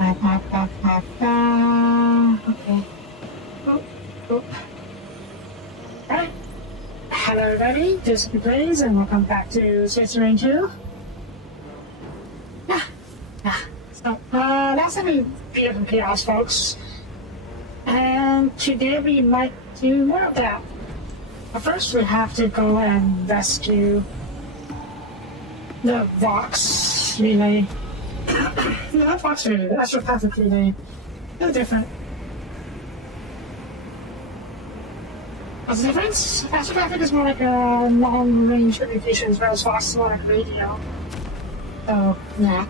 Okay. Oop, oop. Right. Hello everybody, this is Blaze, and welcome back to Space Marine 2. So, last time we beat up some chaos, folks. And today we might do more of that. But first we have to go and rescue the Vox relay. Not Vox relay, the astropathic relay. They're different. What's the difference? Astropathic is more like a long-range communications, whereas Vox is more like radio. So, yeah.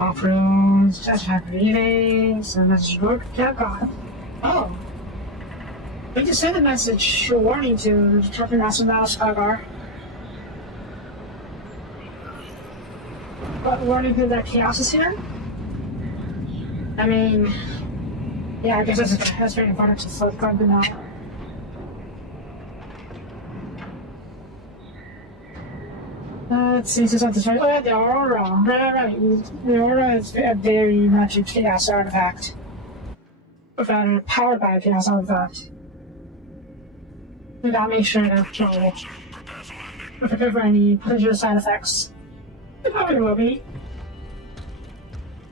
Off-roads, just have readings, and let's work. Yeah, God. Oh. We just sent a message, a warning to the Trucking Nacional Skagar. What warning that chaos is here? I mean, yeah, I guess that's very important to slow the gun now. Let's see, so something's right. Oh, yeah, the Aurora. Right. The Aurora is very much a chaos artifact. Rather, powered by a chaos artifact. We gotta make sure that we're prepared for any potential side effects. It probably will be.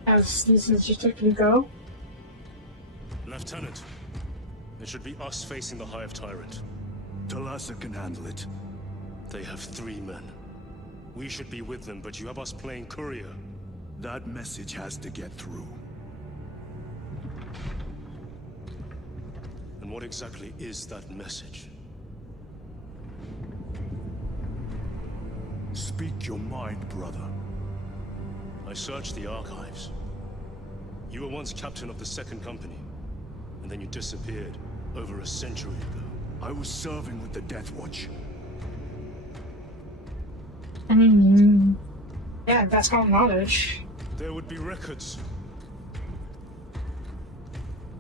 As these just typically go. Lieutenant, it should be us facing the Hive Tyrant. Talassa can handle it. They have 3 men. We should be with them, but you have us playing courier. That message has to get through. And what exactly is that message? Speak your mind, brother. I searched the archives. You were once captain of the 2nd Company, and then you disappeared over a century ago. I was serving with the Death Watch. I mean, yeah, that's called knowledge. There would be records.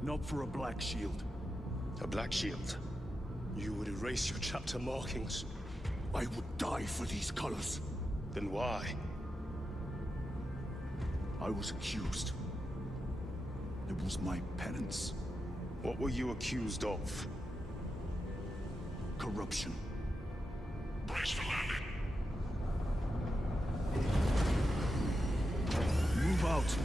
Not for a Black Shield. A Black Shield? You would erase your chapter markings. I would die for these colors. Then why? I was accused. It was my penance. What were you accused of? Corruption. Brace for landing. Move out.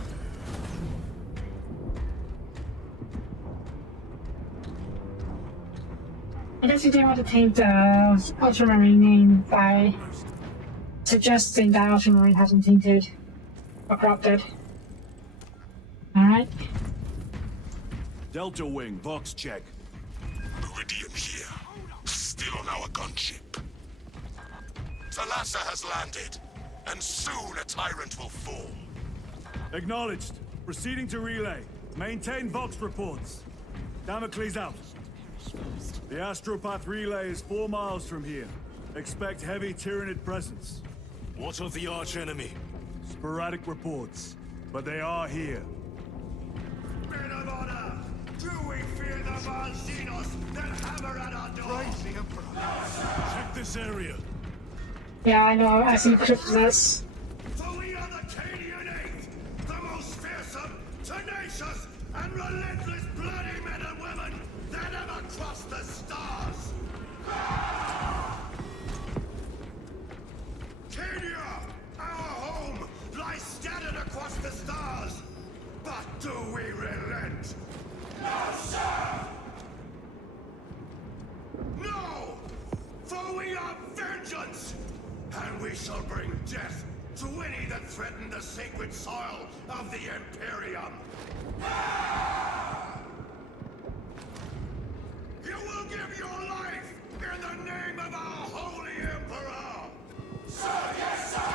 I guess you didn't want to taint the Ultramarine name by suggesting that Ultramarine has been tainted or corrupted. Alright. Delta Wing, Vox check. Meridian here. Still on our gunship. Talassa has landed, and soon a tyrant will fall. Acknowledged. Proceeding to relay. Maintain Vox reports. Damocles out. The Astropath relay is 4 miles from here. Expect heavy Tyranid presence. What of the archenemy? Sporadic reports, but they are here. Men of honor! Do we fear the Valzinos that hammer at our door? Praise the Emperor. Check this area. Yeah, I know, I see pictures of this. For we are the Cadian Eighth, the most fearsome, tenacious, and relentless bloody men and women that ever crossed the stars! Cadia, our home, lies scattered across the stars. But do we relent? No, sir! No! For we are vengeance! And we shall bring death to any that threaten the sacred soil of the Imperium. You will give your life in the name of our holy Emperor! Sir, yes, sir!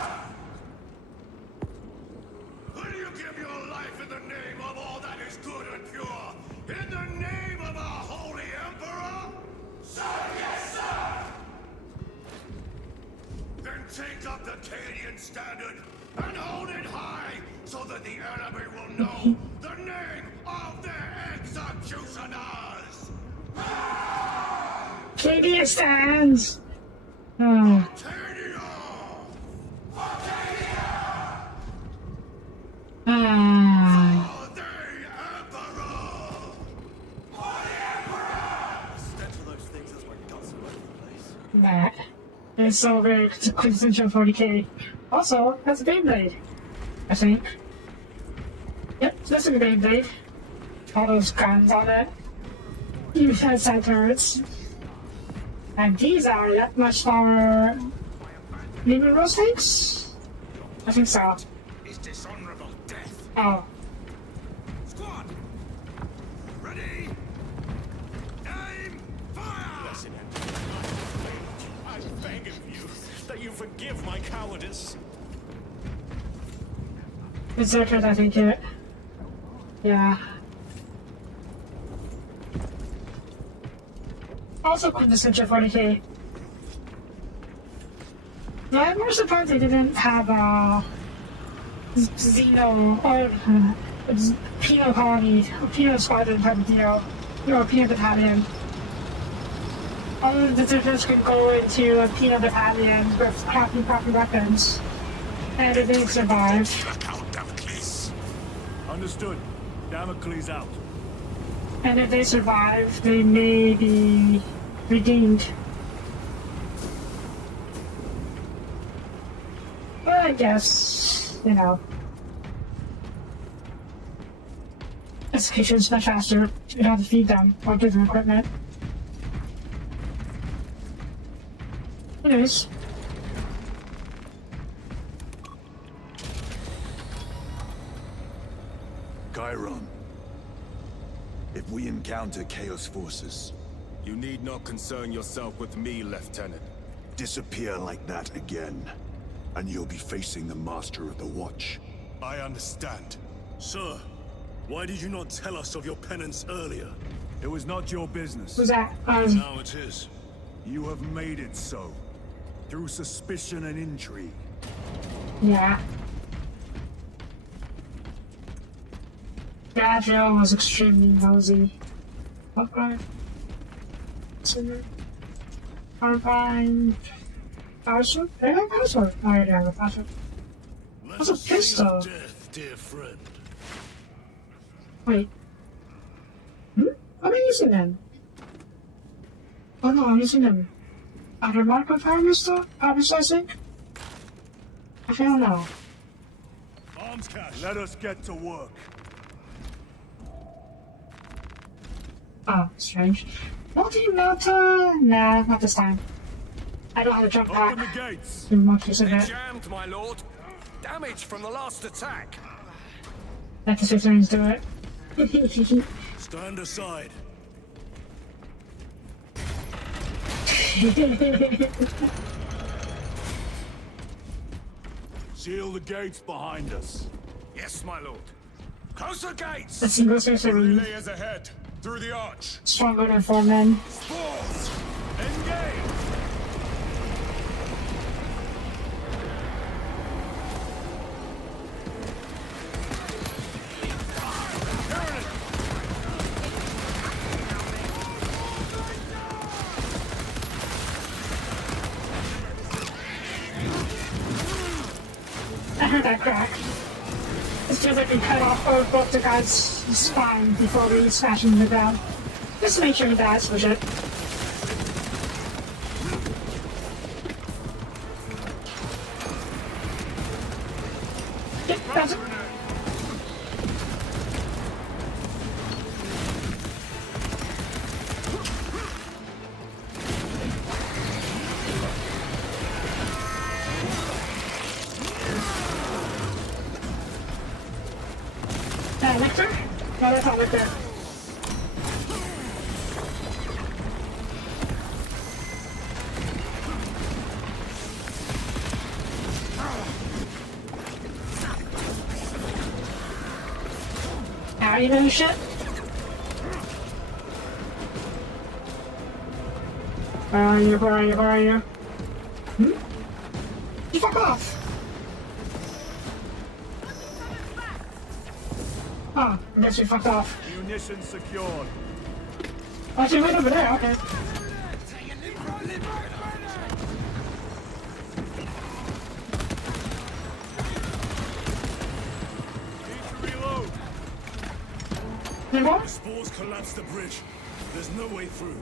Will you give your life in the name of all that is good and pure? In the name of our holy Emperor? Sir, yes, sir! Then take up the Cadian standard and hold it high so that the enemy will know the name of their executioners! KD stands! Oh. Ah. Nah. It's so big to quintessential 40k. Also, that's a Beyblade, I think. Yep, that's a Beyblade. All those guns on it. You had side turrets. And these are that much for Demon Rose tanks? I think so. Is dishonorable death. Oh. Squad! Ready? Aim! Fire! Listen, I beg of you that you forgive my cowardice. Berserkers, I think it. Yeah. Also quintessential 40k. Yeah, I'm more surprised they didn't have Xeno or Penal Colony, or Penal Squadron type of deal, or Penal Battalion. All of the visitors could go into a Penal Battalion with crappy weapons, and it didn't survive. Understood. Damocles out. And if they survive, they may be redeemed. But I guess, you know, execution's much faster. You have to feed them or give them equipment. Anyways. Chiron. If we encounter Chaos forces, You need not concern yourself with me, Lieutenant. disappear like that again, and you'll be facing the Master of the Watch. I understand. Sir, why did you not tell us of your penance earlier? It was not your business. Who's that? Now it is. You have made it so. Through suspicion and intrigue. Yeah. Gabriel was extremely nosy. Okay. Carbine. Parachute? I have a parachute. Oh, I have a parachute. Let What's a us see your pistol? death, dear friend. Wait. What am I using then? Oh no, I'm using them. Other micro power pistol? I think? I don't know. Arms cache. Let us get to work. Oh, strange. Multi-melter? Nah, not this time. I don't have a jump Open pack. the gates. In much of it. Jammed, my lord. Damage from the last attack. Let the citizens do it. Stand aside. Seal the gates behind us. Yes, my lord. Close the gates! The single sorcery. Relay is ahead. Through the arch. Stronger than 4 men. Spores! Engage! I heard that crack. It feels like we cut off both the guy's spine before we smash him to the ground. Just to make sure he dies for shit. Yep, that's it. Nectar? No, that's not nectar. Now you know shit? Where are you? Where are you? Where are you? You fuck off! Oh, I guess you fucked off. Munitions secured. Oh, she's right over there, okay. spores collapse the bridge. There's no way through.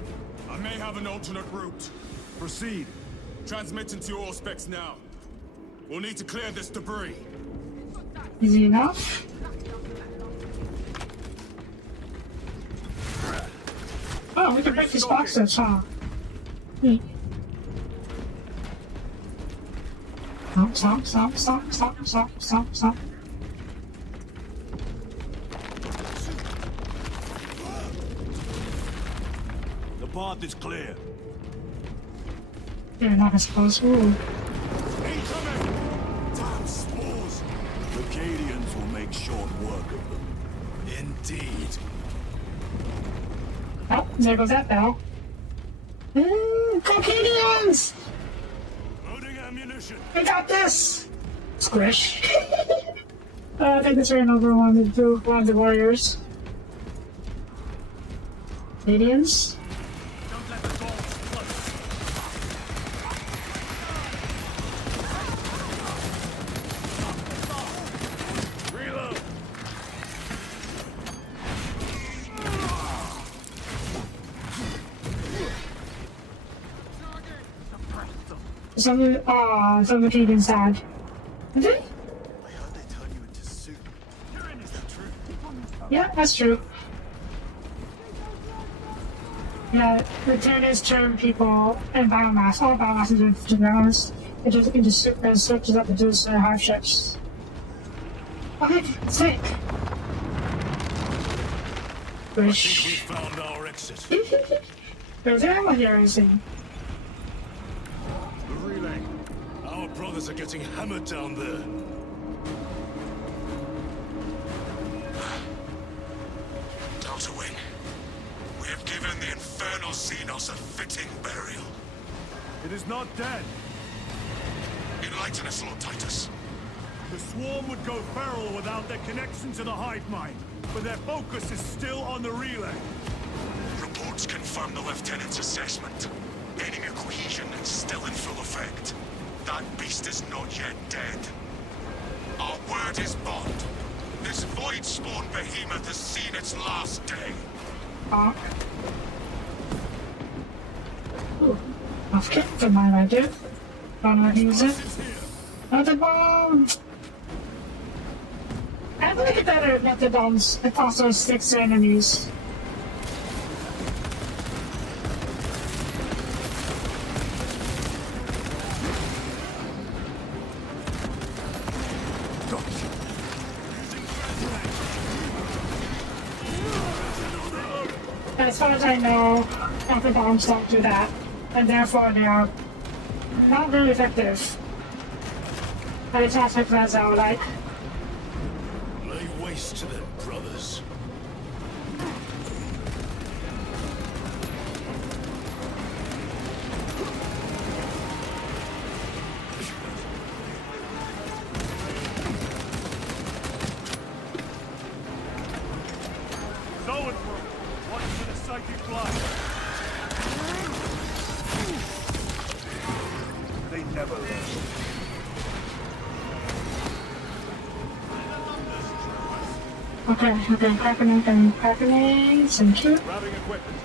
I may have an alternate route. Proceed. Transmitting to your specs now. We'll need to clear this debris. Easy enough. Oh, we can break these boxes, huh? Neat. Stop. The path is clear. They're not as close. Ooh. Incoming! Damn spores! The Cadians will make short work of them. Indeed. Oh, there goes that bell. Caucadians! Loading ammunition. We got this! Squish. I think this ran over one of the warriors. Canadians? Don't let the balls float. Reload. Some of the Canadians died. Did they? I heard they turn you into soup. Is that true? Yeah, that's true. Yeah, the Canadians turn people and biomass. All biomass is to be honest. It just switches up into hive ships. Okay, sick. I think we Wish. found our exit. There's ammo here, I see. The relay. Our brothers are getting hammered down there. Delta Wing, we have given the Infernal Xenos a fitting burial. It is not dead. Enlighten us, Lord Titus. The swarm would go feral without their connection to the hive mind, but their focus is still on the relay. Reports confirm the Lieutenant's assessment. Enemy cohesion is still in full effect. That beast is not yet dead. Our word is bond. This void-spawn behemoth has seen its last day. Ooh, off kit for mine, I do. Don't know how to use it. Another bomb! I like it better with the bombs. It also sticks to enemies. As far as I know, other bombs don't do that, and therefore they are not very effective. At least that's what I sound like. Lay waste to them, brothers. Going through. Watch for the psychic blast. They never learn. Okay, happening, thank you. Grabbing equipment.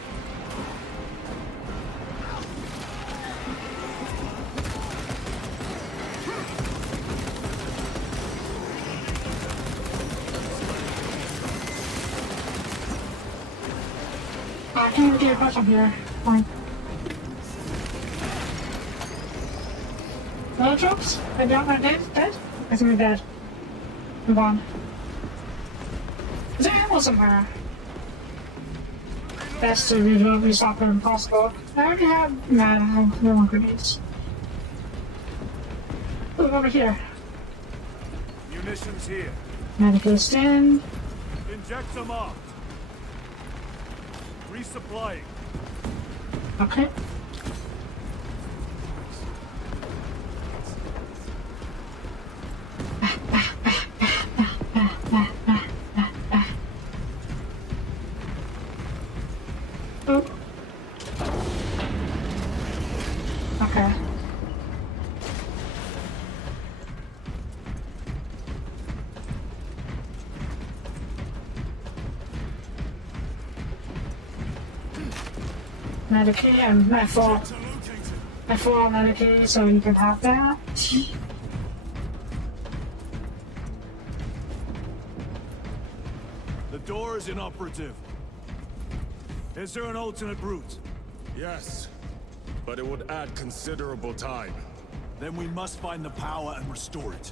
I can't even get a bunch up here. Fine. No troops? They're down, they're dead? Dead? I think they're dead. Move on. Is there ammo somewhere? Best to restock when possible. I already have. Nah, I have no more grenades. Look over here. Munitions here. Medical stand. Injector marked. Resupplying. Okay. Oh. Okay. Medicaid and my full Medicaid, so you can have that. The door is inoperative. Is there an alternate route? Yes, but it would add considerable time. Then we must find the power and restore it.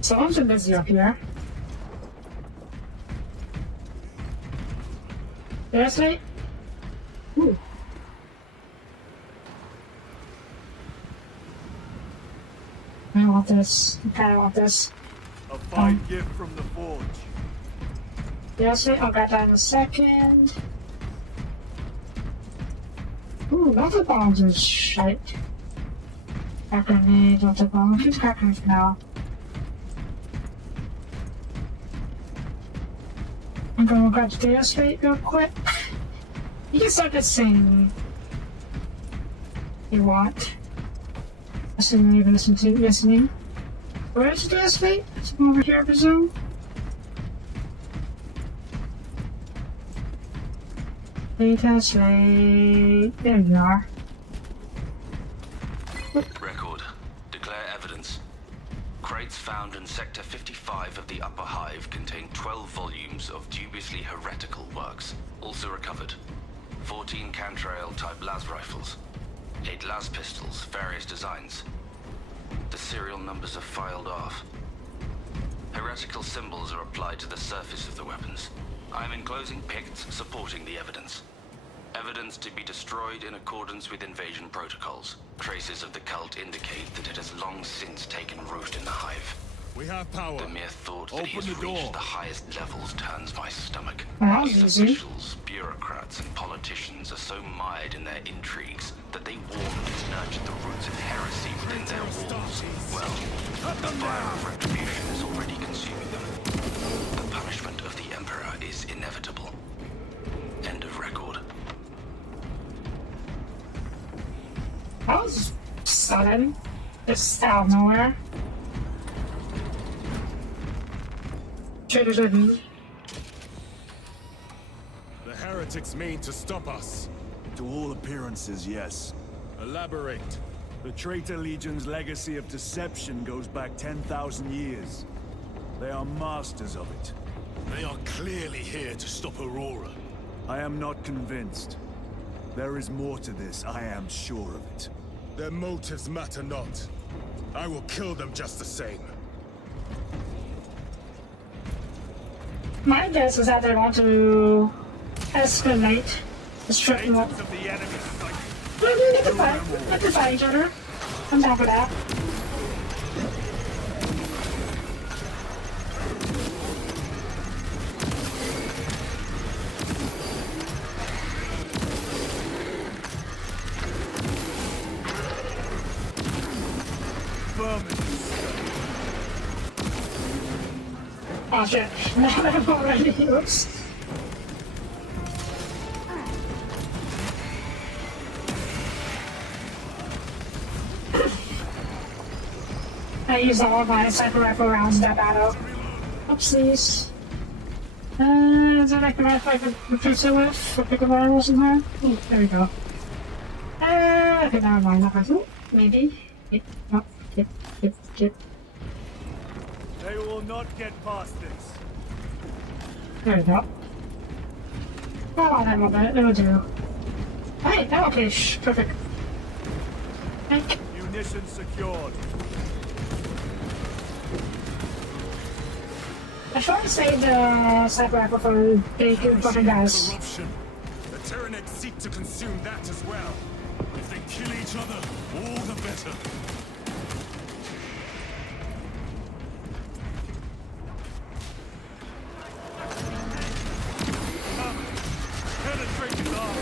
Someone's been busy up here. Seriously? Ooh. I want this. I want this. A fine gift from the forge. Seriously? I'll get that in a second. Ooh, water bombs is shite. Crack grenades, water bombs. Who's cracking for now? I'm gonna grab the straight real quick. You can start this thing you want. Assuming you're listening. Where is the straight? It's over here, I presume. Data straight. There you are. Record. Declare evidence. Crates found in Sector 55 of the Upper Hive contain 12 volumes of dubiously heretical works. Also recovered. 14 Cantrail-type las rifles. 8 las pistols, various designs. The serial numbers are filed off. Heretical symbols are applied to the surface of the weapons. I'm enclosing picts supporting the evidence. Evidence to be destroyed in accordance with invasion protocols. Traces of the cult indicate that it has long since taken root in the Hive. We have power. The mere thought that he Open has the door. reached the highest levels turns my stomach. Wow, These easy. officials, bureaucrats, and politicians are so mired in their intrigues that they warmed and nurtured the roots of heresy within their walls. Well, the fire of retribution is already consuming them. The punishment of the Emperor is inevitable. End of record. That was sudden. Just out of nowhere. Trigger me. The heretics mean to stop us. To all appearances, yes. Elaborate. The Traitor Legion's legacy of deception goes back 10,000 years. They are masters of it. They are clearly here to stop Aurora. I am not convinced. There is more to this, I am sure of it. Their motives matter not. I will kill them just the same. My guess is that they want to escalate the strip mall. Of the enemy fight. Let them fight each other. I'm down for that. Oh shit. Now I'm already. Oops. I used all of my sniper rifle rounds in that battle. Oopsies. Is there like the rifle I could replace it with? For pick a rifle in there? Ooh, there we go. Okay, never mind. That rifle. Maybe. Yep. Oh, yep. They will not get past this. There we go. Oh, that will do. It'll do. Hey, that okay. Perfect. Thank. Munitions secured. I try to save the sniper rifle for big fucking guys. Corruption. The Tyranids seek to consume that as well. If they kill each other, all the better. Penetrate his arm.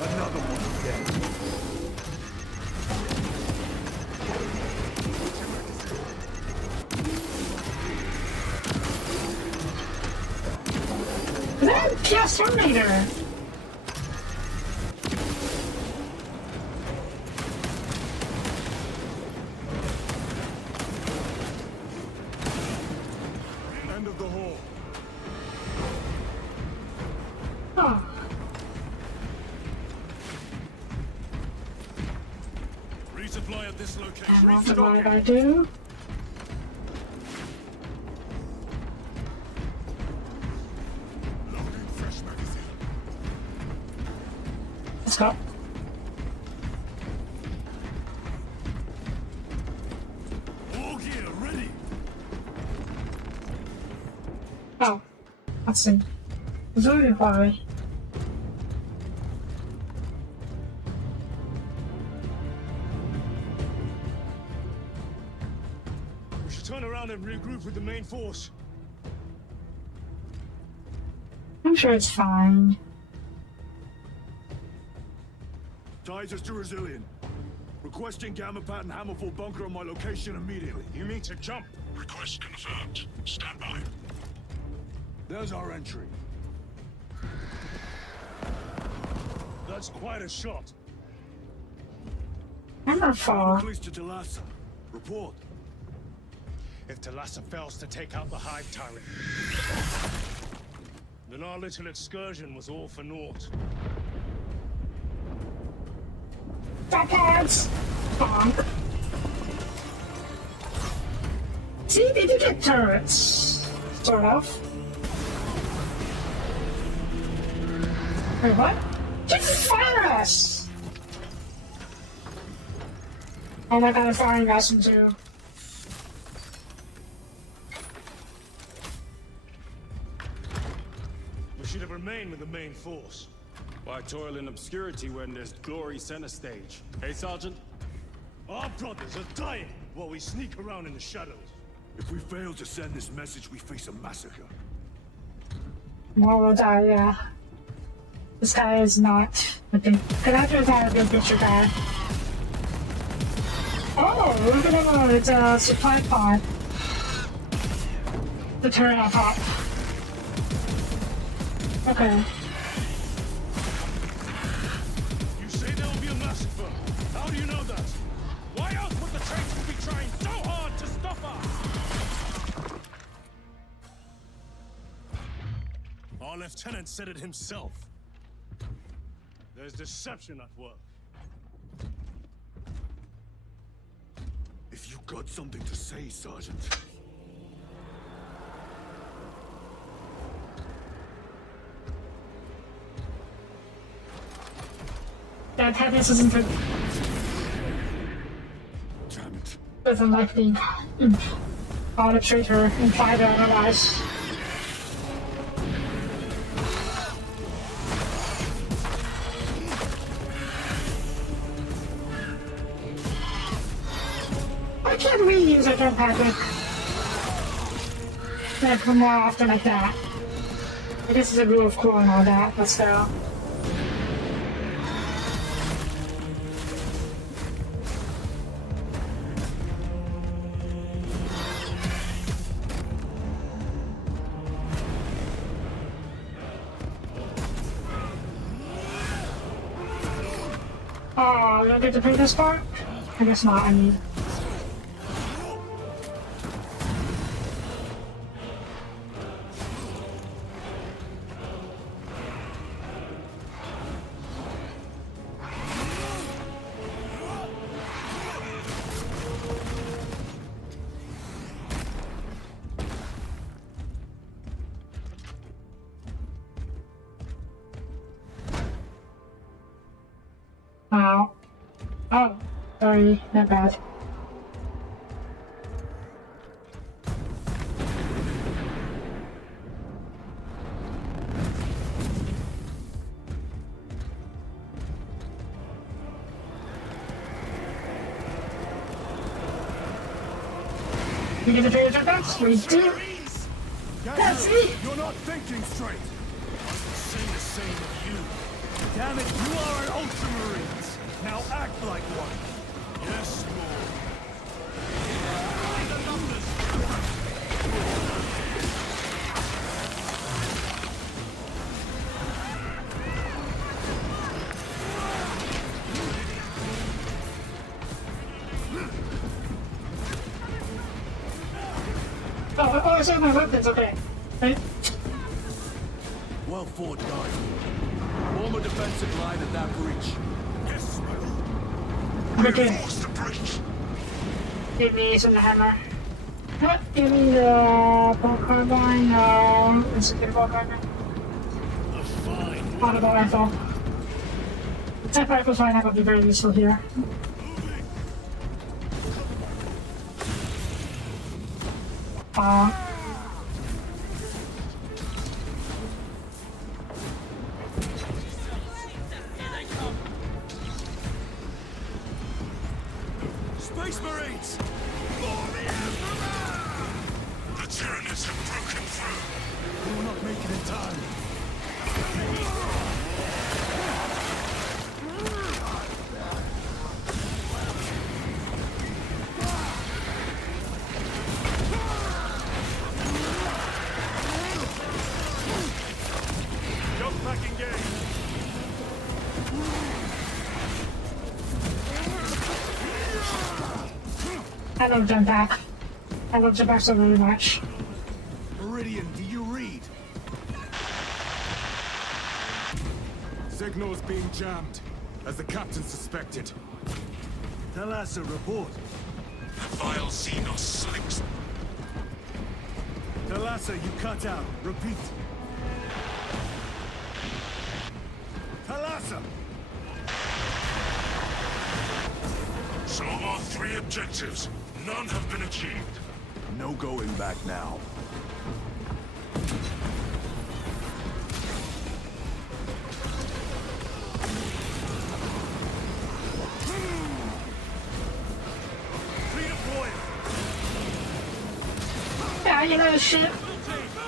Another one dead. Yes, Terminator! End of the hall. supply at this location. And what am I gonna do? Loading fresh magazine. Let's go. All gear ready. Oh, let's see. Zoom inquiry. We should turn around and regroup with the main force. I'm sure it's fine. Titus to Resilient. Requesting Gamma Pat and Hammerfall bunker on my location immediately. You mean to jump? Request confirmed. Stand by. There's our entry. That's quite a shot. Hammerfall. Police to Talassa. Report. If Talassa fails to take out the Hive Tyrant, then our little excursion was all for naught. Backhands! Bonk. See, they do get turrets. Sort of. Wait, what? Just fire us! Oh my god, I'm firing us too. We should have remained with the main force. Why toil in obscurity when there's glory center stage? Hey, Sergeant? Our brothers are dying while we sneak around in the shadows. If we fail to send this message, we face a massacre. More will die, yeah. This guy is not a good. Could I have had a good picture guy? Oh, look at him! It's a supply pod. The turret on top. Okay. You say there will be a massacre. How do you know that? Why else would the traitors be trying so hard to stop us? Our lieutenant said it himself. There's deception at work. If you got something to say, Sergeant. That this isn't for. Damn it. Doesn't like being on a traitor implied or otherwise. Why can't we use a jump packet? Like more often like that. I guess it's a rule of cool and all that, but still. Oh, you don't get to pick this part? I guess not, I mean. Wow. Oh, sorry, not bad. You get the traitor jump? We do. That's it. You're not thinking straight. Say the same of you. Damn it, you are an Ultramarines. Now act like one. Yes, Lord. Oh, I saved my weapons, okay. Right? Well fought, guys. Form a defensive line at that breach. Yes, my lord. Okay. Reinforce the breach. Give me some hammer. What? Give me the bolt carbine. Let's get a bolt carbine. Auto rifle. The type rifles might not be very useful here. Space Marines! The Tyranids have broken through. We will not make it in time. Jump back engaged. I love jump back. I love jump back so very much. Meridian, do you read? Signal's being jammed, as the captain suspected. Tell us a report. The vile Xenos slinks. Talassa, you cut out. Repeat. Talassa! So our 3 objectives. None have been achieved. No going back now. Redeploy! Yeah, you know shit.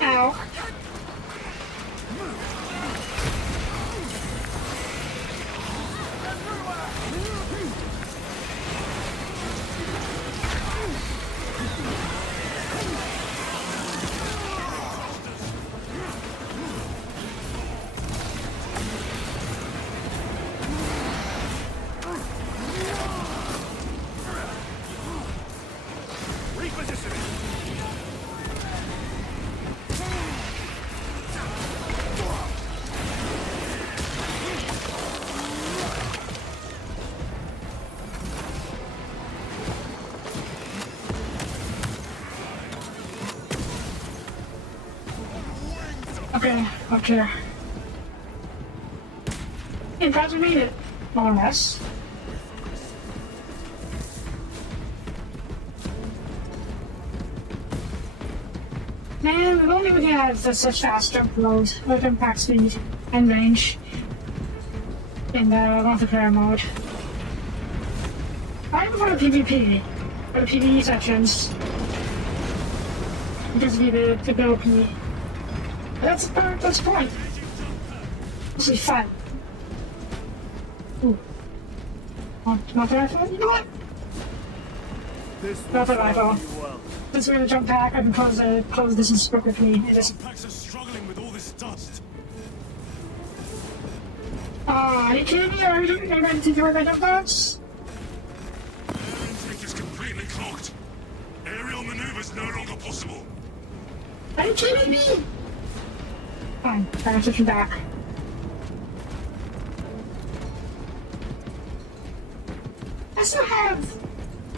Ow. Okay. It doesn't mean it, more or less. Man, if only we could have such fast jump load with impact speed and range in the multiplayer mode. I'm for the PvP, for the PvE sections. Just be the go P. That's the point. This is fun. Ooh. Not the rifle? You know what? Not the rifle. Since we're gonna jump back, I can close this and quickly. It just. Packs are struggling with all this dust. Are you kidding me? Are you ready to do a jump box? Air intake is completely clogged. Aerial maneuvers no longer possible. Are you kidding me? Fine, I'm switching back. I still have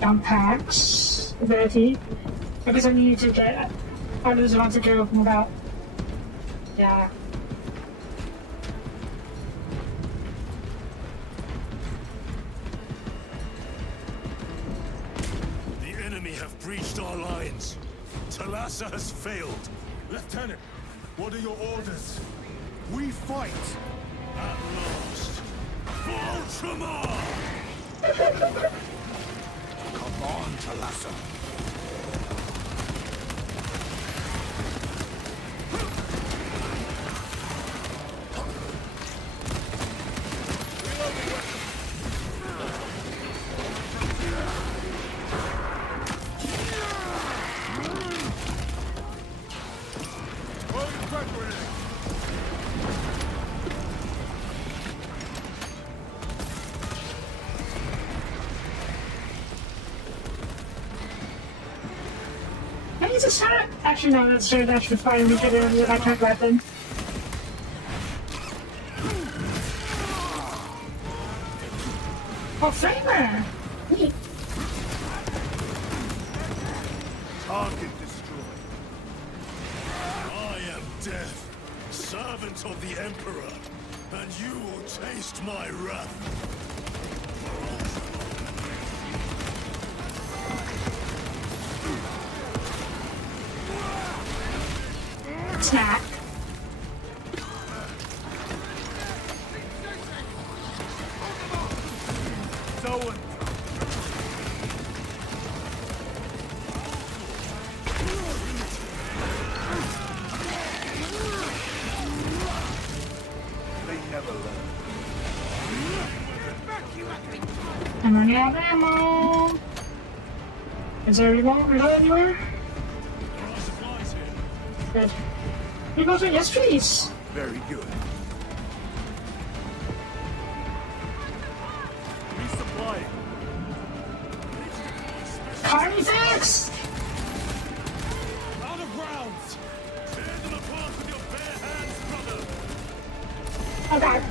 jump packs ability because I need to get others want to go from about. Yeah. The enemy have breached our lines. Talassa has failed. Lieutenant, what are your orders? We fight! At last. For Ultramar! Come on, Talassa. Maybe it's a start. Actually, no, that's true. That's fine. We could have that kind of weapon. Oh, Framer! Target destroyed. I am Death, servant of the Emperor, and you will taste my wrath. Snap. Zoan. They never learn. I'm running out of ammo. Is there any more reload anywhere? There are supplies here. Good. Reload, yes please. Very good. Resupplying. Carnifex! Out of rounds! Tear them apart with your bare hands, brother! Oh god.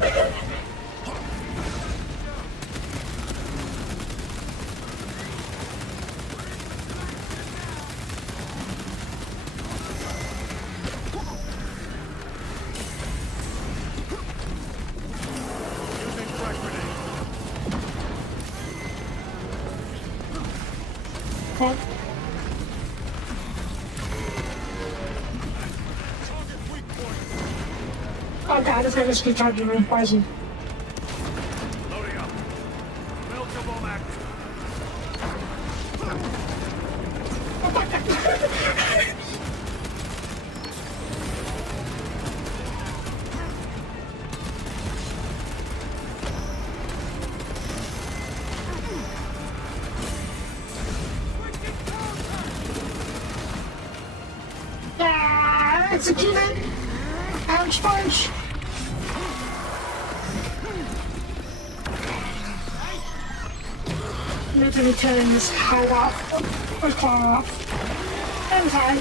Using frag grenade. Okay. Target weak point. Oh god, this guy just keeps charging me. Why is he? Loading up. Melter bomb active. Yeah, executed! Ouch, punch! Need to be turning this head off. Or claw off. And time.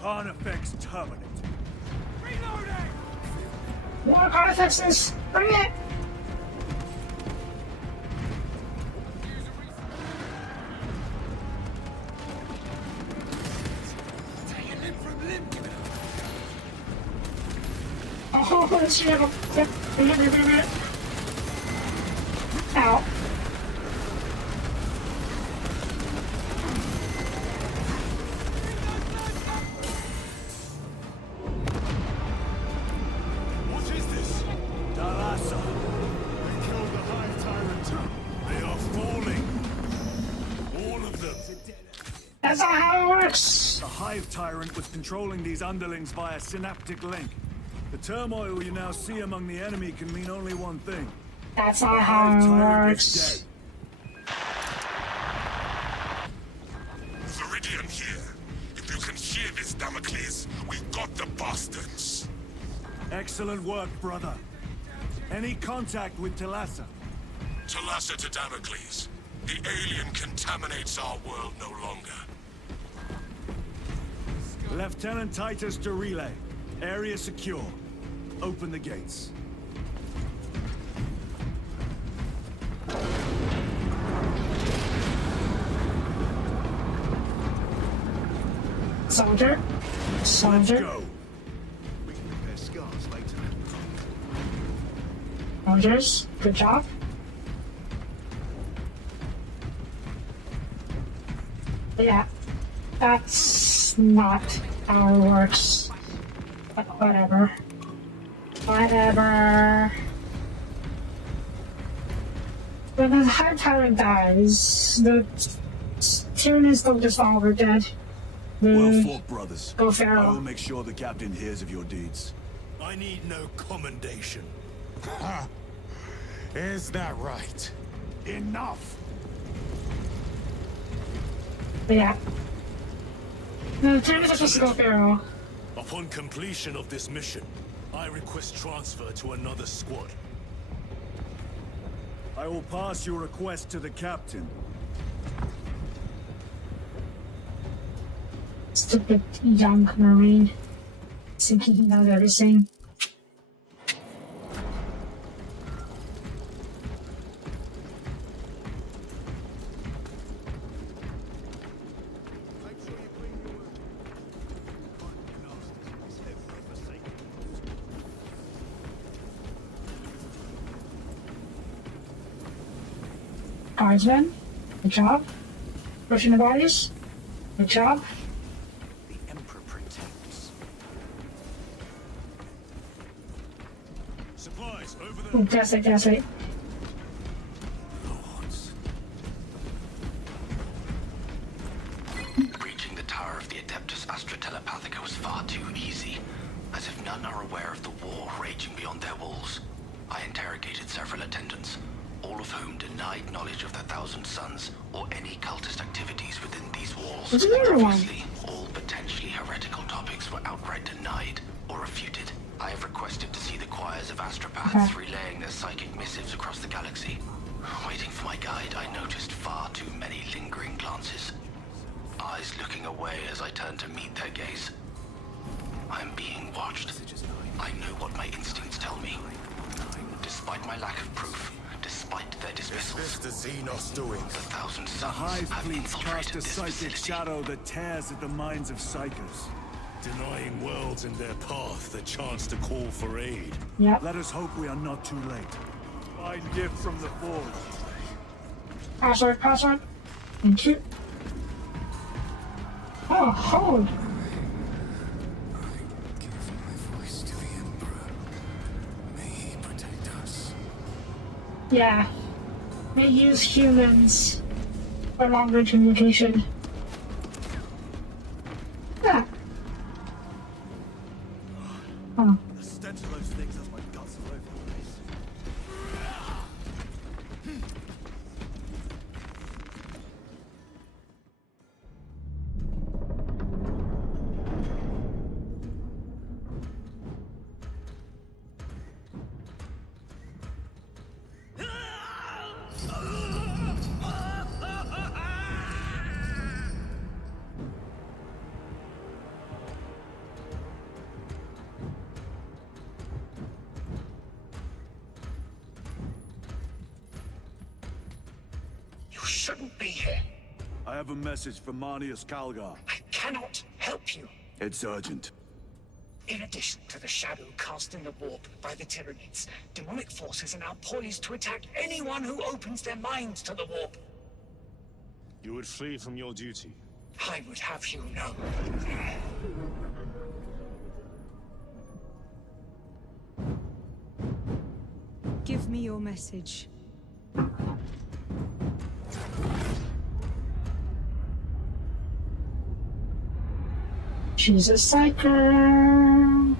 Carnifex terminate. More Carnifexes! Bring it! Oh, shit. Ow. What is this? Dalasa. They killed the Hive Tyrant. They are falling. All of them. That's not how it works! The Hive Tyrant was controlling these underlings via synaptic link. The turmoil you now see among the enemy can mean only one thing. That's not The how Hive it Tyrant works. is Viridian here. If you can hear this, Damocles, we've got the bastards. dead. Excellent work, brother. Any contact with Talassa? Talassa to Damocles. The alien contaminates our world no longer. Lieutenant Titus to relay. Area secure. Open the gates. Soldier. Let's Soldier. go. We can repair scars later. Soldiers. Good job. Yeah. That's not how it works. But whatever. Whatever. When the Hive Tyrant dies, the Tyranids don't just fall over dead. Well fought, brothers. Go I Pharaoh. will make sure the captain hears of your deeds. I need no commendation. Is that right? Enough! But yeah. The Tyranids are supposed to go Pharaoh. Upon completion of this mission, I request transfer to another squad. I will pass your request to the captain. Stupid young Marine. Thinking he knows everything. Guardsmen. Good job. Pushing the bodies. Good job. The Emperor protects. Supplies over there. Fantastic. Reaching the tower of the Adeptus Astra Telepathica was far too easy, as if none are aware of the war raging beyond their walls. I interrogated several attendants, all of whom denied knowledge of the Thousand Sons or any cultist activities within these walls. What's another one? Obviously, all potentially heretical topics were outright denied or refuted. I have requested to see the choirs of astropaths relaying their psychic missives across the galaxy. Waiting for my guide, I noticed far too many lingering glances. Eyes looking away as I turned to meet their gaze. I am being watched. I know what my instincts tell me. Despite my lack of proof, despite their dismissals, Is this the Xenos doing? the Thousand The Sons Hive have fleets cast infiltrated a this psychic facility. shadow that tears at the minds of psychers. Denying worlds in their path the chance to call for aid. Yep. Let us hope we are not too late. Find gift from the Forge. Password. Thank you. Oh, hold. Give my voice to the Emperor. May he protect us. Yeah. They use humans for longer communication. Yeah. Oh. The stench of those things has my guts all over the place. You shouldn't be here. I have a message from Marnius Calgar. I cannot help you. It's urgent. In addition to the shadow cast in the warp by the Tyranids, demonic forces are now poised to attack anyone who opens their minds to the warp. You would flee from your duty. I would have you know. Give me your message. She's a psyker.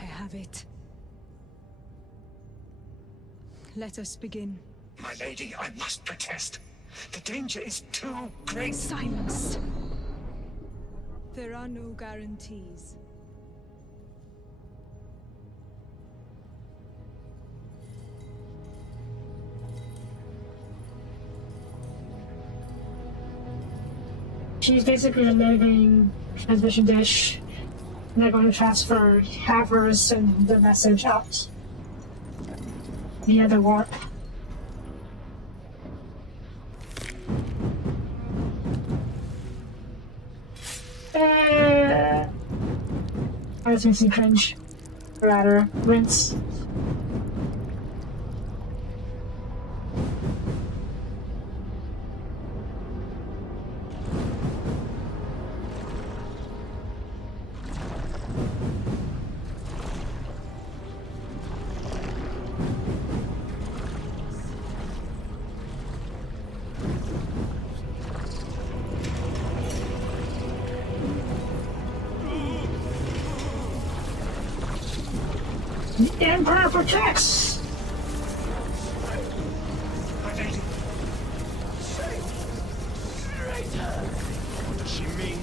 I have it. Let us begin. My lady, I must protest. The danger is too great. Silence! There are no guarantees. She's basically a living transmission dish. And they're going to transfer Havers and the message out via the warp. I was missing cringe. Rather, rinse. The Emperor protects! My lady, What does she mean?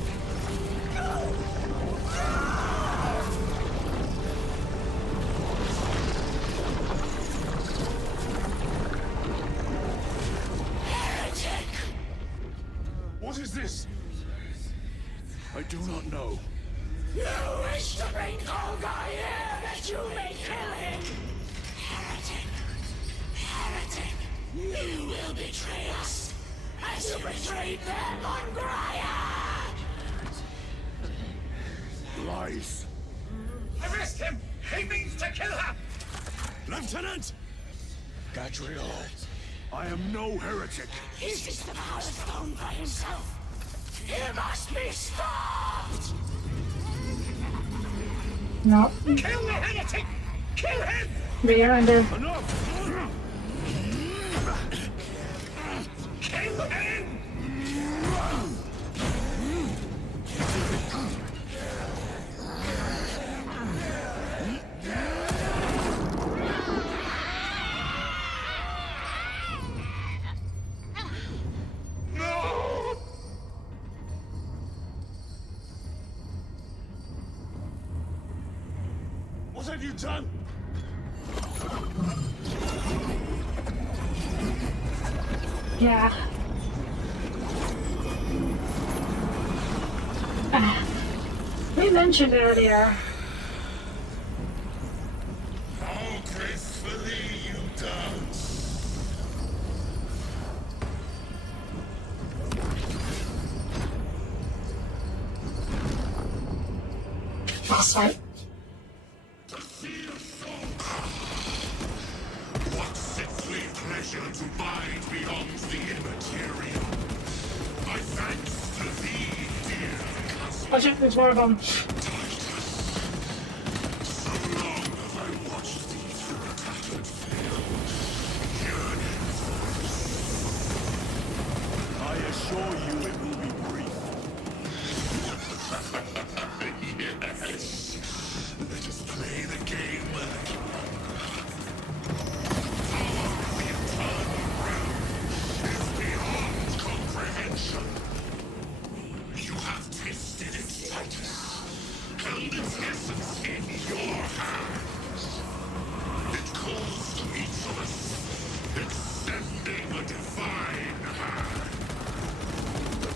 What is this? I do not know. you wish to bring Olga here that you may kill him. Heretic. Heretic. You will betray us as you betrayed them on Graya. Lies. Arrest him! He means to kill Lieutenant! Gadriel. I am no heretic. Uses the power stone by himself. He must be stopped! No. Kill the heretic! Kill him! Behind him. Enough! Kill him! What have you done? Yeah. We mentioned earlier. How gracefully you dance. Last fight. What sickly pleasure to bide beyond the immaterial. My thanks to thee, dear cousin. Watch it, there's more of them. So long have I watched thee through a tattered veil, yearning for I assure you it will be brief. yes. Let us play the game. Our eternal realm is beyond comprehension. You have tasted its tightness, held its essence in your hands. It calls to each of us, extending a divine hand.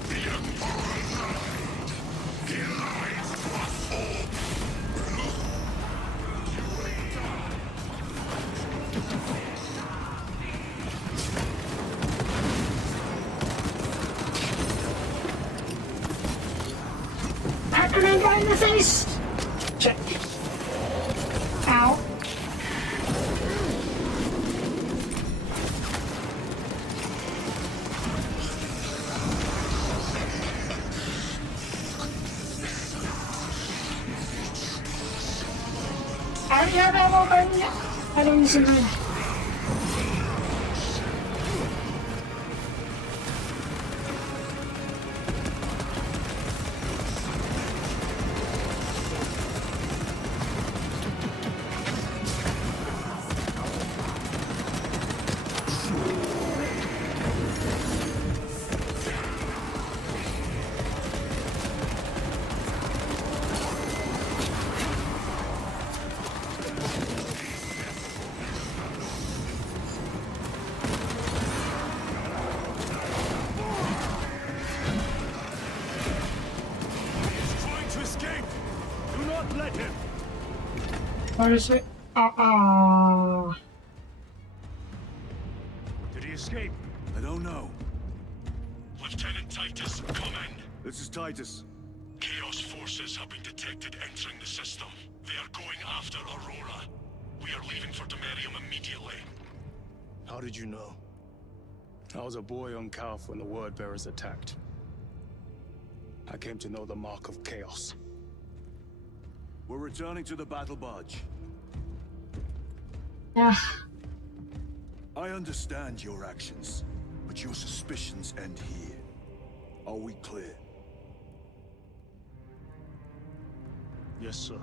The Emperor lied. He lies to us all. Look, you will die. Happening guy in the face! Check. Ow. I already have ammo, but I don't use it. Where is it? Did he escape? I don't know. Lieutenant Titus, come in. This is Titus. Chaos forces have been detected entering the system. They are going after Aurora. We are leaving for Demerium immediately. How did you know? I was a boy on Calf when the Word Bearers attacked. I came to know the mark of chaos. We're returning to the battle barge. Yeah. I understand your actions, but your suspicions end here. Are we clear? Yes, sir.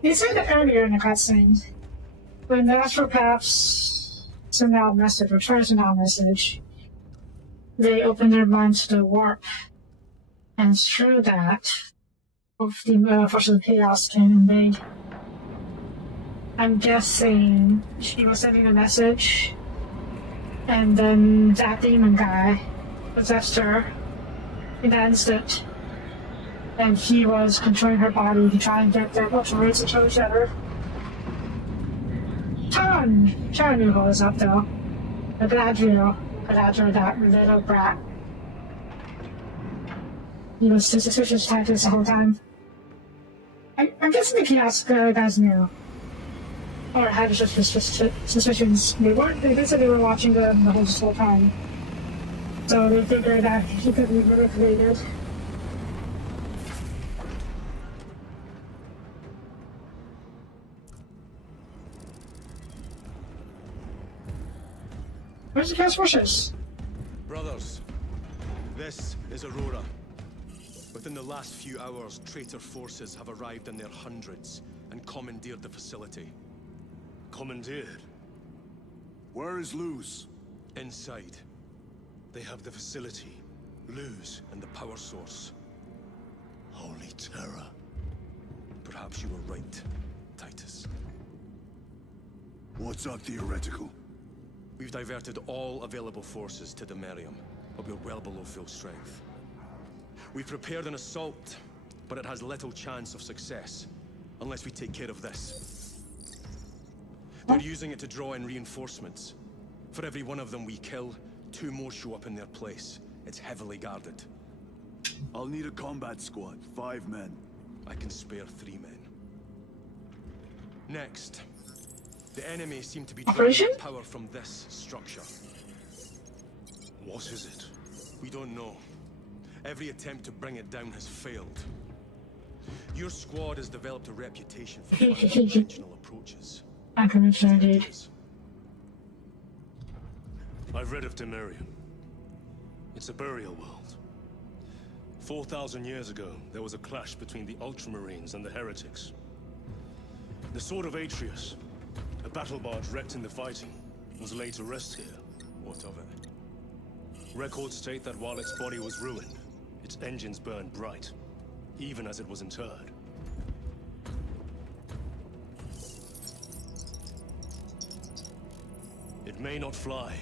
He said it earlier in the cutscene. When the astropaths send out a message, or try to send out a message, they open their minds to the warp. And through that, of the force of the chaos can invade. I'm guessing she was sending a message, and then that demon guy possessed her in that instant, and he was controlling her body to try and get them to raise to each other. Sharon knew what was up though. The Galadriel, that little brat. He was suspicious tactics the whole time. I'm guessing the chaos guys knew. or had suspicions. They did say they were watching the whole time. So they figured that he could be manipulated. Where's the cast forces? Brothers, this is Aurora. Within the last few hours, traitor forces have arrived in their hundreds and commandeered the facility. Commandeered? Where is Luz? Inside. They have the facility, Luz, and the power source. Holy terror. Perhaps you were right, Titus. What's our theoretical? We've diverted all available forces to the Merium, but we're well below full strength. We've prepared an assault, but it has little chance of success, unless we take care of this. They're using it to draw in reinforcements. For every one of them we kill, 2 more show up in their place. It's heavily guarded. I'll need a combat squad, 5 men. I can spare 3 men. Next, the enemy seem to be drawing their power from this structure. What is it? We don't know. Every attempt to bring it down has failed. Your squad has developed a reputation for unconventional approaches. Unconventional indeed. I've read of Demirium. It's a burial world. 4,000 years ago, there was a clash between the Ultramarines and the Heretics. The Sword of Atreus, a battle barge wrecked in the fighting, was laid to rest here. What of it? Records state that while its body was ruined, its engines burned bright, even as it was interred. It may not fly,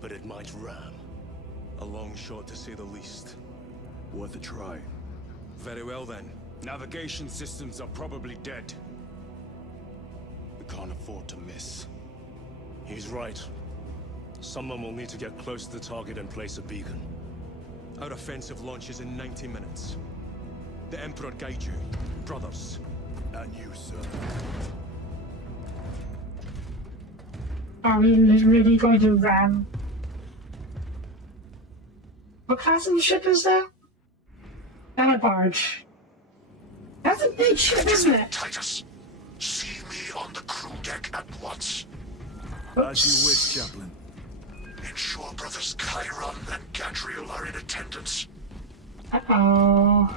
but it might ram. A long shot to say the least. Worth a try. Very well then. Navigation systems are probably dead. We can't afford to miss. He's right. Someone will need to get close to the target and place a beacon. Our offensive launches in 90 minutes. The Emperor guide you, brothers. And you, sir. Are we really going to ram? What class of ship is that? Battle barge. That's a big ship, isn't it? Titus, see me on the crew deck at once. As you wish, Chaplain. Ensure brothers Chiron and Gadriel are in attendance. Uh-oh.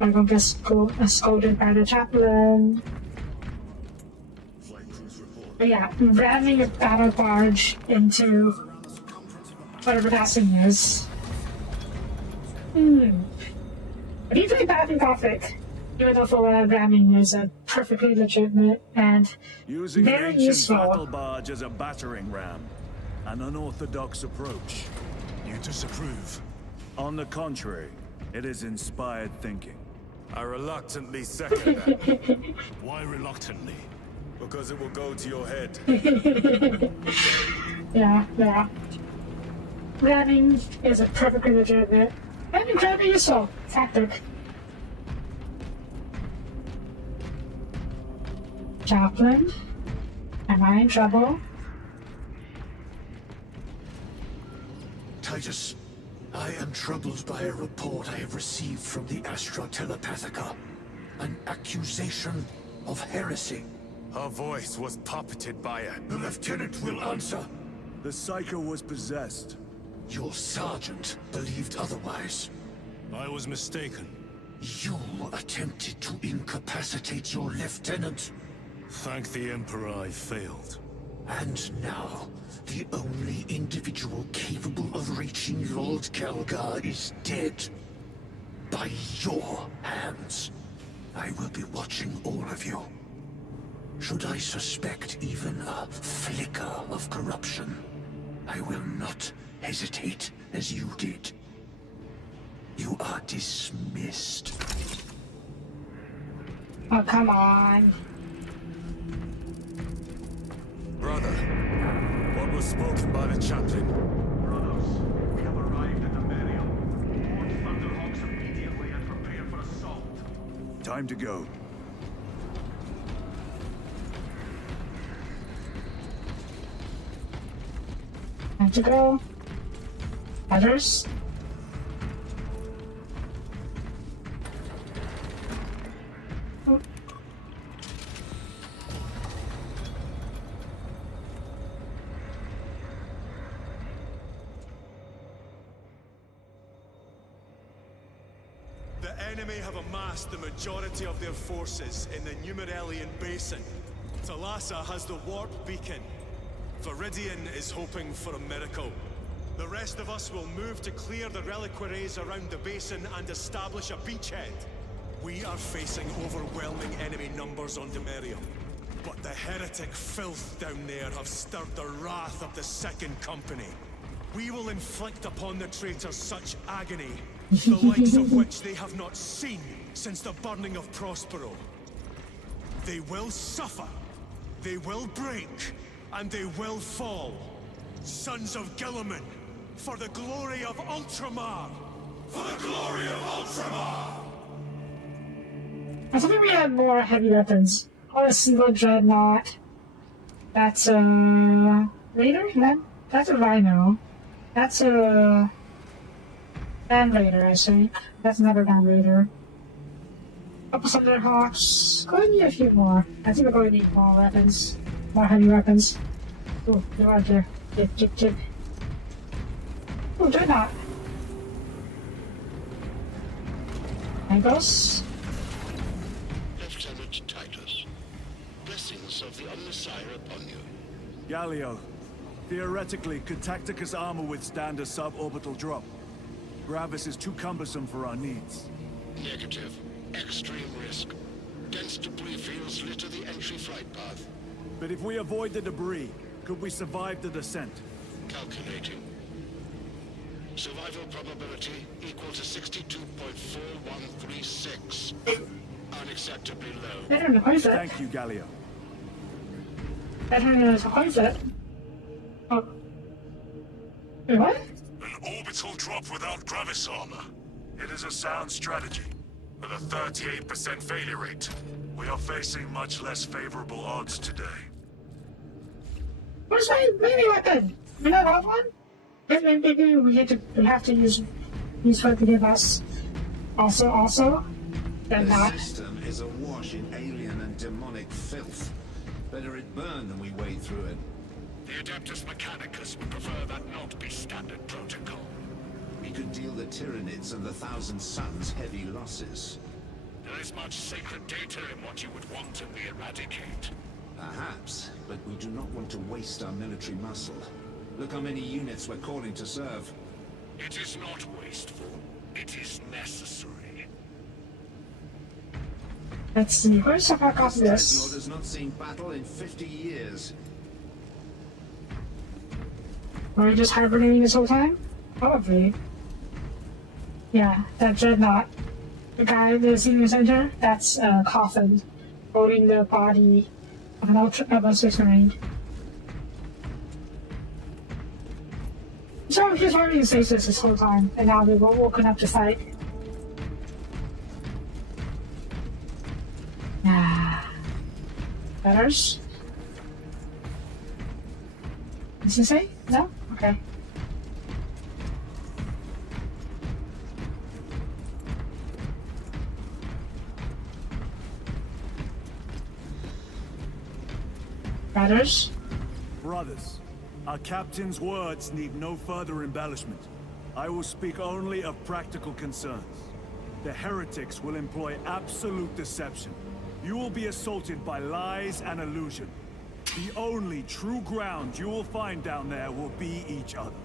I'm going to get scolded by the chaplain. But yeah, ramming a battle barge into whatever that thing is. But even bad in Gothic, even though ramming is a perfectly legitimate and using very an ancient useful battle barge as a battering ram. An unorthodox approach. You disapprove? On the contrary, it is inspired thinking. I reluctantly second that. Why reluctantly? Because it will go to your head. Yeah. Ramming is a perfectly legitimate and incredibly useful tactic. Chaplain, am I in trouble? Titus, I am troubled by a report I have received from the Astra Telepathica. An accusation of heresy. Her voice was puppeted by a... The lieutenant will answer. The Psycho was possessed. Your sergeant believed otherwise. I was mistaken. You attempted to incapacitate your lieutenant. Thank the Emperor I failed. And now, the only individual capable of reaching Lord Kelgar is dead. By your hands. I will be watching all of you. Should I suspect even a flicker of corruption, I will not hesitate as you did. You are dismissed. Oh, come on. Brother, what was spoken by the chaplain? Brothers, we have arrived at the Merium. Board Thunderhawks immediately and prepare for assault. Time to go. want to go. Others? The enemy have amassed the majority of their forces in the Numerelian Basin. Thalassa has the warp beacon. Viridian is hoping for a miracle. The rest of us will move to clear the reliquaries around the basin and establish a beachhead. We are facing overwhelming enemy numbers on Demerium. But the heretic filth down there have stirred the wrath of the Second Company. We will inflict upon the traitors such agony, the likes of which they have not seen since the burning of Prospero. They will suffer, they will break, and they will fall. Sons of Gilliman, for the glory of Ultramar! For the glory of Ultramar! I think we had more heavy weapons. Or a single dreadnought. That's a raider? That's a rhino. That's a Land Raider, I think. That's another Land Raider. Couple Thunderhawks. Going to need a few more. I think we're going to need more weapons. More heavy weapons. Ooh, they're right there. Jip. Ooh, dreadnought. Ankles. Lieutenant Titus, blessings of the Omnissiah upon you. Galio, theoretically, could Tacticus armor withstand a suborbital drop? Gravis is too cumbersome for our needs. Negative. Extreme risk. Dense debris fields litter the entry flight path. But if we avoid the debris, could we survive the descent? Calculating. Survival probability equal to 62.4136. Unacceptably low. Better than a Thank you, Galio. Better than a Hornet. Oh. Wait, what? An orbital drop without Gravis armor. It is a sound strategy. With a 38% failure rate, we are facing much less favorable odds today. Where's my melee weapon? We don't have one? Maybe we have to use what to give us. Also, then The not. system is awash in alien and demonic filth. Better it burn than we wade through it. The Adeptus Mechanicus would prefer that not be standard protocol. We could deal the Tyranids and the Thousand Suns heavy losses. There is much sacred data in what you would want to eradicate. Perhaps, but we do not want to waste our military muscle. Look how many units we're calling to serve. It is not wasteful. It is necessary. Let's see, where's the fuck off Dreadnought this? has not seen battle in 50 years. Were we just hibernating this whole time? Probably. Yeah, that dreadnought. The guy in the senior center, that's a coffin holding the body of an Ultra Marine. So he's already in stasis this whole time, and now they were woken up to fight. Letters? Does he say? No? Okay. Brothers? Brothers, our captain's words need no further embellishment. I will speak only of practical concerns. The heretics will employ absolute deception. You will be assaulted by lies and illusion. The only true ground you will find down there will be each other.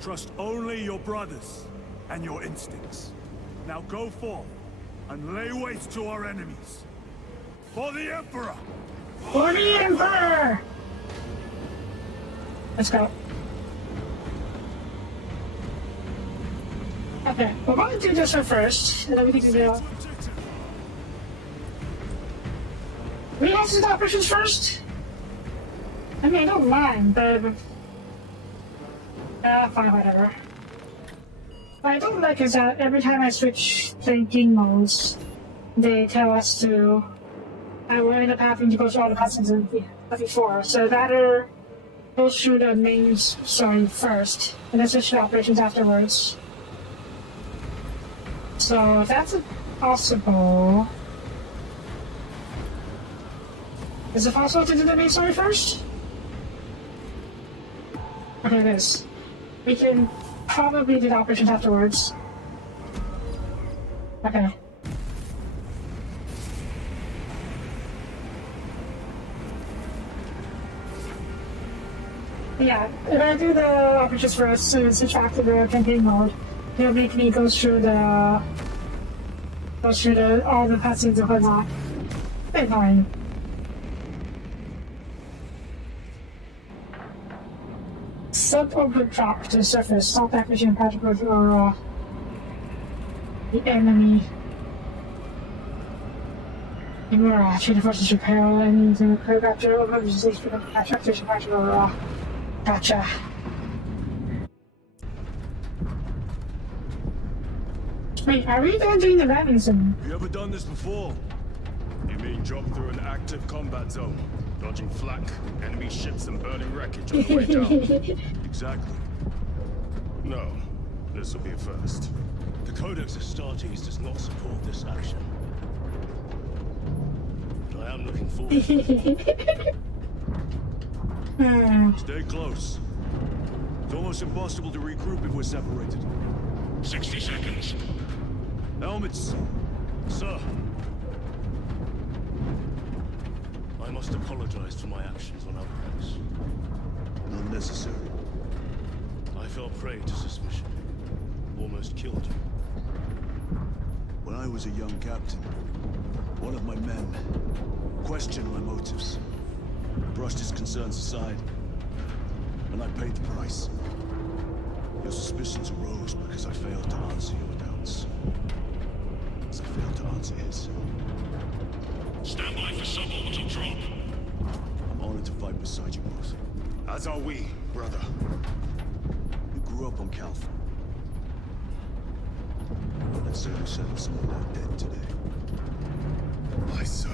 Trust only your brothers and your instincts. Now go forth and lay waste to our enemies. For the Emperor! For the Emperor! Let's go. Okay, we're going to do this one first, and then we can go. We have some operations first? I mean, I don't mind, but... fine, whatever. What I don't like is that every time I switch thinking modes, they tell us to... I will end up having to go through all the cutscenes before, so better go through the main story first, and then switch to operations afterwards. So if that's possible, is it possible to do the main story first? Okay, it is. We can probably do the operations afterwards. Okay. Yeah, if I do the operations first, so switch back to the campaign mode, it'll make me go through all the cutscenes and whatnot. Annoying. Sub-open drop to the surface, stop acquisition particles or the enemy. Change the forces repair and the choreographed emergency for the acquisition particle. Gotcha. Wait, are we done doing the mechanism? You ever done this before? You mean drop through an active combat zone, dodging flak, enemy ships and burning wreckage on the way down? Exactly. No, this will be a first. The Codex Astartes does not support this action. But I am looking forward to it. Stay close. It's almost impossible to regroup if we're separated. 60 seconds. Helmets. Sir, I must apologize for my actions on Outposts. Not necessary. I fell prey to suspicion. Almost killed you. When I was a young captain, one of my men questioned my motives, brushed his concerns aside, and I paid the price. Your suspicions arose because I failed to answer your doubts. As I failed to answer his. Stand by for suborbital drop. I'm honored to fight beside you both. As are we, brother. You grew up on Calth. That certainly settled some of that dead today. Aye, sir.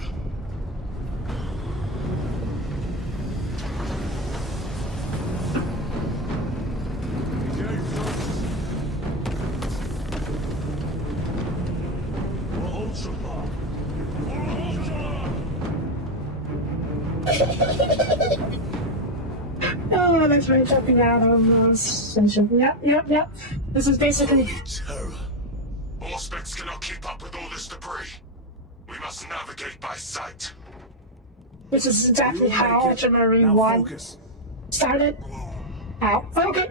Oh, that's right, jumping out of station. Yep. This is basically. Terror. Auspex cannot keep up with all this debris. We must navigate by sight. This is exactly how Ultramarine 1 started. Ow. Okay.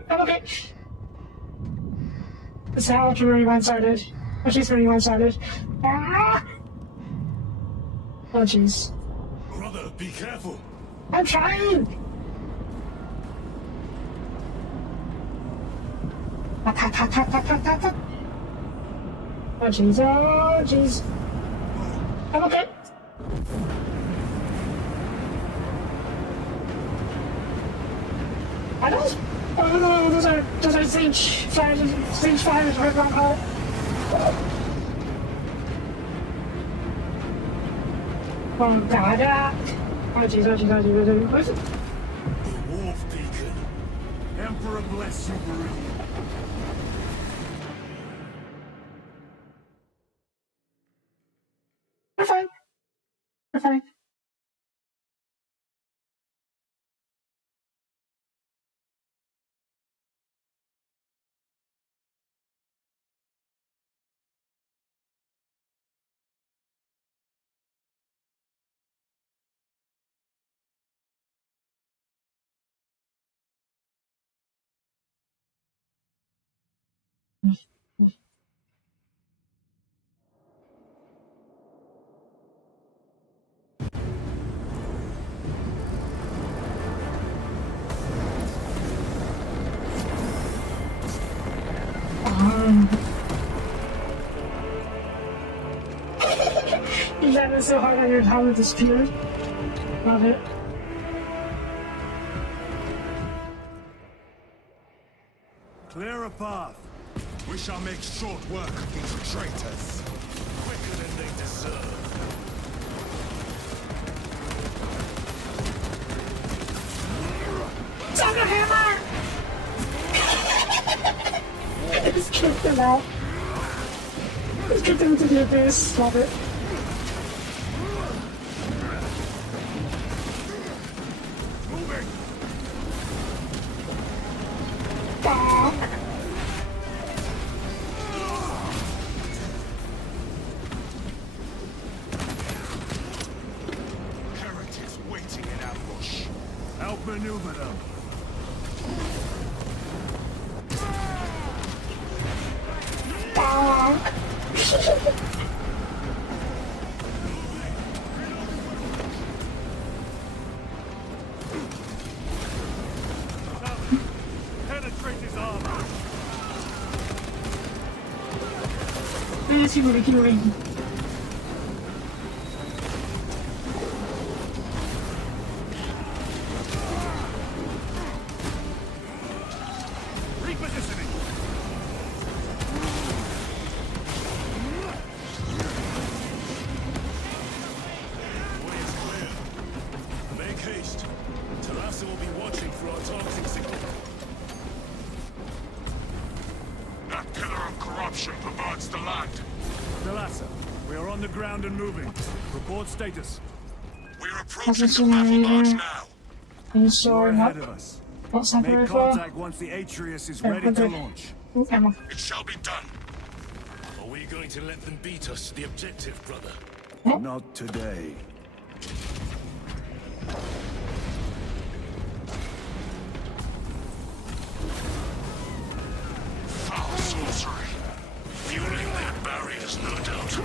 This is how Ultramarine 1 started. Ultramarine 1 started. Ah! Oh, jeez. Brother, be careful. I'm trying! Oh, jeez. I'm okay. I don't. Oh no, those are stage fires, right on how. Oh god. Oh jeez. What is it? The Wolf Beacon. Emperor bless you, Marine. We're fine. You got it so hard on your helmet disappeared. Love it. Clear a path. We shall make short work of these traitors. Quicker than they deserve. Sucker hammer! Just kicked him out. Just kicked him into the abyss. Love it. Moving! Fuck. Heretics waiting in ambush. Outmaneuver them. Penetrate his armor. Keep moving. Repositioning. Way is clear. Make haste. Talassa will be watching for our targeting signal. That pillar of corruption perverts the land. Talassa, we are on the ground and moving. Report status. We're approaching the battle lodge now. You You're sure ahead not? of us. What's happening Make as well? contact once the Atreus is ready to launch. Okay. It shall be done. Are we going to let them beat us to the objective, brother? Not today. Foul sorcery. Fueling their barriers, no doubt.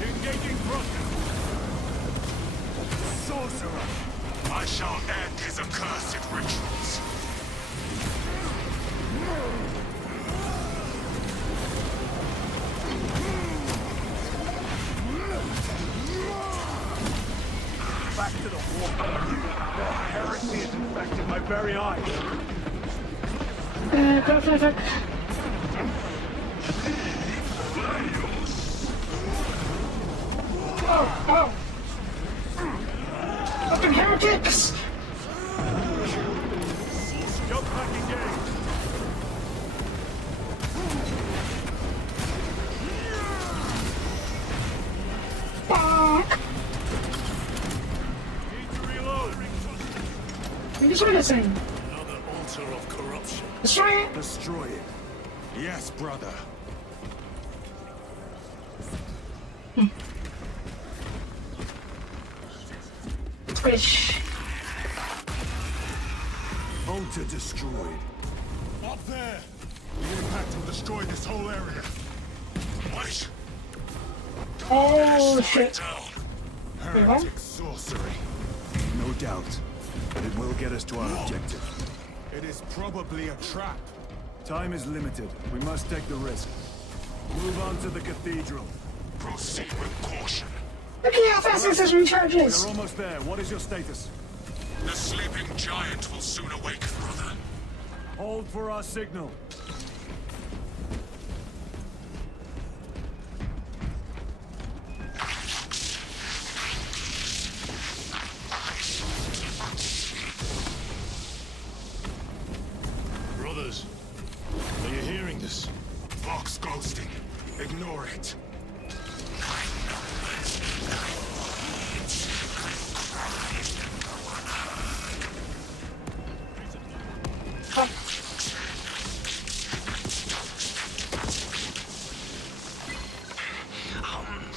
Engaging thrusters. Sorcerer. I shall end his accursed rituals. Back to the war. The heresy has infected my very eyes. Go. Oh. Fucking heretics! Jump back engaged. Fuck! Need to reload. Destroy this thing! Another altar of corruption. Destroy it! Destroy it. Yes, brother. Squish. Altar destroyed. Up there! The impact will destroy this whole area. Wait! Oh Slow shit. it down. Heretic sorcery. No doubt. But it will get us to our objective. It is probably a trap. Time is limited. We must take the risk. Move on to the cathedral. Proceed with caution. Look at how fast this recharges! We're almost there. What is your status? The sleeping giant will soon awaken, brother. Hold for our signal. Brothers, are you hearing this? Vox ghosting. Ignore it.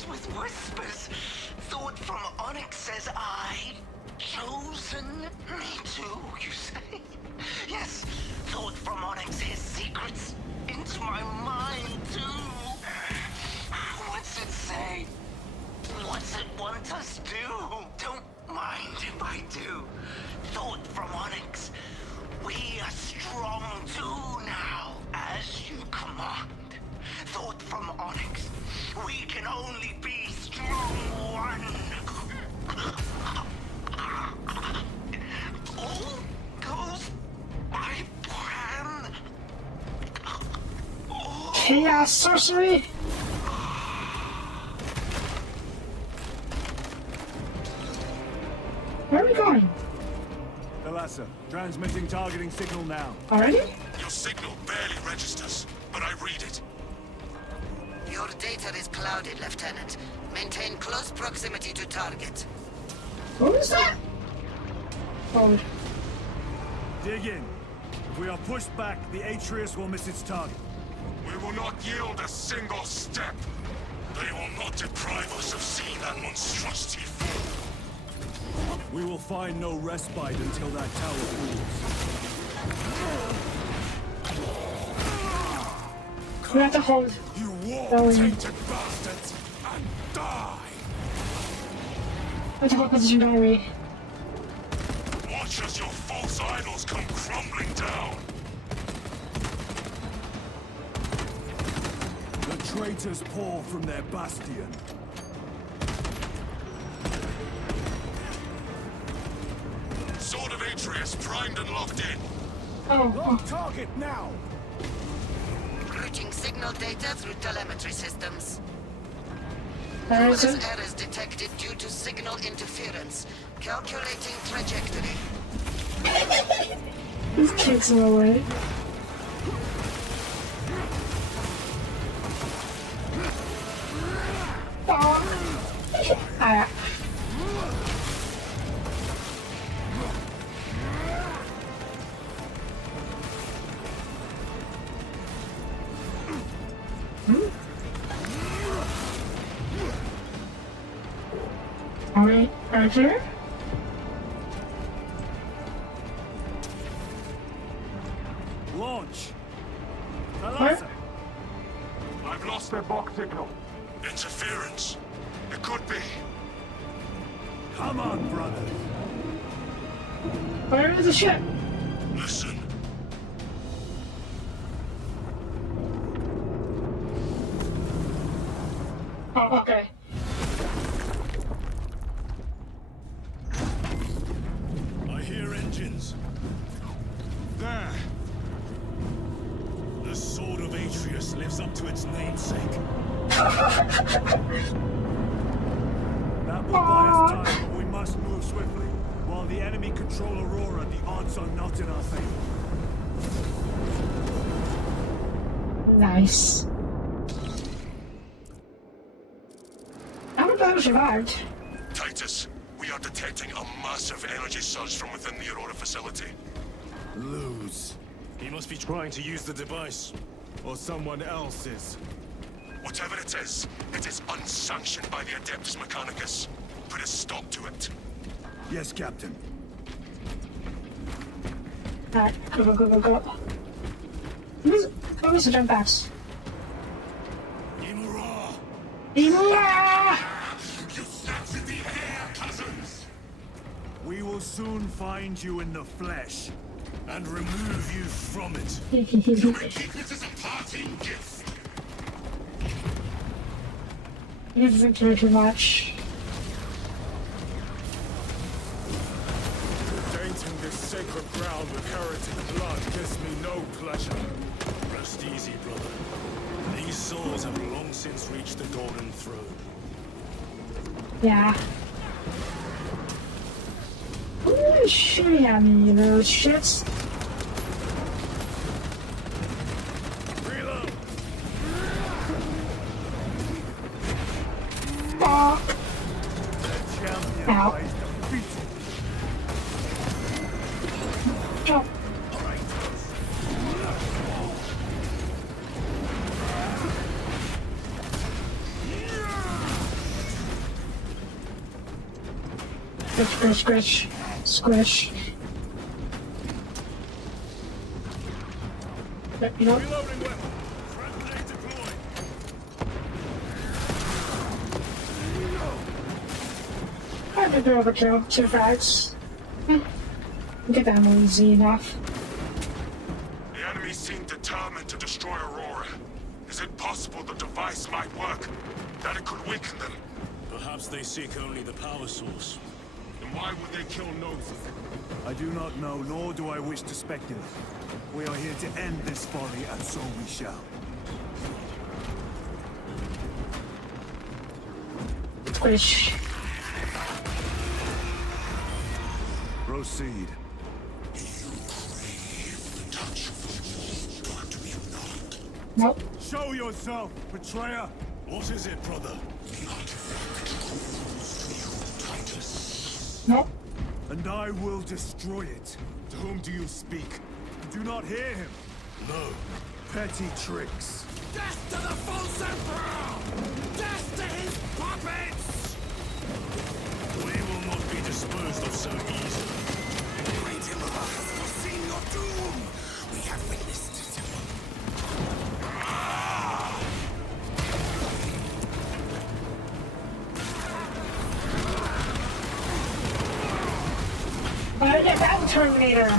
With whispers, thought from Onyx says I chosen me too, you say? Yes, thought from Onyx his secrets into my mind too. What's it say? What's it want us do? Don't mind if I do. Thought from Onyx, we are strong too now, as you command. Thought from Onyx, we can only be strong one. All goes by plan. Chaos sorcery? going? Thalassa, transmitting targeting signal now. Already? Your signal barely registers, but I read it. Your data is clouded, Lieutenant. Maintain close proximity to target. What was that? Oh, Dig in. If we are pushed back, the Atreus will miss its target. We will not yield a single step. They will not deprive us of seeing that monstrosity fall. We will find no respite until that tower falls. we have to hold. You Going. war-tainted bastards, and die! We have to hold position, don't we? Watch as your false idols come crumbling down. The traitors pour from their bastion. Sword of Atreus primed and locked in. Oh, Target now! Routing signal data through telemetry systems. where is Numerous it? errors detected due to signal interference. Calculating trajectory. These kicks are away. Oh. Ah. Are we right here? Launch! What? Thalassa! I've lost their box signal. Interference. It could be. Come on, brother! Where is the ship? Listen. Oh, okay. I hear engines. There. The Sword of Atreus lives up to its namesake. That will buy us time, but we must move swiftly. While the enemy control Aurora, the odds are not in our favor. Nice. How would that survived? Titus, we are detecting a massive energy surge from within the Aurora facility. Lose. He must be trying to use the device. Or someone else is. Whatever it is unsanctioned by the Adeptus Mechanicus. Put a stop to it. Yes, Captain. Alright, go. Where's the jump packs? Imura! Imura! You snatch in the air, cousins! We will soon find you in the flesh. And remove you from it. You may keep it as a parting gift. You didn't care too much. Tainting this sacred ground with heretic blood gives me no pleasure. Rest easy, brother. These souls have long since reached the Golden Throne. Yeah. Who is shooting at me, you know, shits? Reload! Fuck! Champion Ow. lies defeated. Jump. Squish. You know, Reloading weapon! Front grenade deployed! I did overkill. 2 frags. Get that one easy enough. The enemy seem determined to destroy Aurora. Is it possible the device might work? That it could weaken them? Perhaps they seek only the power source. Then why would they kill Nosy? I do not know, nor do I wish to speculate. We are here to end this folly, and so we shall. Squish. Proceed. Nope. Show yourself, betrayer! What is it, brother? Nope. And I will destroy it. To whom do you speak? You do not hear him. No. Petty tricks. Death to the false emperor! Death to his puppets! We will not be disposed of so easily. Great Emperor has foreseen your doom! We have witnessed it. I get that Terminator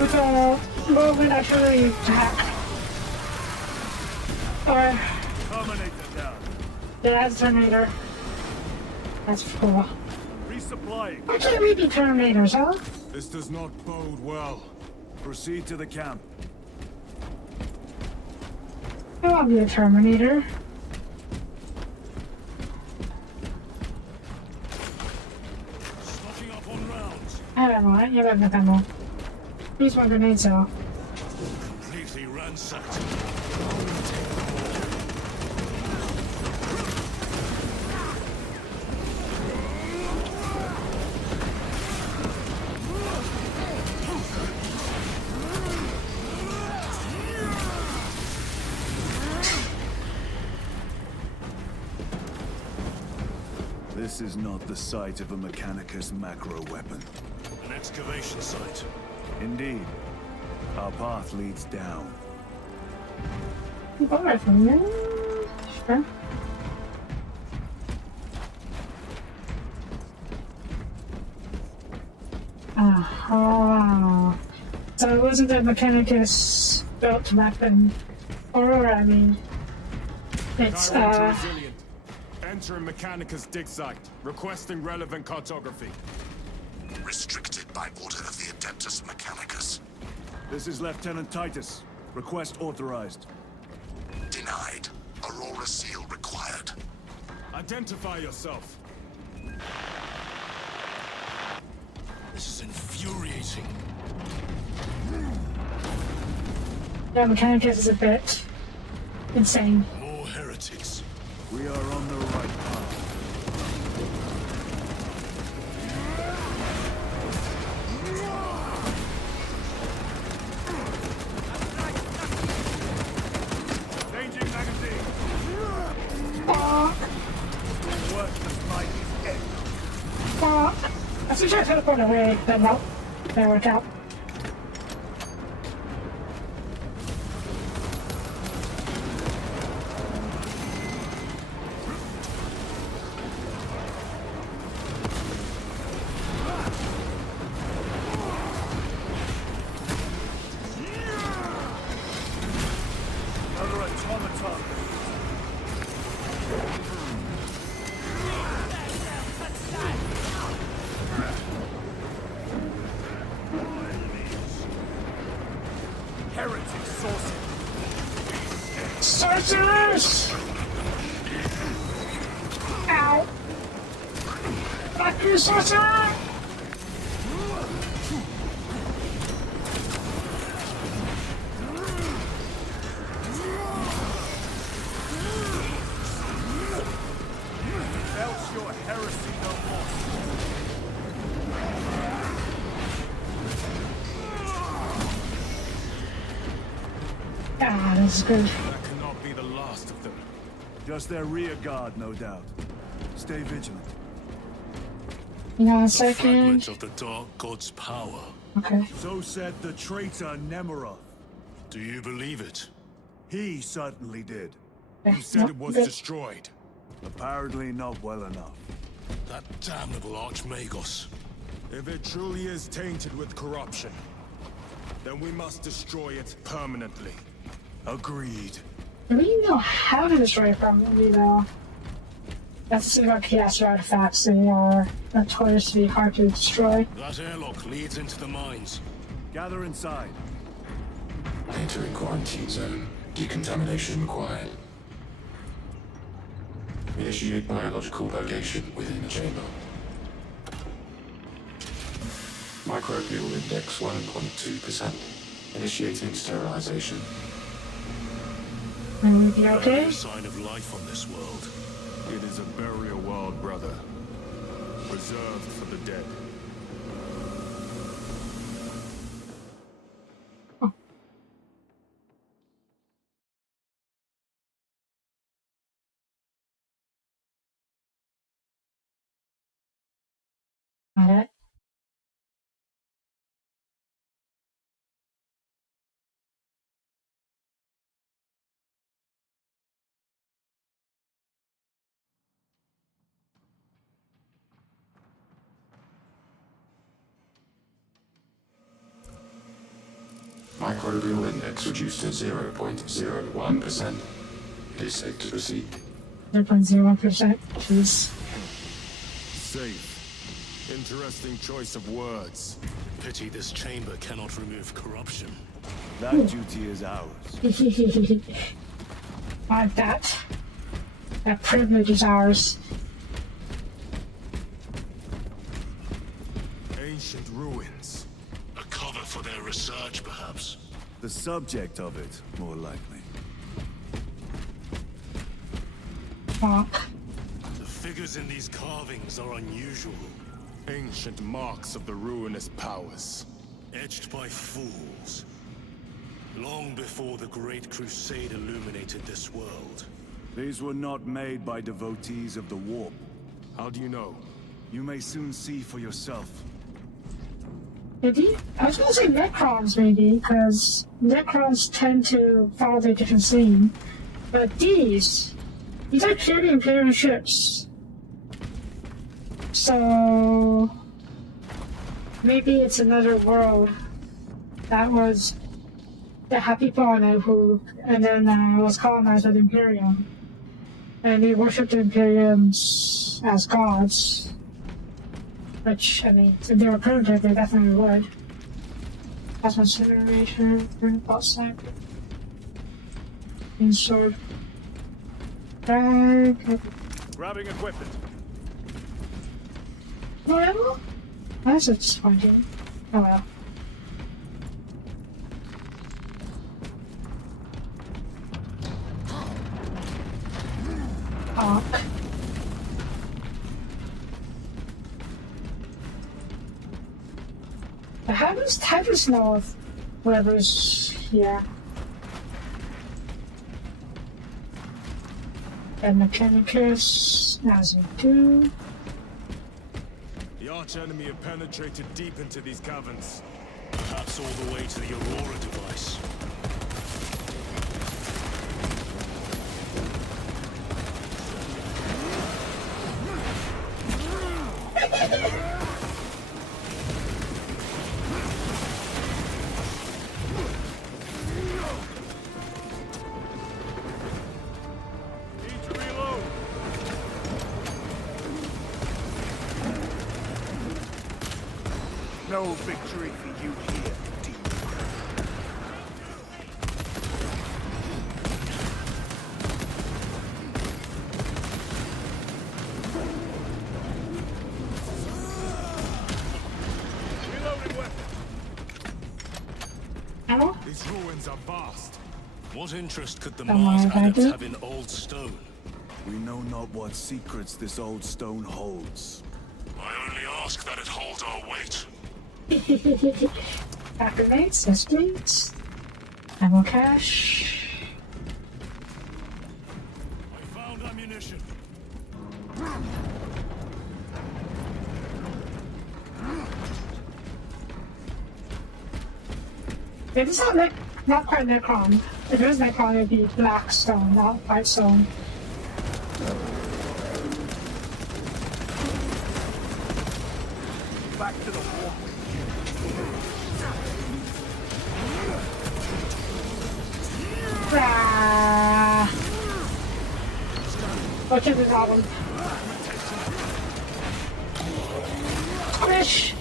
with a movement artillery attack. Or, Terminate them down. yeah, that's Terminator. That's cool. Resupplying. Why can't we be Terminators, huh? This does not bode well. Proceed to the camp. I'll be a Terminator. Stocking up on rounds. I don't know, you have enough ammo. Use my grenades out. Completely ransacked. This is not the site of a Mechanicus macro weapon. An excavation site. Indeed. Our path leads down. Go right from there. Sure. So it wasn't a Mechanicus built weapon. Or, I mean, it's, Resilient. Enter Mechanicus dig site. Requesting relevant cartography. Restricted by order of the Adeptus Mechanicus. This is Lieutenant Titus. Request authorized. Denied. Aurora seal required. Identify yourself. This is infuriating. yeah, Mechanicus is a bit insane. More heretics. We are on the right path. Changing magazine. Work the fight is dead. Fuck. I think I teleport away, but no. Didn't work out. Another automaton. Heretic sorcerer. Sorcerers! Ow! Fuck you, sorcerer! Else your heresy no more. Ah, this is good. That cannot be the last of them. Just their rear guard, no doubt. Stay vigilant. Hang on a Fragment second. of the Dark God's power. Okay. So said the traitor Nemeroth. Do you believe it? He certainly did. You said it was destroyed. Apparently not well enough. That damnable Archmagos. If it truly is tainted with corruption, then we must destroy it permanently. Agreed. Do we know how to destroy it permanently, though? That's the thing about chaos artifacts. They are notoriously hard to destroy. That airlock leads into the mines. Gather inside. Entering quarantine zone. Decontamination required. Initiate biological purgation within the chamber. Microbial index 1.2%. Initiating sterilization. You okay? No sign of life on this world. It is a burial world, brother. Reserved for the dead. Alright. Microbial index reduced to 0.01%. It is safe to proceed. 0.01%. Jeez. Safe. Interesting choice of words. Pity this chamber cannot remove corruption. That duty is ours. Like that. That privilege is ours. Ancient ruins. A cover for their research, perhaps. The subject of it, more likely. Fuck. The figures in these carvings are unusual. Ancient marks of the ruinous powers. Etched by fools. Long before the Great Crusade illuminated this world. These were not made by devotees of the warp. How do you know? You may soon see for yourself. Maybe? I was gonna say Necrons, maybe, because Necrons tend to follow a different scene. But these are clearly Imperial ships. So maybe it's another world that was that had people on it who, and then was colonized by the Imperium, and they worshipped the Imperiums as gods. Which, I mean, if they were primitive, they definitely would. Plasma incineration, pulse sniper, sword, drag. Grabbing equipment. No ammo? That's disappointing. Oh well. Fuck. But how does Titus know if whatever's here? And Mechanicus, as we do. The arch enemy have penetrated deep into these caverns. Perhaps all the way to the Aurora device. No victory for you here, demon. Reloading weapon. Ammo? These ruins are vast. What interest could the Come Mars on, adepts baby. have in old stone? We know not what secrets this old stone holds. I only ask that it holds our weight. Activates, yes please. Ammo cache. I found ammunition. It is not quite Necron. If it was Necron, it would be black stone, not white stone. Back to the war. What is the problem? Squish!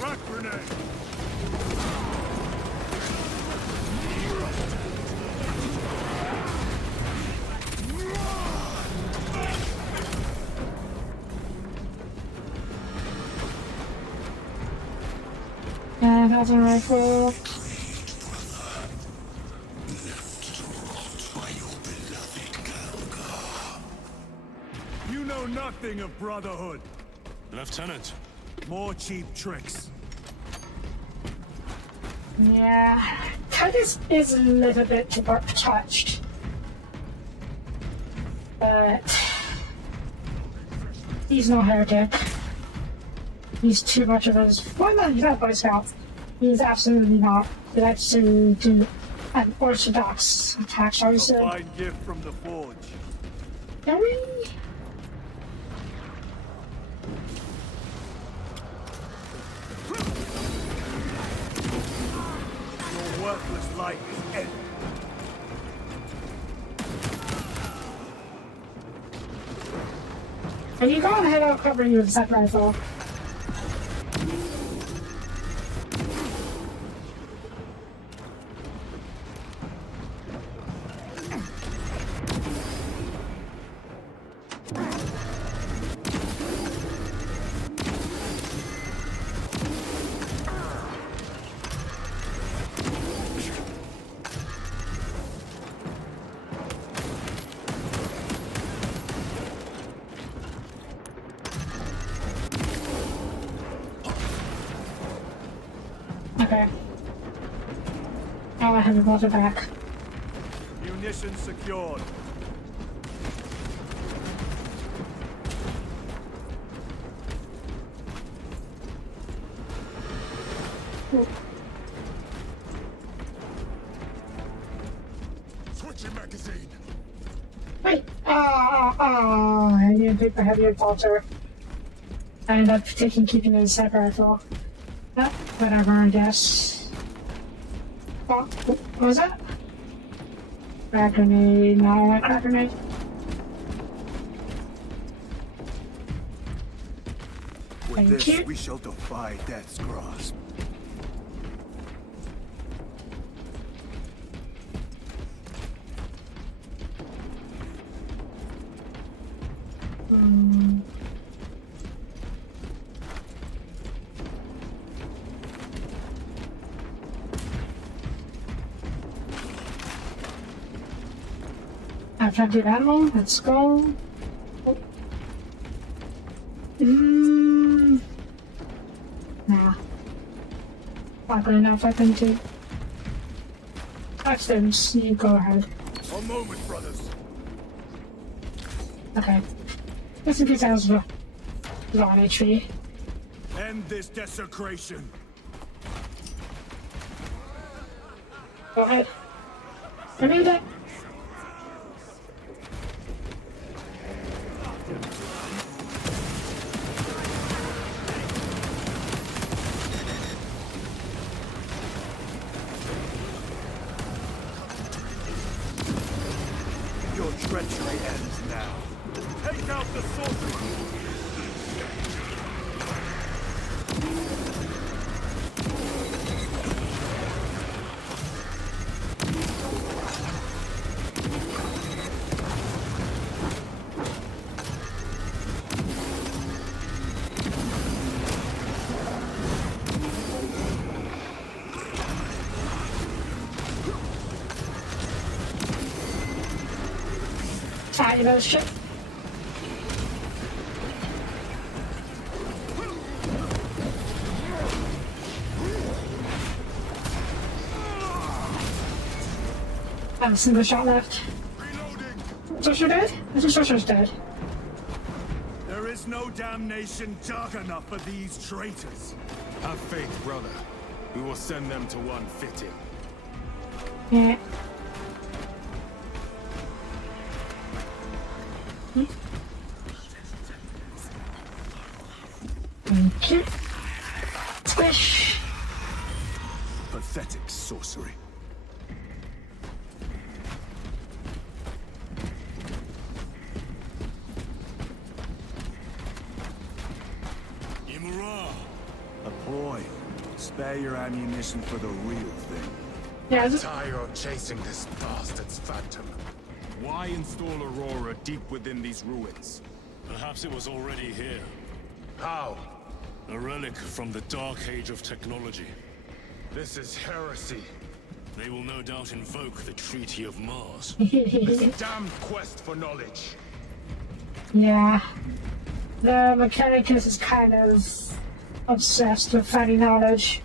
Rock grenade. And has a rifle. You know nothing of brotherhood. Lieutenant. More cheap tricks. Yeah, Curtis is a little bit too touched. But he's no heretic. He's too much of his. Well, no, he's not a Boy Scout. He's absolutely not. He likes to do an orthodox attack, shall we A say. fine gift from the forge. Can we? Your worthless life is ended. Are you going ahead? I'll cover you with a second rifle. Okay. Now I have to water back. Munitions secured. Switching magazine. Wait! I didn't pick the heavier bolter. I ended up keeping it a separate rifle. Yep, whatever, I guess. Oh, what was that? Crack grenade, no, a crack grenade. With Thank this, you. we shall defy death's grasp. I've plenty of ammo, let's go. Nah. Not good enough, I think, to touch them, so you go ahead. A moment, brothers. Okay. Just in case I was low on HP. End this desecration. Go ahead. I need it. Your treachery ends now. Take out the sorcerer! Tie those shit. I have a single shot left. Sorcerer dead? I think Sorcerer's dead. There is no damnation dark enough for these traitors. Have faith, brother. We will send them to one fitting. Yeah. Thank you. Squish. Pathetic sorcery. Imura! A ploy. Spare your ammunition for the real thing. Yeah, just Tired of chasing this bastard's phantom. Why install Aurora deep within these ruins? Perhaps it was already here. How? A relic from the Dark Age of technology. This is heresy. They will no doubt invoke the Treaty of Mars. This damned quest for knowledge. Yeah. The Mechanicus is kind of obsessed with finding knowledge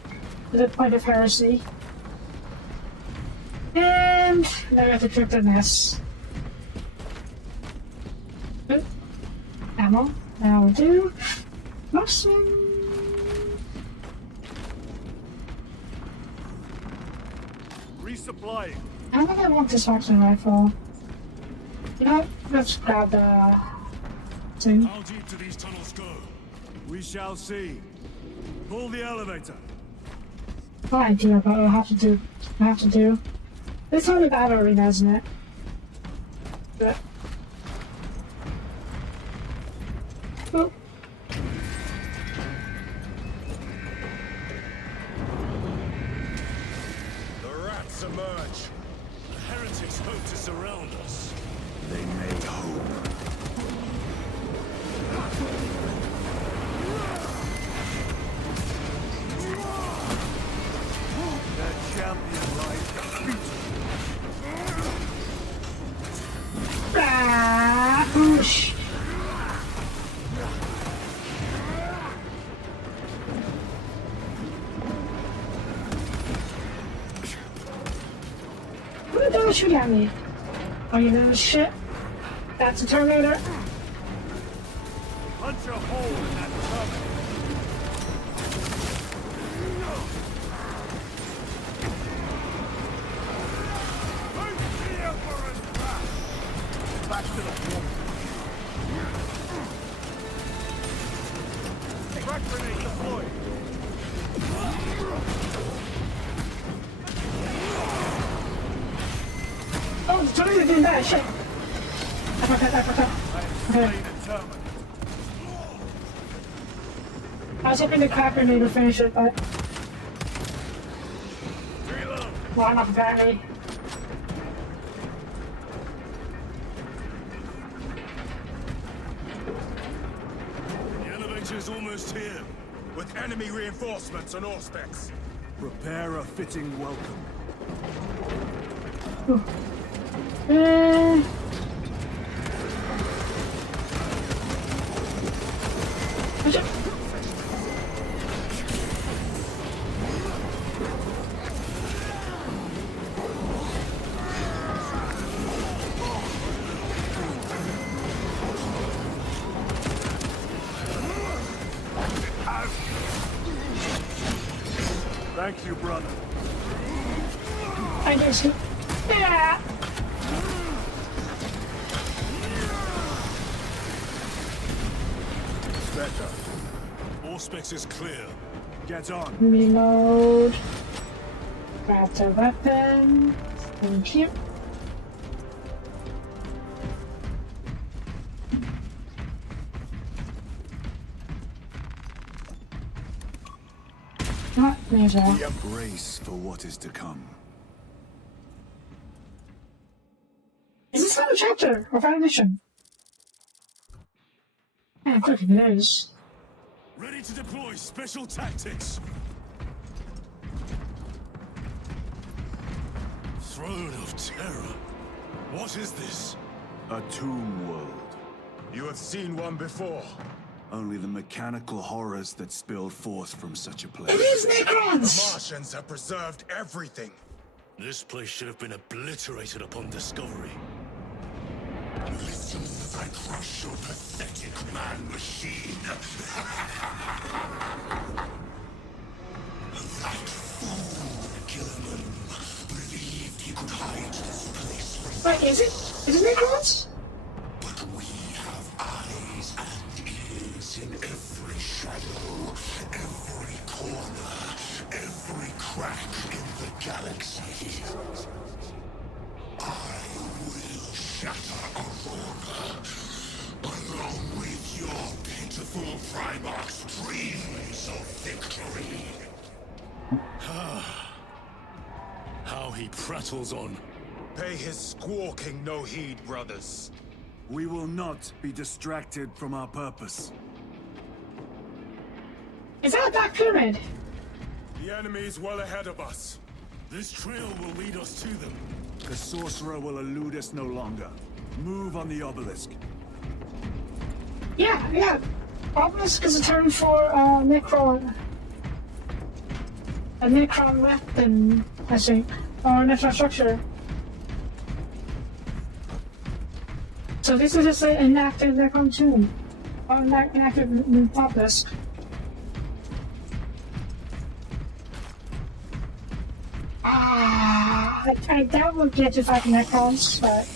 to the point of heresy. And now we have to trip the mess. Oop. Ammo. Now we do. Awesome. Resupplying. I think I want this marksman rifle. You know, let's grab the thing. How deep do these tunnels go? We shall see. Pull the elevator. No idea, but I'll have to do. I have to do. It's only battle arena, isn't it? Yeah. Oh. The rats emerge. The heretics hope to surround us. They may hope. Their champion lies defeated. Ah, oosh. What are you doing shooting at me? Oh, you little shit? That's a Terminator? Punch a hole in that terminal. Back to the floor. Frag grenade deployed. Oh, the Terminator did that shit. I forgot. Okay. I was hoping the crap grenade would finish it, but... Well, not apparently. The elevator's almost here. With enemy reinforcements on all specs. Prepare a fitting welcome. Thank you, brother. I guess. Yeah. Better. Auspex is clear. Get on. Reload. Grab the weapon. Thank you. Ah, there's a... Brace for what is to come. Is this not a chapter or final mission? Yeah, I'm clicking it is. Ready to deploy special tactics. Throne of Terror. What is this? A tomb world. You have seen one before. Only the mechanical horrors that spilled forth from such a place. It is The Necrons! Martians have preserved everything. This place should have been obliterated upon discovery. Listen as I crush your pathetic man-machine. That fool, Gilliman, believed he could hide this place from Wait, is it? Is it Necrons? But we have eyes and ears in every shadow, every corner, every crack in the galaxy. I will shatter Aurora, along with your pitiful Primarch's dreams of victory. How he prattles on. Pay his squawking no heed, brothers. We will not be distracted from our purpose. Is that a Black Pyramid? The enemy's well ahead of us. This trail will lead us to them. The sorcerer will elude us no longer. Move on the obelisk. Yeah. Obelisk is a term for Necron. A Necron weapon, I think. Or Necron structure. So this is just an inactive Necron tomb. Or an inactive obelisk. I doubt we'll get to fight Necrons, but...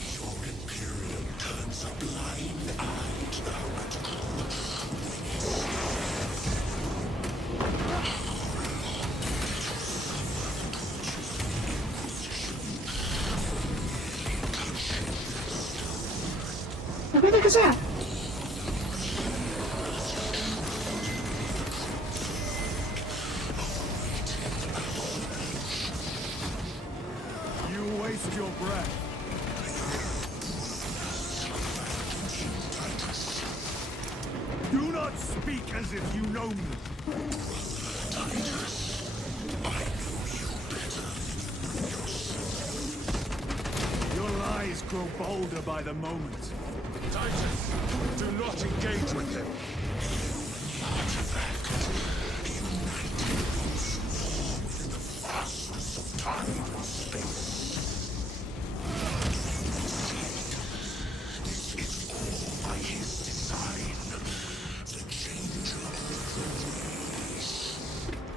What the heck is that? You waste your breath. Do not speak as if you know me. Your lies grow bolder by the moment. Titus, do not engage with him.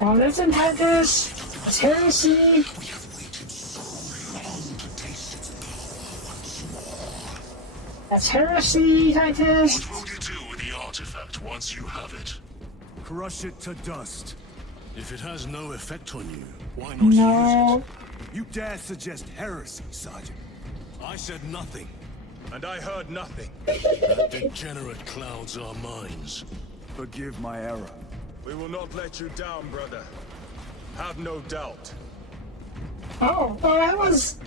Oh, listen, Titus! It's heresy! That's heresy, Titus! What will you do with the artifact once you have it? Crush it to dust. If it has no effect on you, why not No. use You dare suggest heresy, Sergeant? it? I said nothing. And I heard nothing. That degenerate clouds our minds. Forgive my error. We will not let you down, brother. Have no doubt. Oh, well, that was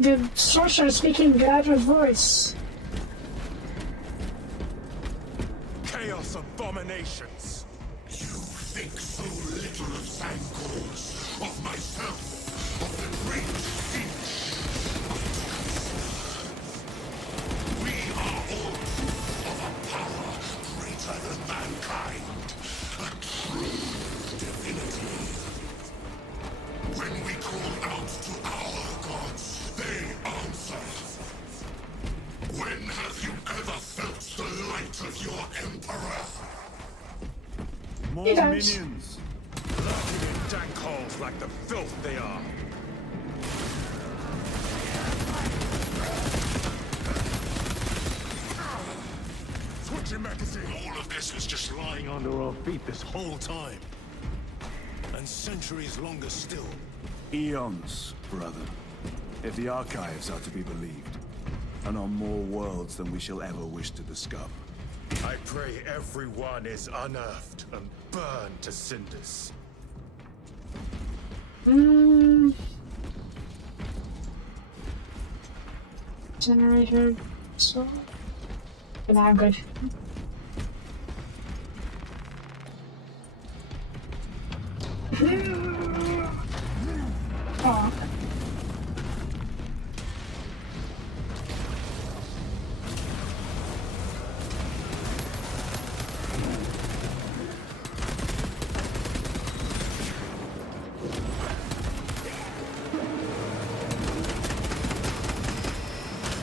the sorcerer speaking Gadra's voice. Chaos abominations. You think so little of Sankors, of myself, of the great Finch. We are all of a power greater than mankind, a true divinity. When we call out to our gods, they answer. When have you ever felt the light of your Emperor? More He does. minions. Lurking in dank holes like the filth they are. Switching magazine. All of this was just lying under our feet this whole time. And centuries longer still. Eons, brother. If the archives are to be believed. And on more worlds than we shall ever wish to discover. I pray everyone is unearthed and burned to cinders. Generator. So. But now I'm good. Oh.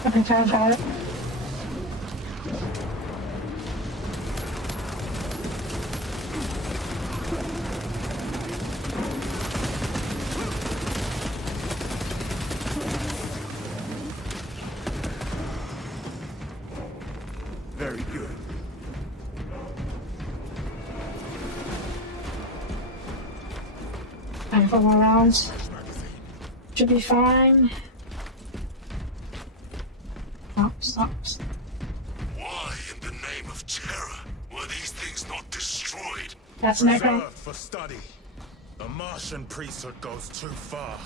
I think I got it. Very good. And 4 more rounds. Should be fine. Stop. Why, in the name of terror, were these things not destroyed? That's Necron. Reserved for study. The Martian priesthood goes too far.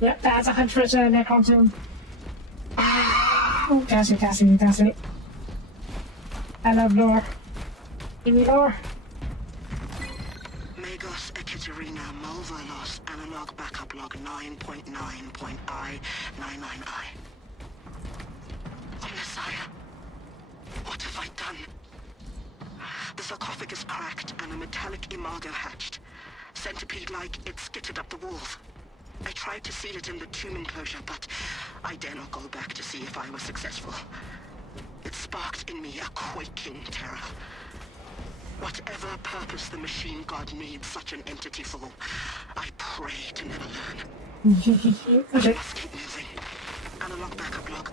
Yep, that's 100% Necron tomb. Oh, Cassie. I love lore. Give me lore. Argos Ekaterina Malvolos analog backup log 9.9.I99I. Messiah, what have I done? The sarcophagus cracked and a metallic imago hatched. Centipede-like, it skittered up the walls. I tried to seal it in the tomb enclosure, but I dare not go back to see if I was successful. It sparked in me a quaking terror. Whatever purpose the machine god needs such an entity for, I pray to never learn. I must keep moving. Analog backup log.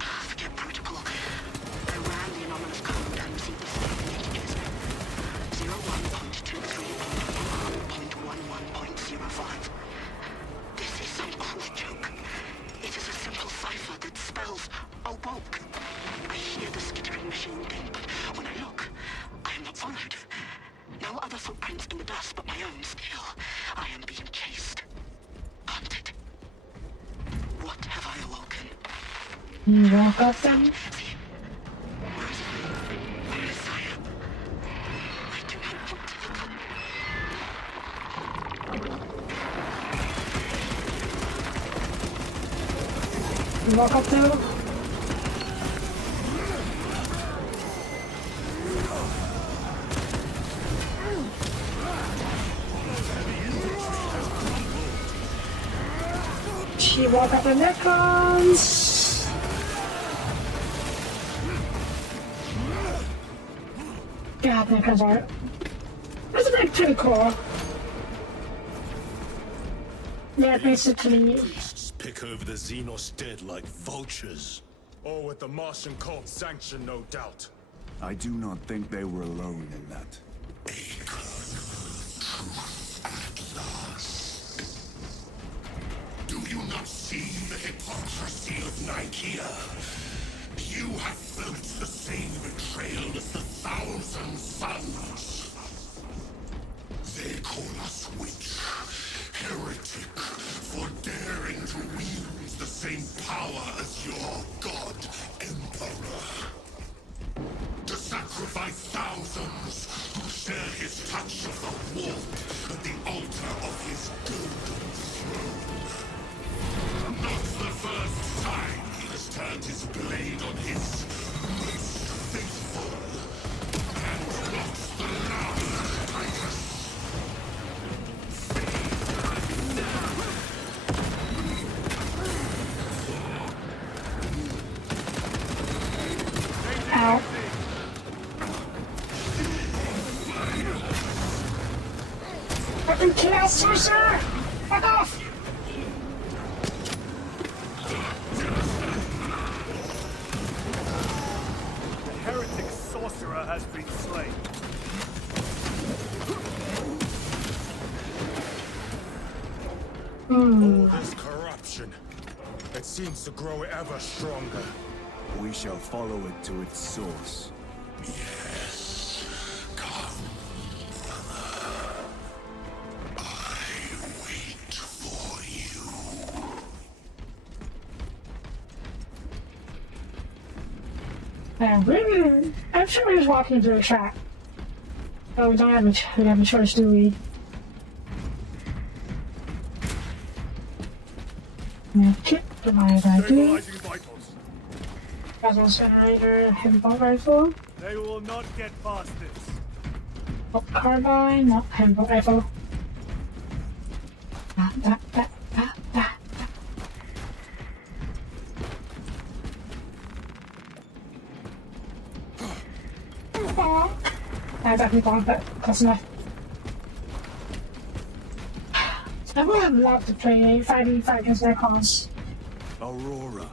Forget protocol. I ran the anomalous code and received the following messages. 01.23.11.11.05. This is some cruel joke. It is a simple cipher that spells awoke. I hear the skittering machine thing, but when I look, I am not followed. No other footprints in the dust but my own still. I am being chased. Hunted. What have I awoken? You woke up then? You woke up too? She woke up in Necrons! God, Necrons are... Isn't that pretty cool? Yeah, basically... Beasts pick over the Xenos dead like vultures. All with the Martian cult's sanction, no doubt. I do not think they were alone in that. Do you not see the hypocrisy of Nicaea? You have felt the same betrayal as the Thousand Sons. They call us witch, heretic, for daring to wield the same power as your god, Emperor. To sacrifice thousands who share his touch of the warp at the altar of his golden throne. Not the first time he has turned his blade on his most faithful. And not the last, Titus. Ow. Fucking chaos sorcerer! Fuck off! The heretic sorcerer has been slain. All this corruption, it seems to grow ever stronger. We shall follow it to its source. Yes, come, brother. I wait for you. I'm sure he's walking through a trap. Oh, we don't have a choice, do we? Okay, divide by 2. Stabilizing vitals. Plasma generator, heavy bolt rifle. They will not get past this. Bolt carbine, not heavy bolt rifle. I definitely bombed that close enough. I would have loved to play 5v5 against Necrons. Aurora.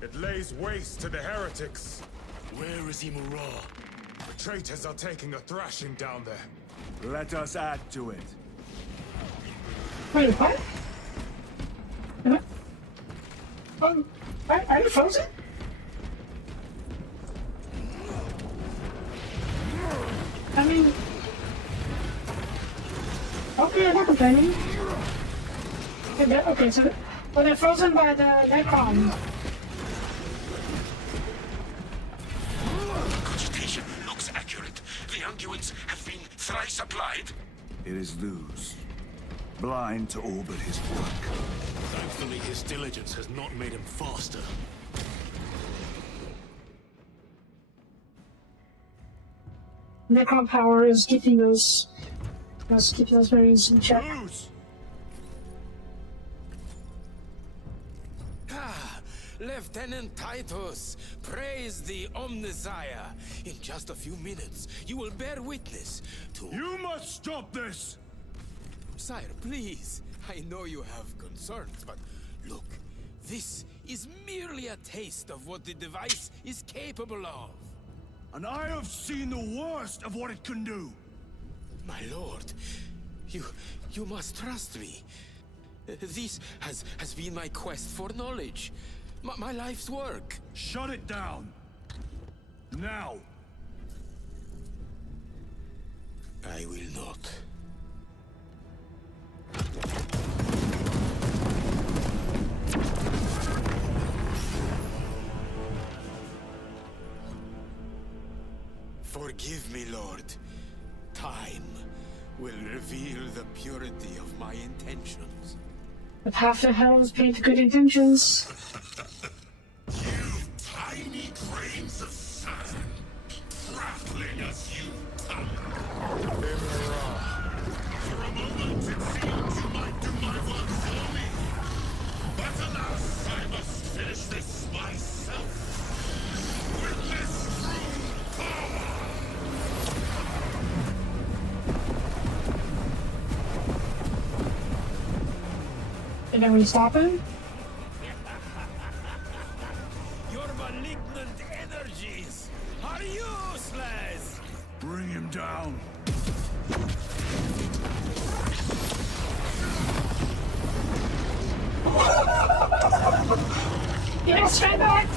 It lays waste to the heretics. Where is Imura? The traitors are taking a thrashing down there. Let us add to it. Wait, what? Are you frozen? I mean... Okay, I'm not complaining. Okay, so... Well, they're frozen by the Necron. Consultation looks accurate. The unguents have been thrice applied. It is Luz, blind to all but his work. Thankfully, his diligence has not made him faster. Necron power is keeping those variants in check. Lieutenant Titus, praise the Omnisire. In just a few minutes, you will bear witness to... You must stop this! Sire, please. I know you have concerns, but look, this is merely a taste of what the device is capable of. And I have seen the worst of what it can do. My lord, you must trust me. This has been my quest for knowledge. My life's work. Shut it down. Now. I will not. Forgive me, Lord. Time will reveal the purity of my intentions. The path to hell is paved with good intentions. You tiny grains of sand, prattling as you come. For a moment it seemed you might do my work for me. But alas, I must finish this myself. With this true power. And then we stop him? Your malignant energies are useless! Bring him down. Yes, straight back!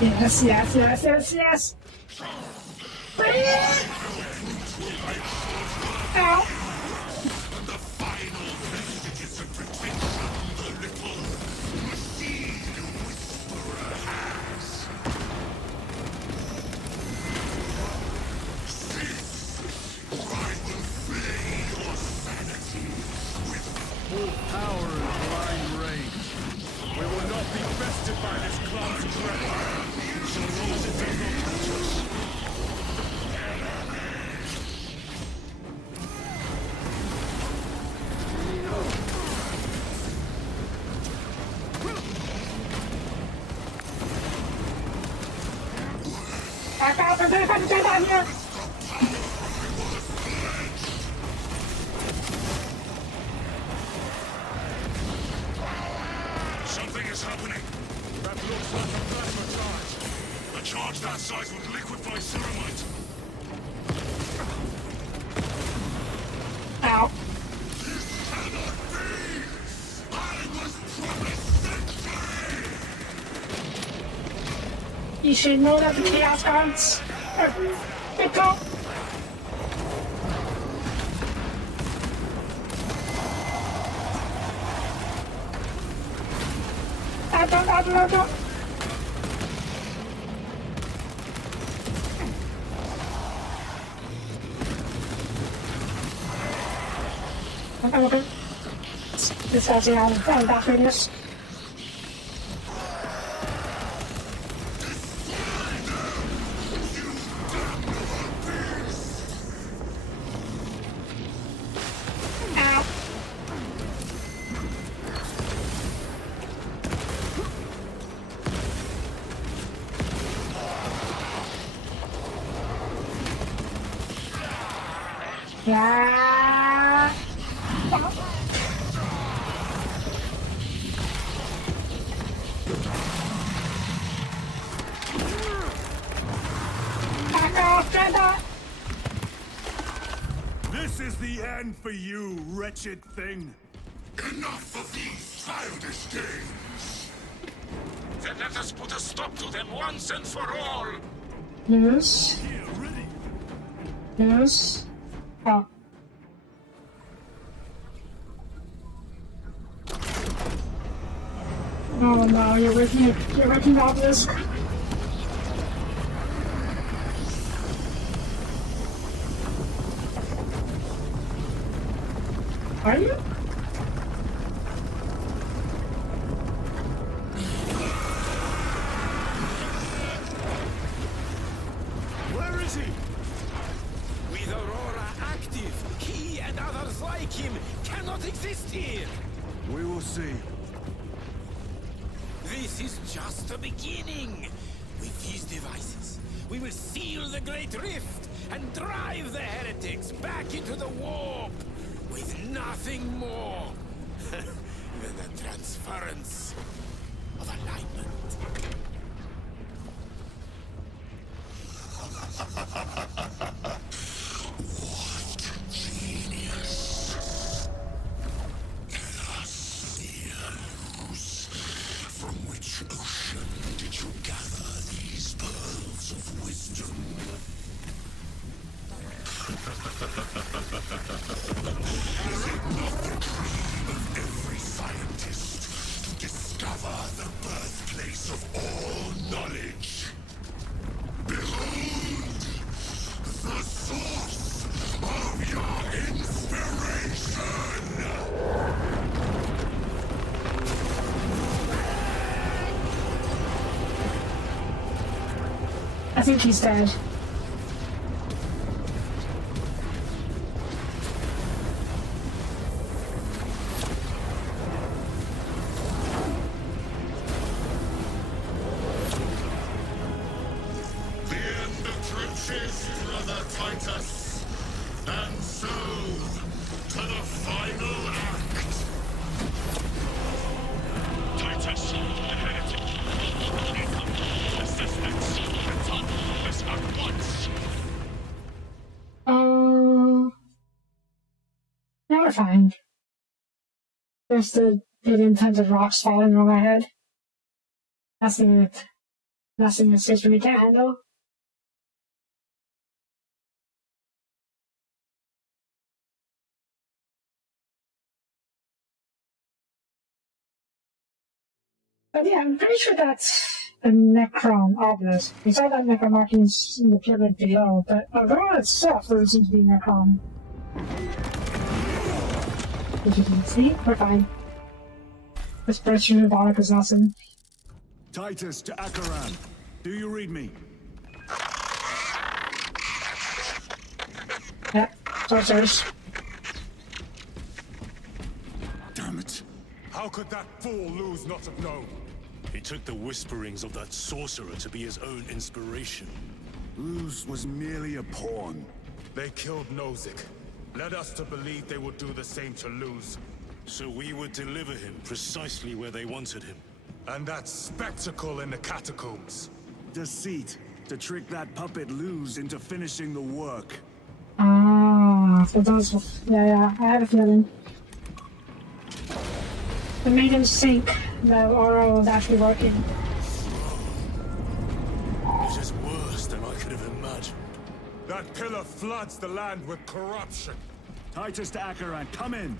Yes, yes, yes, yes, yes! Bring it! Ow! The final vestiges of protection the little machine whisperer has. Cease, or I will flay your sanity with Full power and blind rage. We will not be bested by this clumsy threat. So long as it does not touch us. Here. something is happening. That looks like a plasma charge. A charge that size would liquefy ceramite. Ow. This cannot be! I was promised victory! You should know that the Chaos Guards are fickle. Don't. Okay. This has the back radius. Yeah. Back off, Dreadnought. This is the end for you, wretched thing. Enough of these childish games! Then let us put a stop to them once and for all! Yes. Yes. Oh. Oh no, you're wrecking obelisk. Are you? Where is he? With Aurora active, he and others like him cannot exist here. We will see. This is just the beginning. With these devices, we will seal the Great Rift and drive the heretics back into the warp with nothing more than the transference of alignment. What genius! Let us hear news. From which ocean did you gather these pearls of wisdom? Is it not the dream of every scientist to discover the birthplace of all knowledge? Behold, the source of your inspiration! I think he's dead. The end of trenches, brother Titus. And so, to the final act. Titus, the heretic. Assistance. Return this at once. Never fine. There's the hidden tons of rocks falling on my head. Nothing that system we can't handle. But yeah, I'm pretty sure that's the Necron obelisk. We saw that Necron markings in the pyramid below, but Aurora itself doesn't seem to be Necron. As you can see, we're fine. This British robotic is awesome. Titus to Akaran. Do you read me? Yep, sorcerers. Damn it. How could that fool lose not have known? He took the whisperings of that sorcerer to be his own inspiration. Luz was merely a pawn. They killed Nozick. Led us to believe they would do the same to Luz. So we would deliver him precisely where they wanted him. And that spectacle in the catacombs. Deceit. To trick that puppet Luz into finishing the work. Ah, so that's... Yeah, I had a feeling. It made him think that Aura was actually working. It is worse than I could have imagined. That pillar floods the land with corruption. Titus to Akaran, come in.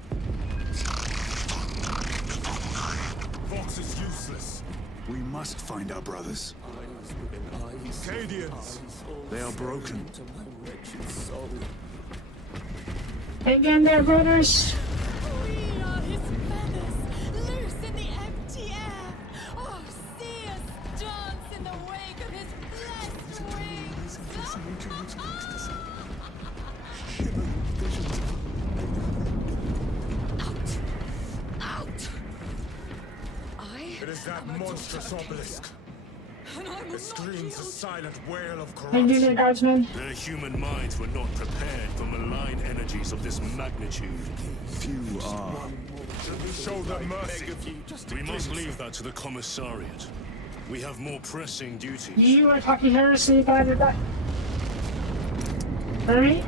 Vox is useless. We must find our brothers. Cadians. They are broken. Again, they're brothers. We are his feathers, loose in the empty air. Oh, see us dance in the wake of his blessed wings. Out! It is that monstrous obelisk. It screams a silent wail of Thank you, corruption. guardsmen. Their human minds were not prepared for malign energies of this magnitude. Few are. Show them mercy. We must leave that to the commissariat. We have more pressing duties. You are talking heresy, by the back. Hurry?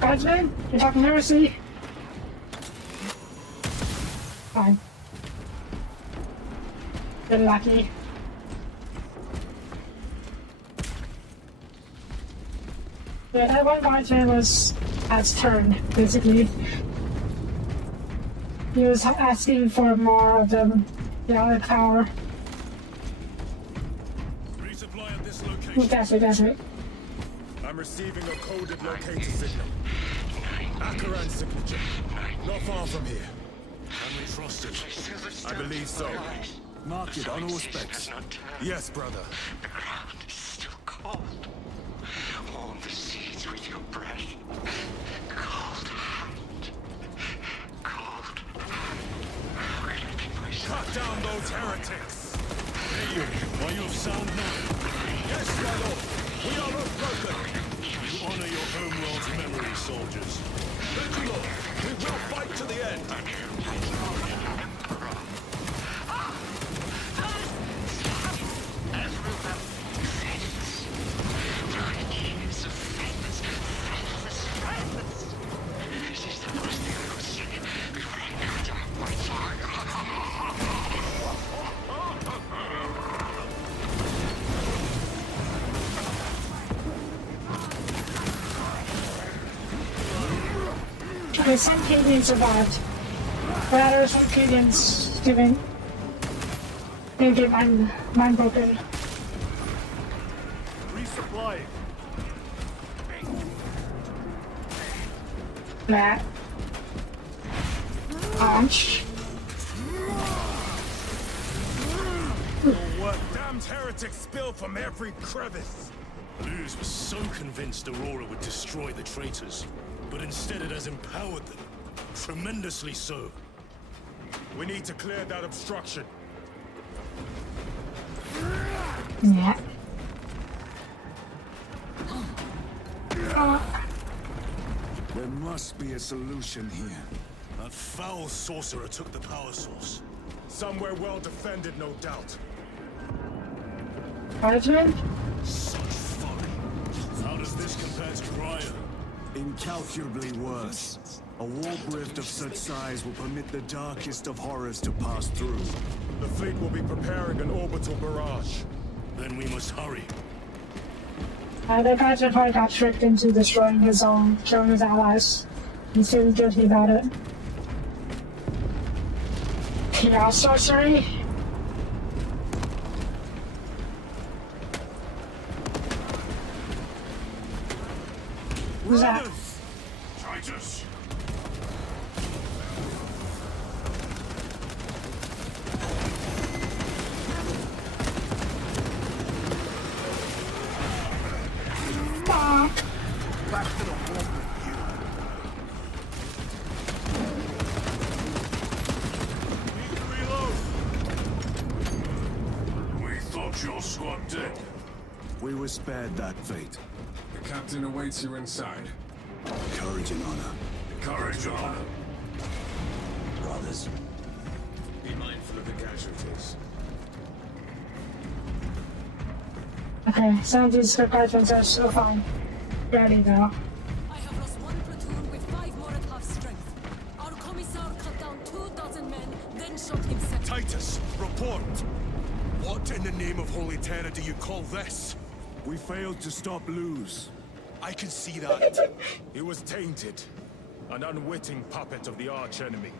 Guardsmen? You're talking heresy? Fine. You're lucky. Yeah, that one guardsman has turned, basically. He was asking for more of the other power. Resupply at this location. That's it. I'm receiving a coded locator signal. Akaran's signature. Not far from here. Can we trust it? I believe so. Mark it on all specs. Yes, brother. The ground is still cold. Warm the seeds with your breath. Cold hand. Cold hand. How can I keep myself? Cut down those heretics! Hey you, are you of sound mind? Yes, my lord. We are unbroken. You honor your homeworld's memory, soldiers. Thank you, Lord. We will fight to the end. Okay, some Canadians survived. But others some Canadians giving. They get mind broken. Resupplying. That. Punch. What damned heretics spill from every crevice? Luz was so convinced Aurora would destroy the traitors, but instead it has empowered them. Tremendously so. We need to clear that obstruction. Yeah. There must be a solution here. That foul sorcerer took the power source. Somewhere well defended, no doubt. Parchment? Such folly. How does this compare to Graya? Incalculably worse. A warp rift of such size will permit the darkest of horrors to pass through. The fleet will be preparing an orbital barrage. Then we must hurry. The Patriot probably got tricked into destroying his own, killing his allies. He's feeling guilty about it. Chaos sorcery? Who's that? Traitors! Fuck! Back to the warp with you. We thought your squad dead. We were spared that fate. The captain awaits you inside. Courage and honor. Courage and honor. Brothers, be mindful of the casualties. Okay, some of these parchments are so fine. Ready now. I have lost one platoon with 5 more at half strength. Our commissar cut down 24 men, then shot himself. Titus, report! What in the name of Holy Terror do you call this? We failed to stop Luz. I can see that. He was tainted. An unwitting puppet of the arch-enemy.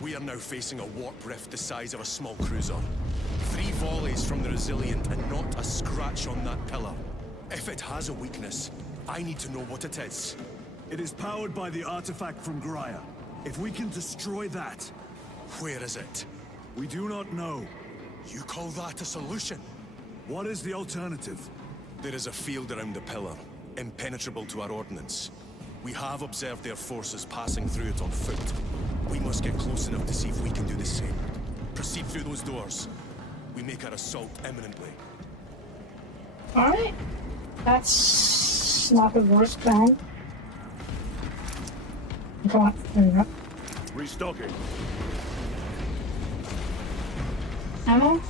We are now facing a warp rift the size of a small cruiser. 3 volleys from the Resilient and not a scratch on that pillar. If it has a weakness, I need to know what it is. It is powered by the artifact from Graya. If we can destroy that... Where is it? We do not know. You call that a solution? What is the alternative? There is a field around the pillar, impenetrable to our ordnance. We have observed their forces passing through it on foot. We must get close enough to see if we can do the same. Proceed through those doors. We make our assault imminently. Alright. That's not the worst plan. Come on, there we go. Restocking. Ammo?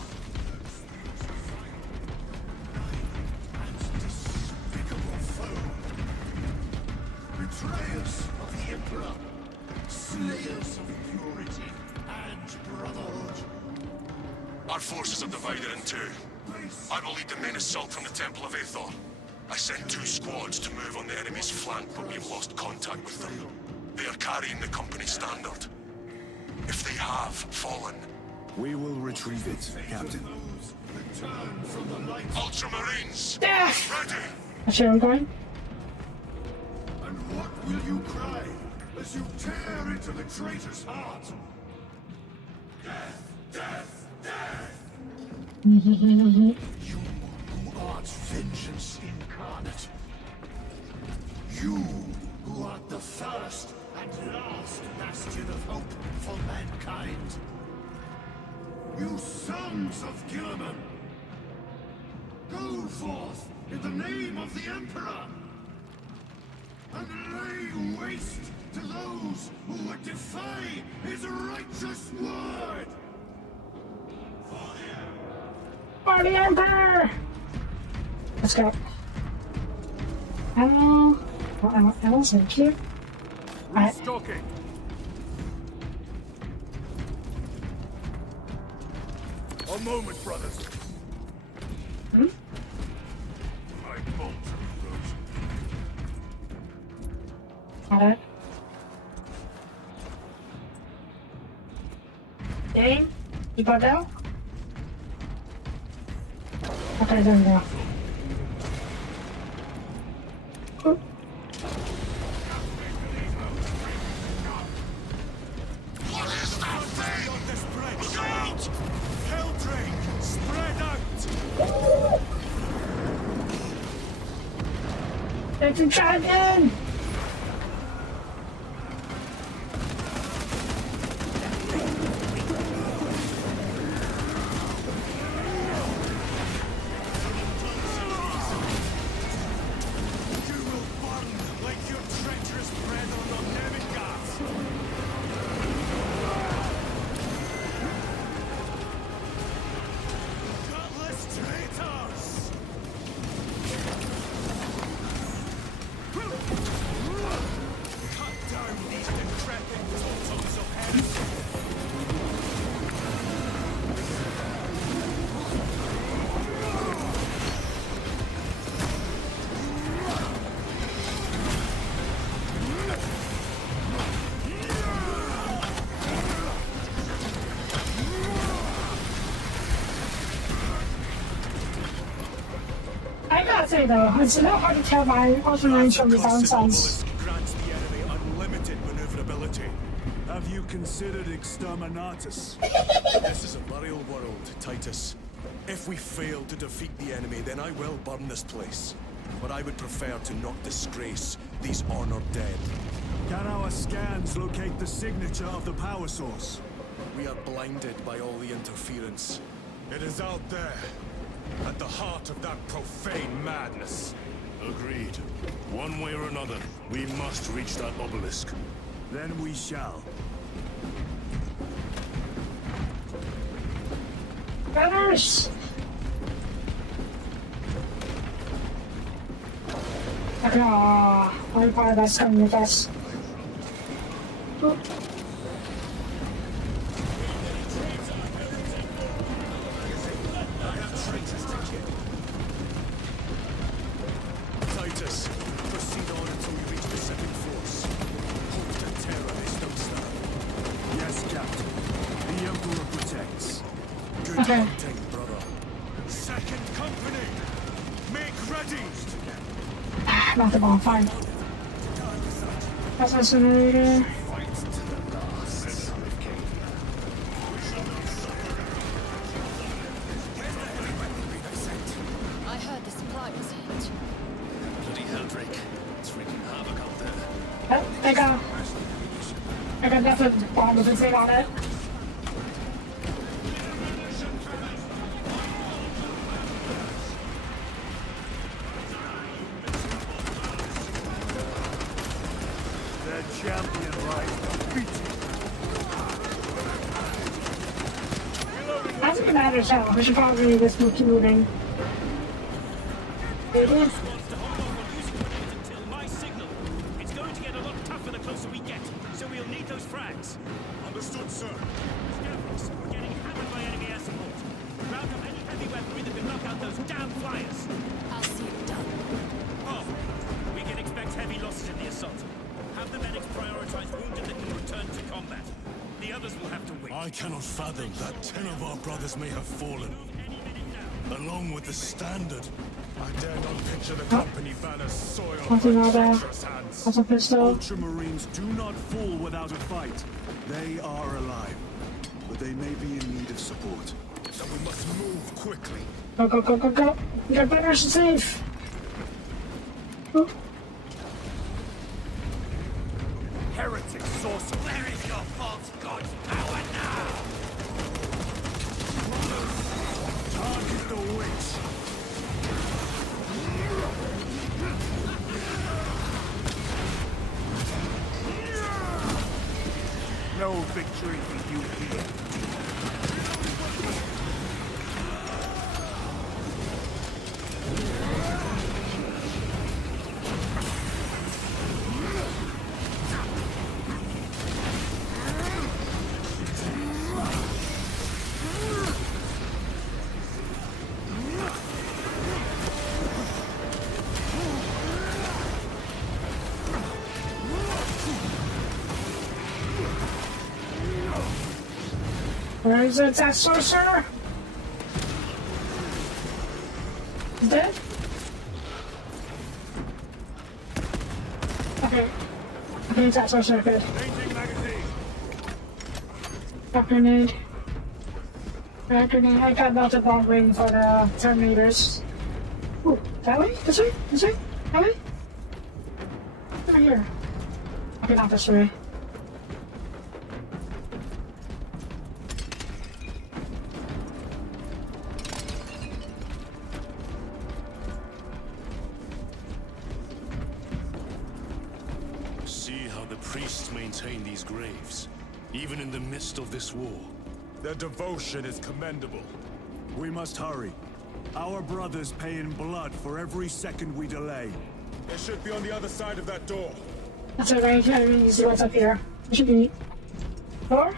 Betrayers of the Emperor, slayers of purity and brotherhood. Our forces are divided in 2. I will lead the main assault from the Temple of Aethor. I sent 2 squads to move on the enemy's flank, but we've lost contact with them. They are carrying the company standard. If they have fallen... We will retrieve it, Captain. Ultramarines! Death! Ready! That's where I'm going. And what will you cry? as you tear into the traitor's heart. Death, death, death! You who art vengeance incarnate. You who art the first and last bastion of hope for mankind. You sons of Gilliman! Go forth in the name of the Emperor! And lay waste to those who would defy his righteous word! For the Emperor! Let's go. Ammo, thank you. Alright. Stalking. A moment, brothers. Hmm? My bolt rose. Alright. Dane, you got down? Okay, there we go. What is that thing on this bridge? Look out! Helldrake, spread out! They can try again! I gotta say though, it's a little hard to tell my Ultramarines from the downsides. Grants the enemy unlimited maneuverability. Have you considered exterminatus? This is a burial world, Titus. If we fail to defeat the enemy, then I will burn this place. But I would prefer to not disgrace these honored dead. Can our scans locate the signature of the power source? We are blinded by all the interference. It is out there, at the heart of that profane madness. Agreed. One way or another, we must reach that obelisk. Then we shall. Gunners! Okay, I'm glad that's coming with us. Oop. Titus, proceed on until we reach the second force. Hope to terror is no stop. Yes, Captain. The Emperor protects. Good hunting, brother. Second company! Make ready! Not the bonfire. Assassinator. I heard the supply was hit. Bloody Helldrake. It's wreaking havoc out there. Oh, I got nothing bomb with a thing on it. Champion right, beat I think it matters now. We should probably just keep moving. It is. Until my signal. It's going to get a lot tougher the closer we get, so we'll need those frags. Understood, sir. Scarecrows, we're getting hammered by enemy air support. Round up any heavy weaponry that can knock out those damn flyers. I'll see it done. Oh, we can expect heavy losses in the assault. Have the medics prioritize wounded that can return to combat. The others will have to wait. I cannot fathom that 10 of our brothers may have fallen. Along with the Standard. I dare not picture the company banners soiled Something by like that. treacherous hands. That's a pistol. Ultramarines do not fall without a fight. They are alive, but they may be in need of support. Then we must move quickly. Go, go, go, go, go. Get better safe. Oh. Heretic sorcerer! Where is your false god's power now? Target the witch! No victory for you here. Where is it, that sorcerer? He's dead? Okay. I think that sorcerer good. Back grenade. Back grenade. I got melted bomb waiting for the Terminators. Ooh, that way? This way? This way? That way? Over here. Okay, not this way. See how the priests maintain these graves, even in the midst of this war. Their devotion is commendable. We must hurry. Our brothers pay in blood for every second we delay. They should be on the other side of that door. That's alright, I mean, you see what's up here. It should be door?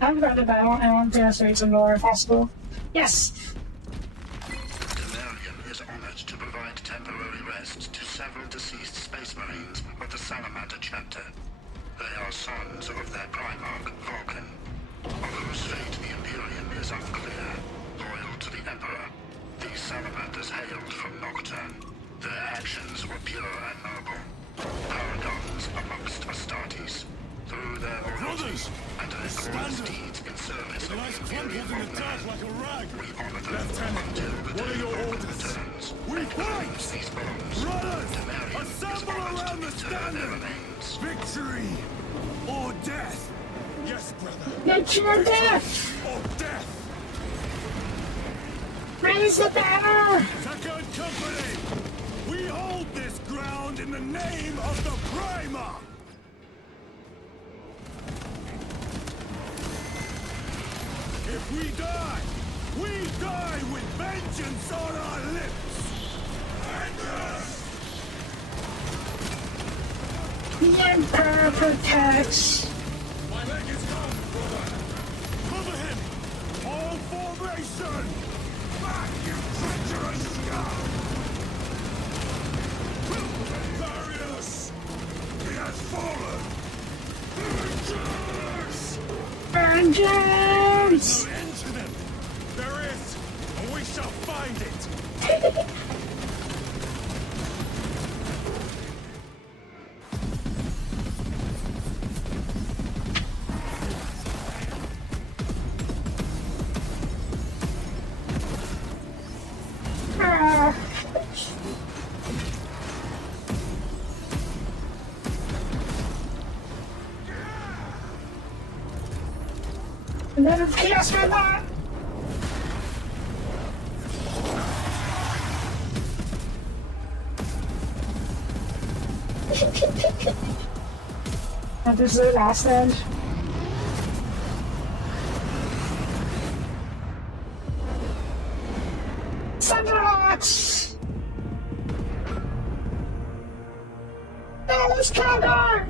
I've got the battle, and I want to answer some door if possible. Yes! Demarion is honored to provide temporary rest to several deceased space marines of the Salamander chapter. They are sons of their primarch, Vulcan, of whose fate the Imperium is unclear. Loyal to the Emperor, these salamanders hailed from Nocturne. Their actions were pure and noble. Paragons amongst Astartes. Through their loyalty and their glorious deeds in service of the Imperium homeland, we honor them until the day Vulcan returns. We fight! fight! These bones. Brothers, Demarion is assemble honored around to the inter their standard! remains. Victory or death! Yes, brother. Victory or death! Or death! Raise the banner! Second Company! We hold this ground in the name of the Primarch! If we die with vengeance on our lips! The Emperor protects! My leg is gone, brother! Cover him! All formation! Back, you treacherous scum! Varius! He has fallen! Vengeance! No end to them! There is, and we shall find it! Ah. Another chaos robot! And this is the last end. Thunderhawks! Alice Condor!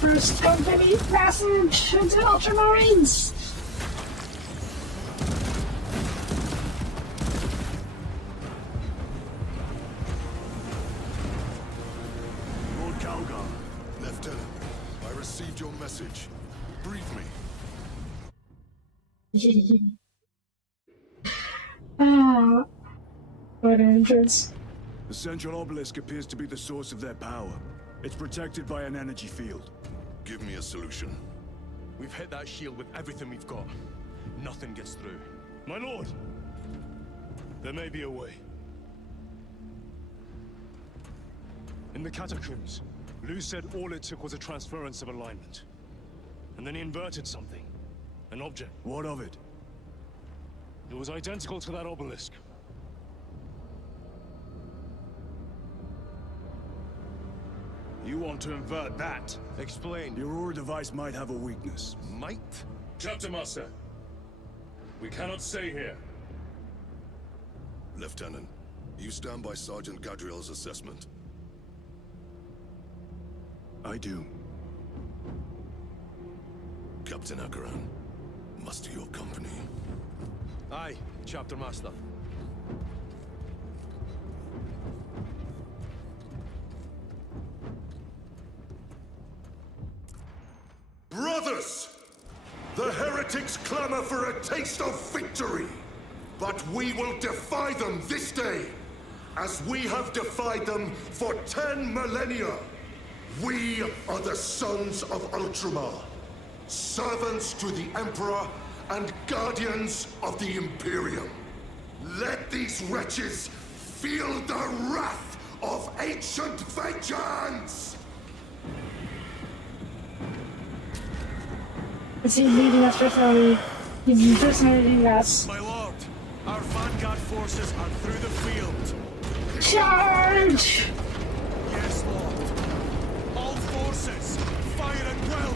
First Company passage into Ultramarines! Lord Calgar. Lieutenant, I received your message. Brief me. Ah, what an entrance. The central obelisk appears to be the source of their power. It's protected by an energy field. Give me a solution. We've hit that shield with everything we've got. Nothing gets through. My lord! There may be a way. In the catacombs, Lu said all it took was a transference of alignment. And then he inverted something. An object. What of it? It was identical to that obelisk. You want to invert that? Explain. The Aurora device might have a weakness. Might? Chapter Master. We cannot stay here. Lieutenant, you stand by Sergeant Gadriel's assessment. I do. Captain Akaran, muster your company. Aye, Chapter Master. Brothers! The heretics clamor for a taste of victory! But we will defy them this day, as we have defied them for 10 millennia! We are the sons of Ultramar, servants to the Emperor and guardians of the Imperium. Let these wretches feel the wrath of ancient vengeance! Is he leading us personally? He's impersonating us. My lord, our vanguard forces are through the field. Charge! Yes, lord. All forces, fire at will!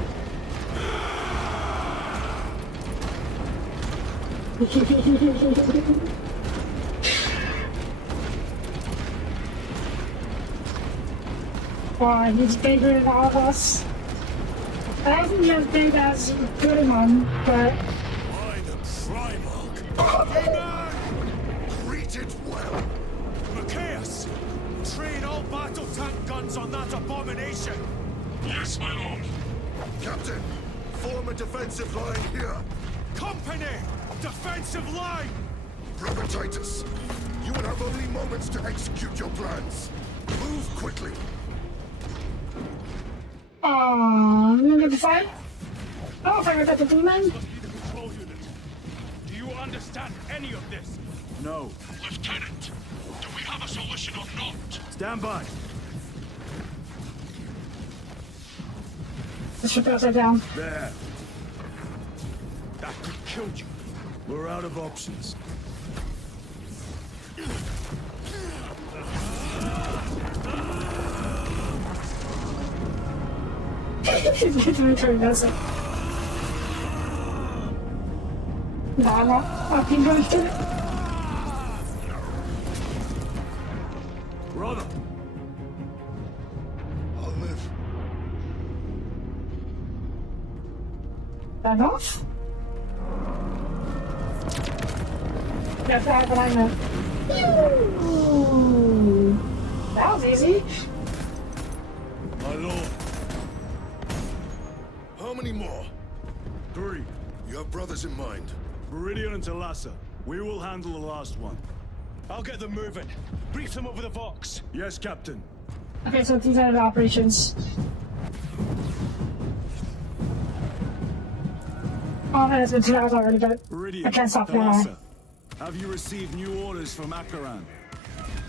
Wow, he's bigger than all of us. I don't think he's as big as Daemon, but... By the Primarch! Greet it well! Macias! Train all battle tank guns on that abomination! Yes, my lord. Captain, form a defensive line here. Company! Defensive line! Brother Titus, you will have only moments to execute your plans. Move quickly. Aww, you gonna get the fight? Oh, I got the demon. Do you understand any of this? No. Lieutenant, do we have a solution or not? Stand by. Let's put that down. There. That could kill you. We're out of options. Return doesn't. Nah, I'm not fucking going to it. Brother! I'll live. Enough? That's right, but I know. That was easy. My lord. How many more? 3. You have brothers in mind? Viridian and Talassa. We will handle the last one. I'll get them moving. Brief them over the Vox. Yes, Captain. Okay, so these are the operations. Oh, that has been 2 hours already, but Viridian, I can't stop now. Talassa. Have you received new orders from Akaran?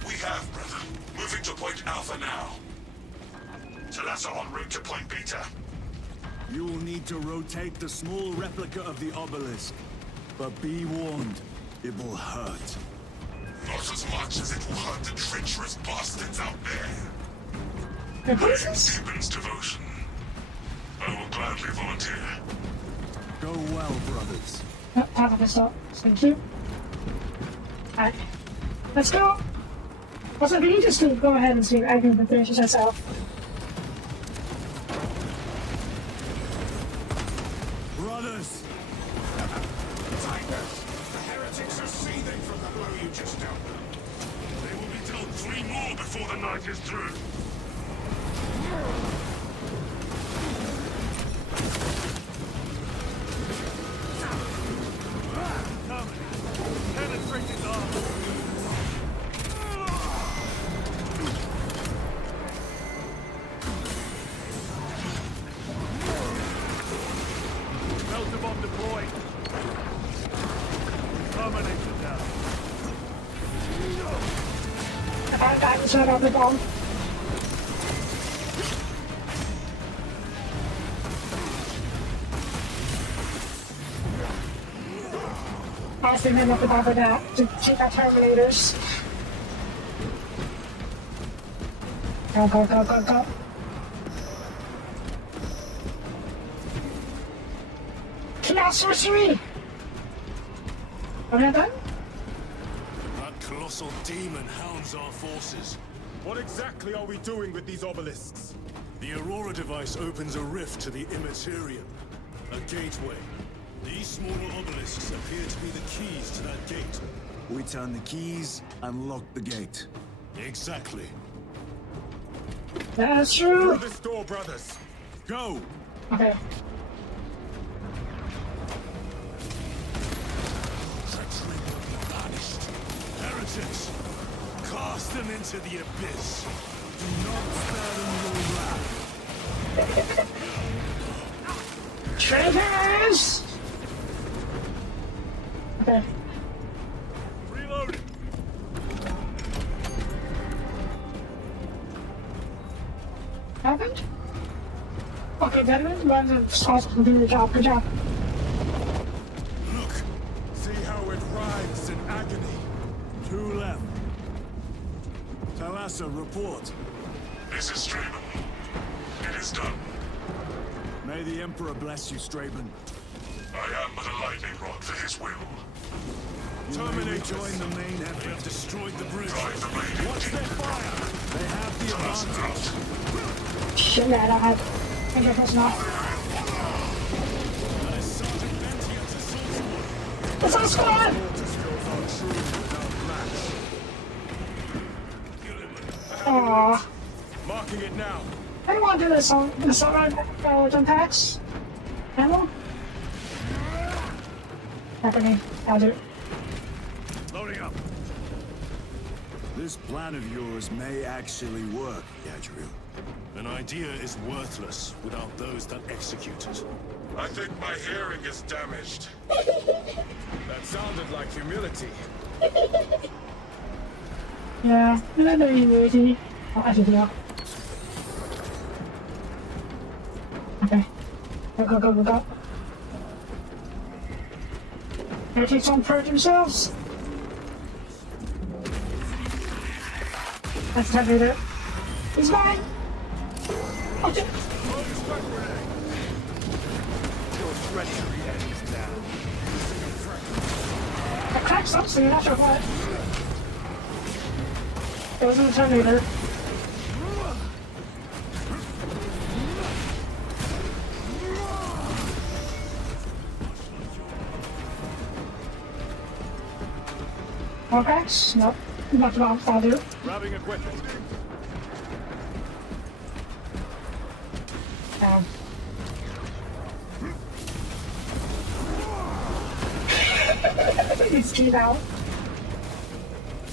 We have, brother. Moving to Point Alpha now. Talassa en route to Point Beta. You will need to rotate the small replica of the obelisk. But be warned, it will hurt. Not as much as it will hurt the treacherous bastards out there. The places? Deepens devotion. I will gladly volunteer. Go well, brothers. Half of this up. Thank you. Alright. Let's go. Also, can you just go ahead and see? I can finish this myself. Brothers! Titus, the heretics are seething from the blow you just dealt them. They will be dealt 3 more before the night is through. Penetrating the Shelter bomb deployed. Terminator down. I set on the bomb. I was thinking of the bomb for that to take out Terminators. Go, go, go, go, go. Chaos sorcery! Are we not done? That colossal demon hounds our forces. What exactly are we doing with these obelisks? The Aurora device opens a rift to the Immaterium, a gateway. These smaller obelisks appear to be the keys to that gate. We turn the keys and lock the gate. Exactly. That's true! Through this door, brothers! Go! Okay. Treachery will be banished. Heretics, cast them into the abyss. Do not spare them your wrath. Traitors! Okay. Reloading! Happened? Okay, veteran, runs and starts to do the job. Good job. Look! See how it writhes in agony. 2 left. Talassa, report. This is Straben. It is done. May the Emperor bless you, Straben. I am but a lightning rod for his will. Terminate, join the main They effort. have destroyed the bridge. Drive the blade. Watch their fire! They have the advantage. Shit, man, I had. I guess that's not. That is Sergeant Ventia's assault squad. It's our squad! Aww. Marking it now. I don't want to do this on jump packs. Ammo? Happening. I'll do it. Loading up. This plan of yours may actually work, Gadriel. An idea is worthless without those that execute it. I think my hearing is damaged. That sounded like humility. Yeah, I know you're ready. Oh, I did that. Okay. Go, go, go, go, go. Heretics don't purge themselves. That's not it. He's mine. Okay. Your treachery ends now. I cracked something, not sure what. It was in the Terminator. Okay, nope. Not the bomb, I'll do it. Grabbing equipment. It's keyed out.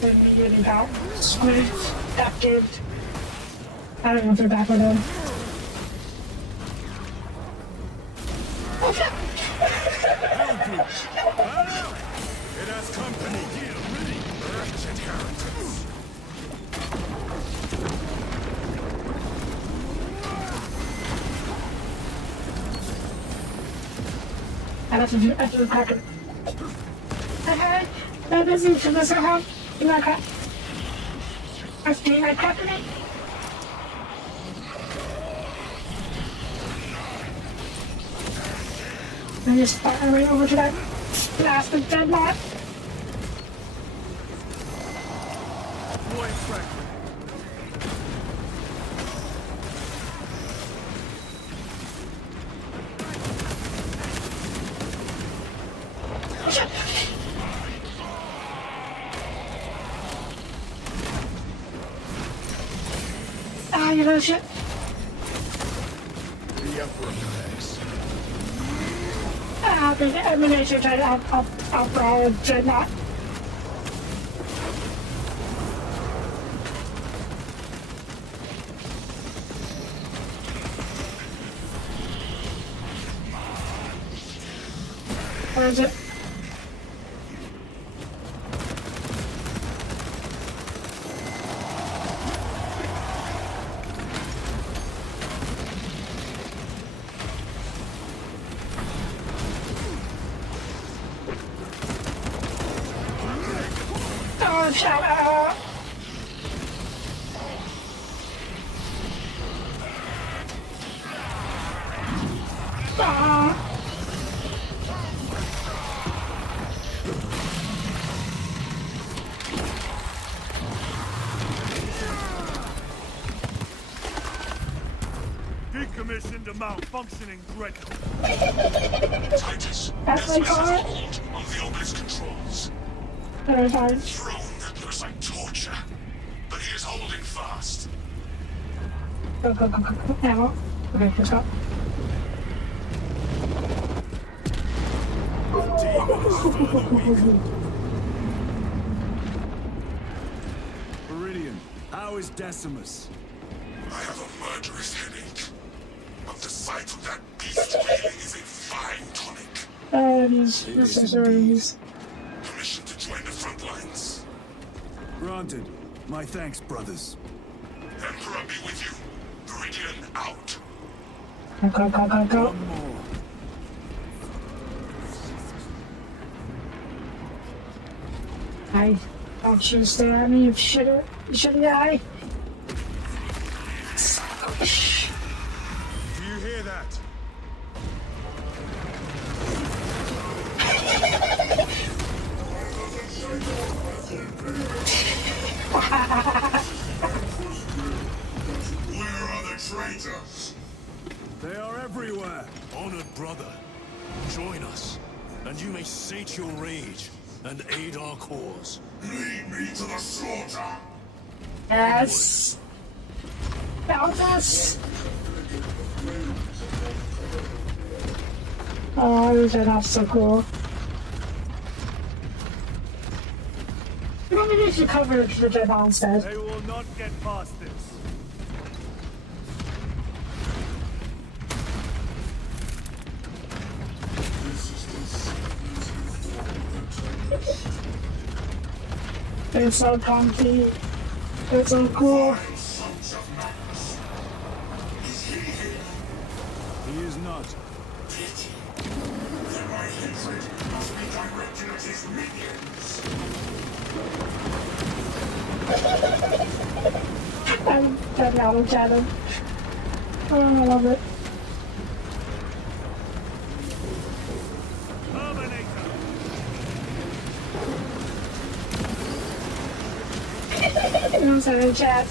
Immediately out. Squid. Active. I don't know if they're back with them. It has company here, really. Wretched heretics. I have to do the packet. Okay, that is it for this one. You like that? Let's do that happening. And just start right over to that blasted deadlock. Boy, fragment. Ah, you know shit. The Emperor connects. Ah, the elimination tried I'll brawl dreadnought. Where is it? Oh, shout out! Decommissioned a malfunctioning dreadnought. Titus, That's my car. hold on the Obelisk controls. Very hard. Throne that looks like torture, but he is holding fast. Go, go, go, go, go. Ammo. Okay, let's go. Viridian, how is Decimus? I have a murderous headache. But the sight of that beast really is a fine tonic. These necessaries. Permission to join the front lines. Granted. My thanks, brothers. Emperor be with you. Viridian out. Go, go, go, go, go. One more. Hey, don't you stare at me, you shitty guy. Do you hear that? Where are the traitors? They are everywhere. Honored brother, join us, and you may sate your rage and aid our cause. Lead me to the slaughter. Yes. Help us. Oh, that's so cool. Maybe we should cover the daemon instead. They will not get past this. It's so comfy. It's so cool. He is not. Then my hatred must be directed at his minions. I'm getting out of him. Oh, I love it. I'm sorry, chat.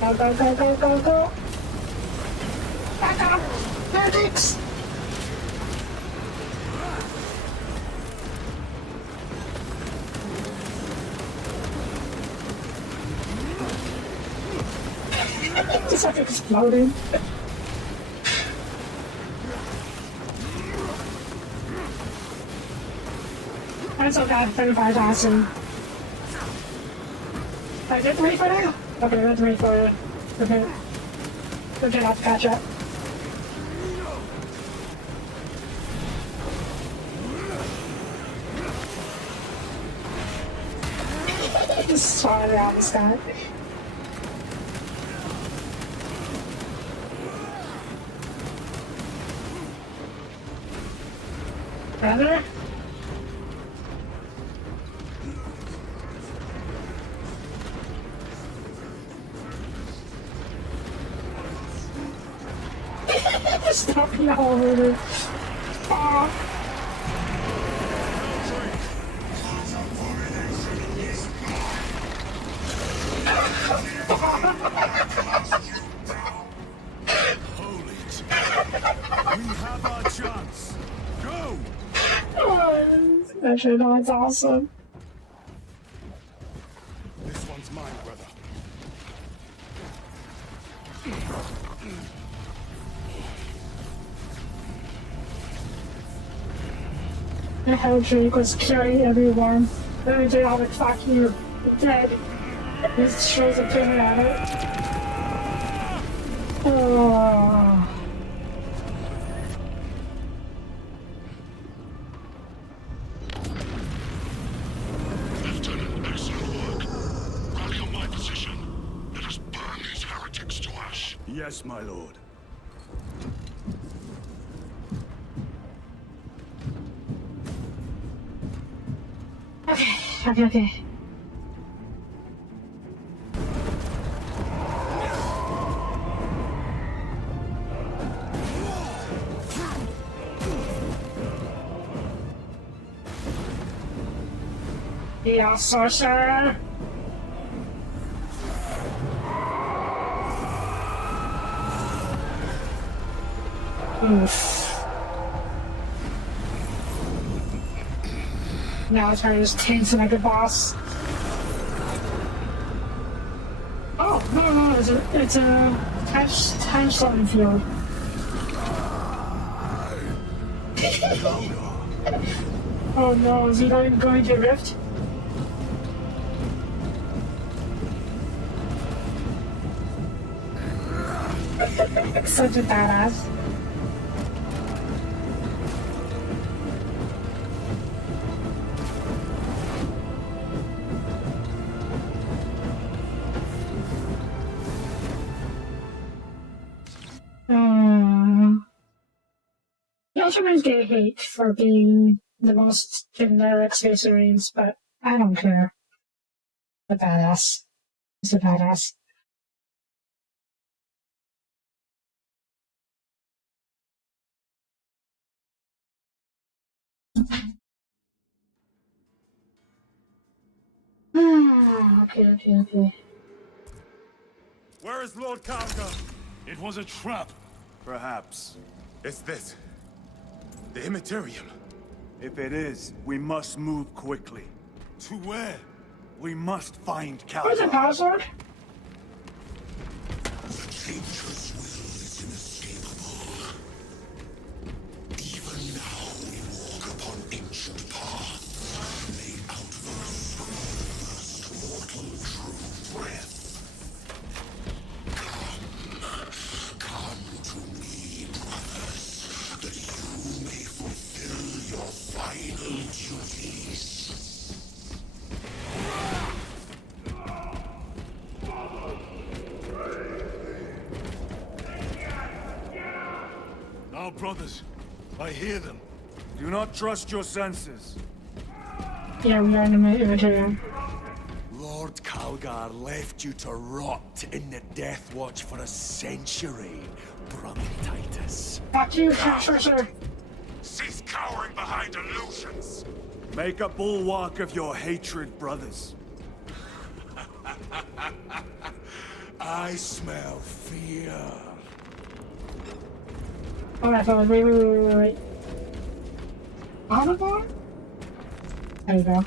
Go, go, go, go, go, go. Back up. Medics. Just like exploding. That's okay, 35,000. I did wait for that? Okay, let's wait for it. Okay. We're gonna have to catch up. Just flying around the sky. Brother? Stop me all over. We have our chance. Go! Actually, no, it's awesome. This one's mine, brother. The hell Drake was killing everyone. Every day I'm like, fuck you, you're dead. This shows a picture at it. Oh. Lieutenant, excellent work. Rally on my position. Let us burn these heretics to ash. Yes, my lord. Okay. Yeah, sorcerer. Oof. Now it's trying to just tense like a boss. Oh, no, it's a time slotting field. Oh no, is he not even going to Rift? Such a badass. The Ultramarines get hate for being the most generic Space Marines, but I don't care. The badass. It's a badass. Okay. Where is Lord Kalga? It was a trap. Perhaps. It's this. The Immaterium. If it is, we must move quickly. To where? We must find Kalga. Where's the power sword? The Changer's will is inescapable. Even now we walk upon ancient paths, laid out first from the first mortal true breath. Come to me, brothers, that you may fulfill your final duties. Now, brothers, I hear them. Do not trust your senses. Yeah, we are in the Immaterium. Lord Kalgar left you to rot in the Death Watch for a century, brother Titus. Fuck you, sorcerer. Cease cowering behind illusions. Make a bulwark of your hatred, brothers. I smell fear. Alright, wait. Autobahn? There you go.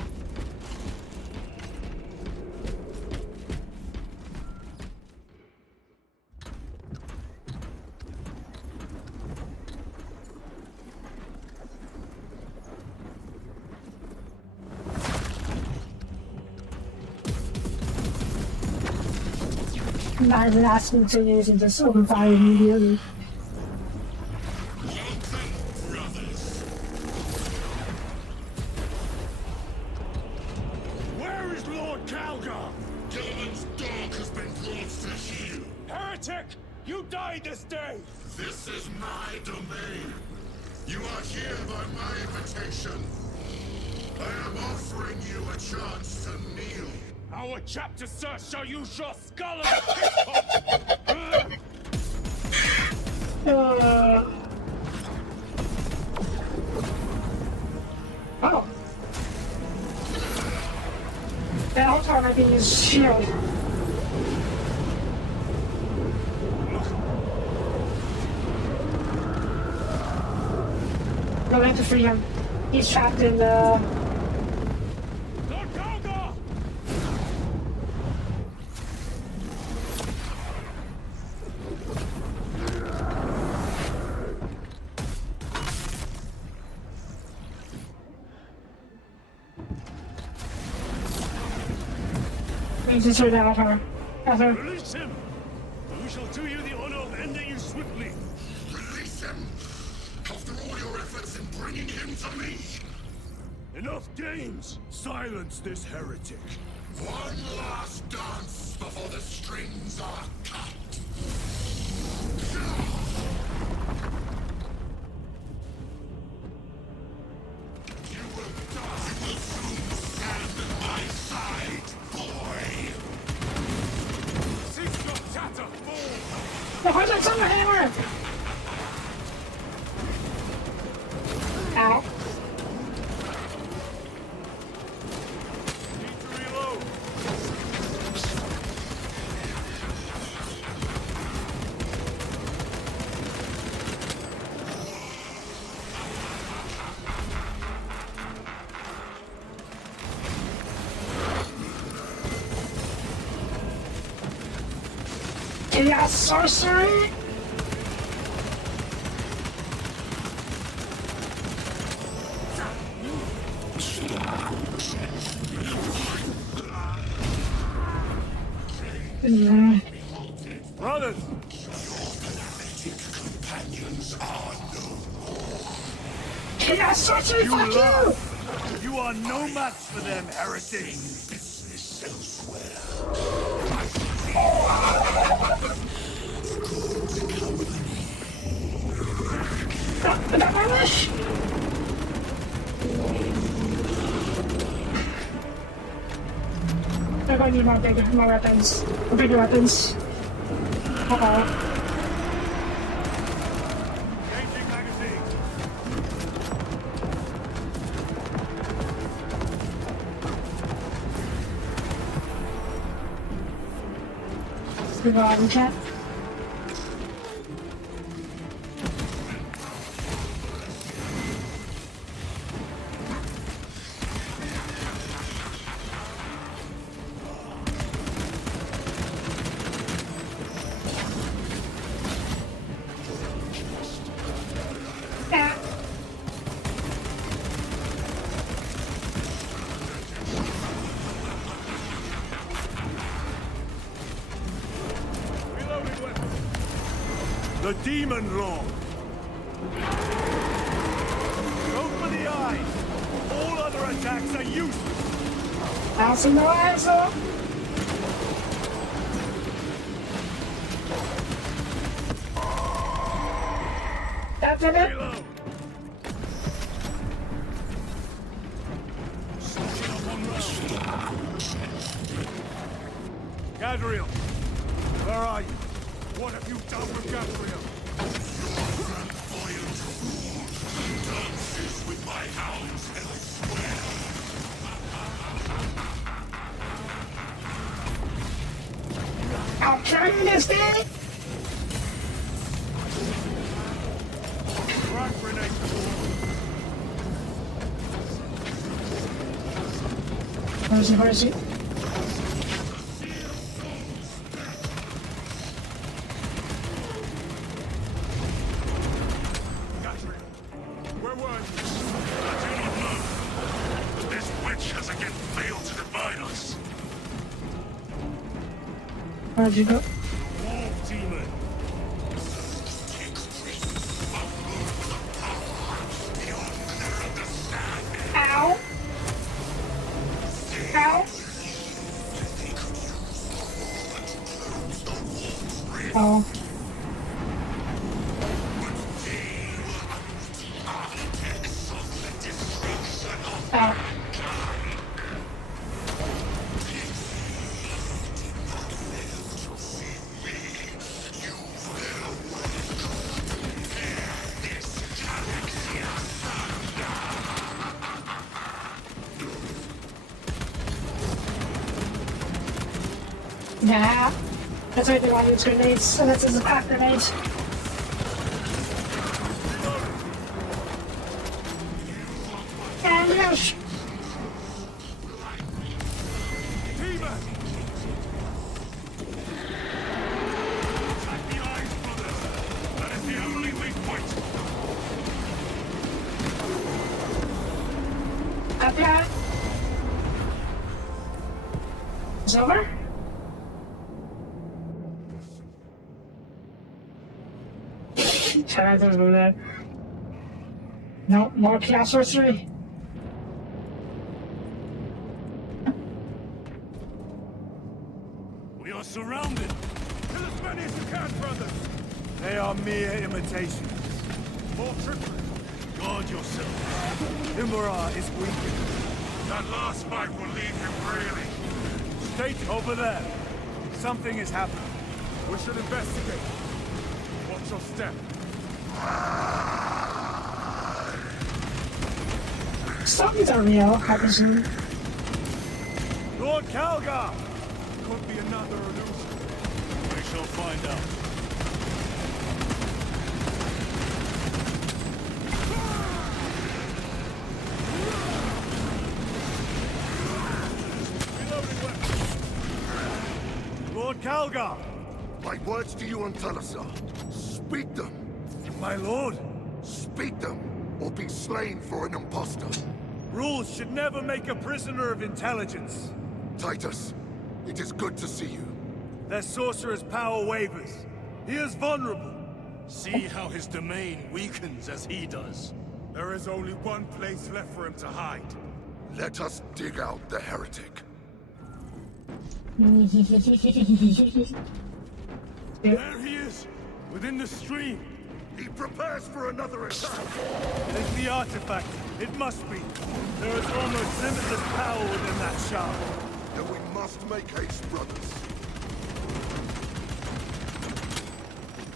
Not even asking to use it, just open fire immediately. Where is Lord Kalgar? Gilliman's dog has been brought to heel. Heretic! You died this day! This is my domain. You are here by my invitation. I am offering you a chance to kneel. Our chapter, sir, shall use your skull as a pistol! Oh. That Altar might be his shield. No, we have to free him. He's trapped in the... You just heard that with her. Release him! We shall do you the honor of ending you swiftly. Release him! After all your efforts in bringing him to me! Enough games! Silence this heretic. One last dance before the strings are cut. You will die. You will soon stand at my side, boy. Cease your chatter, fool! The hundred's on the hammer! Ow. Need to reload. Chaos sorcery? Brothers! Companions are no Chaos sorcery, fuck you! lie. You are no match for them, heretic. business elsewhere. That my wish? I'm gonna need more weapons. Bigger weapons. Uh-oh. Changing magazine. Revolving cat. Reloading weapon. The demon law. Go for the eyes. All other attacks are useless. I'll no asshole. That did it. Reload. Gadriel, where are you? What have you done with Gadriel? Flamboyant fool dances with my hounds elsewhere. I'll try this thing. Frag grenade. Where is he? Gadriel, where were you? I do not know. But this witch has again failed to divide us. Where'd you go? Wolf demon. Ow. Ow. Oh. Ow. Nah. That's why they want to use grenades, so this is a pack grenade. And yes. Demon! Attack the eyes, brothers. That is the only weak point. Up that. It's over? Try to do that. No, more chaos sorcery. We are surrounded. Kill as many as you can, brothers. They are mere imitations. More trickery. Guard yourself. Imara is weakened. That last fight will leave him reeling. State over there. Something is happening. We should investigate. Watch your step. Zombies are real, I presume. Lord Calgar! Could be another illusion. We shall find out. Lord Calgar! My words to you on Talasar. Speak them. My lord? Speak them, or be slain for an impostor. Rules should never make a prisoner of intelligence. Titus, it is good to see you. Their sorcerer's power wavers. He is vulnerable. See how his domain weakens as he does. There is only one place left for him to hide. Let us dig out the heretic. There he is, within the stream. He prepares for another attack. It is the artifact. It must be. There is almost limitless power within that shard. Then we must make haste, brothers.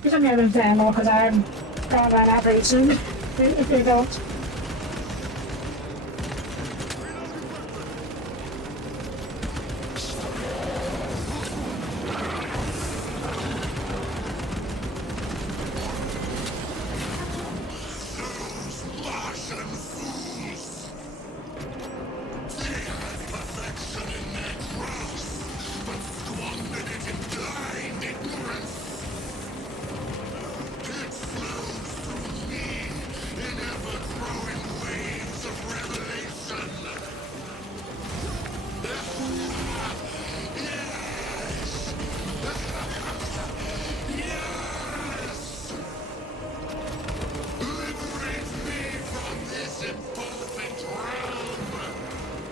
You don't need to ammo because I'm gonna run out very soon. If you don't.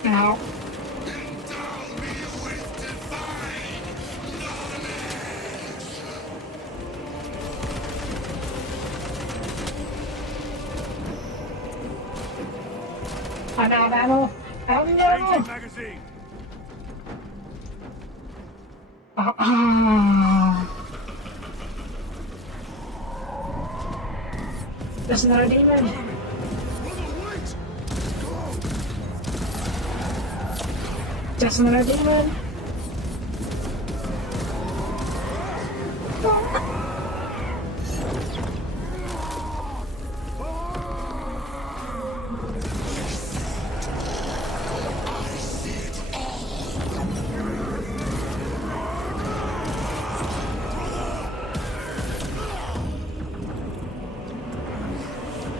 Now. I'm out of ammo. Out of ammo. Magazine. There's another demon. Just another demon.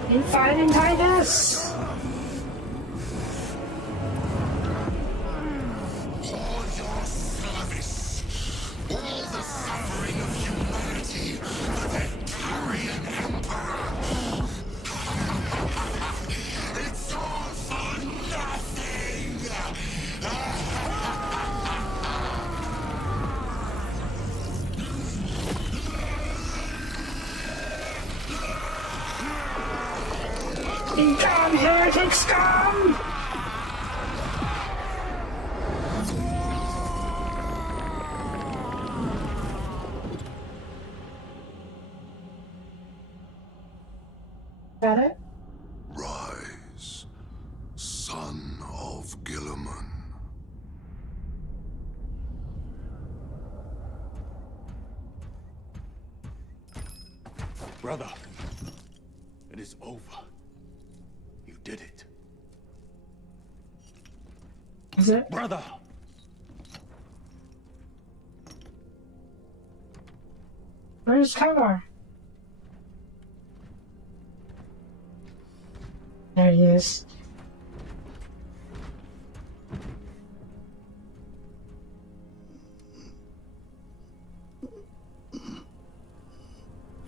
You fighting, Titus? Come, heretics, come! Got it? Rise, son of Gilliman. Brother, it is over. You did it. Is it? Brother! Where's Kagor? There he is.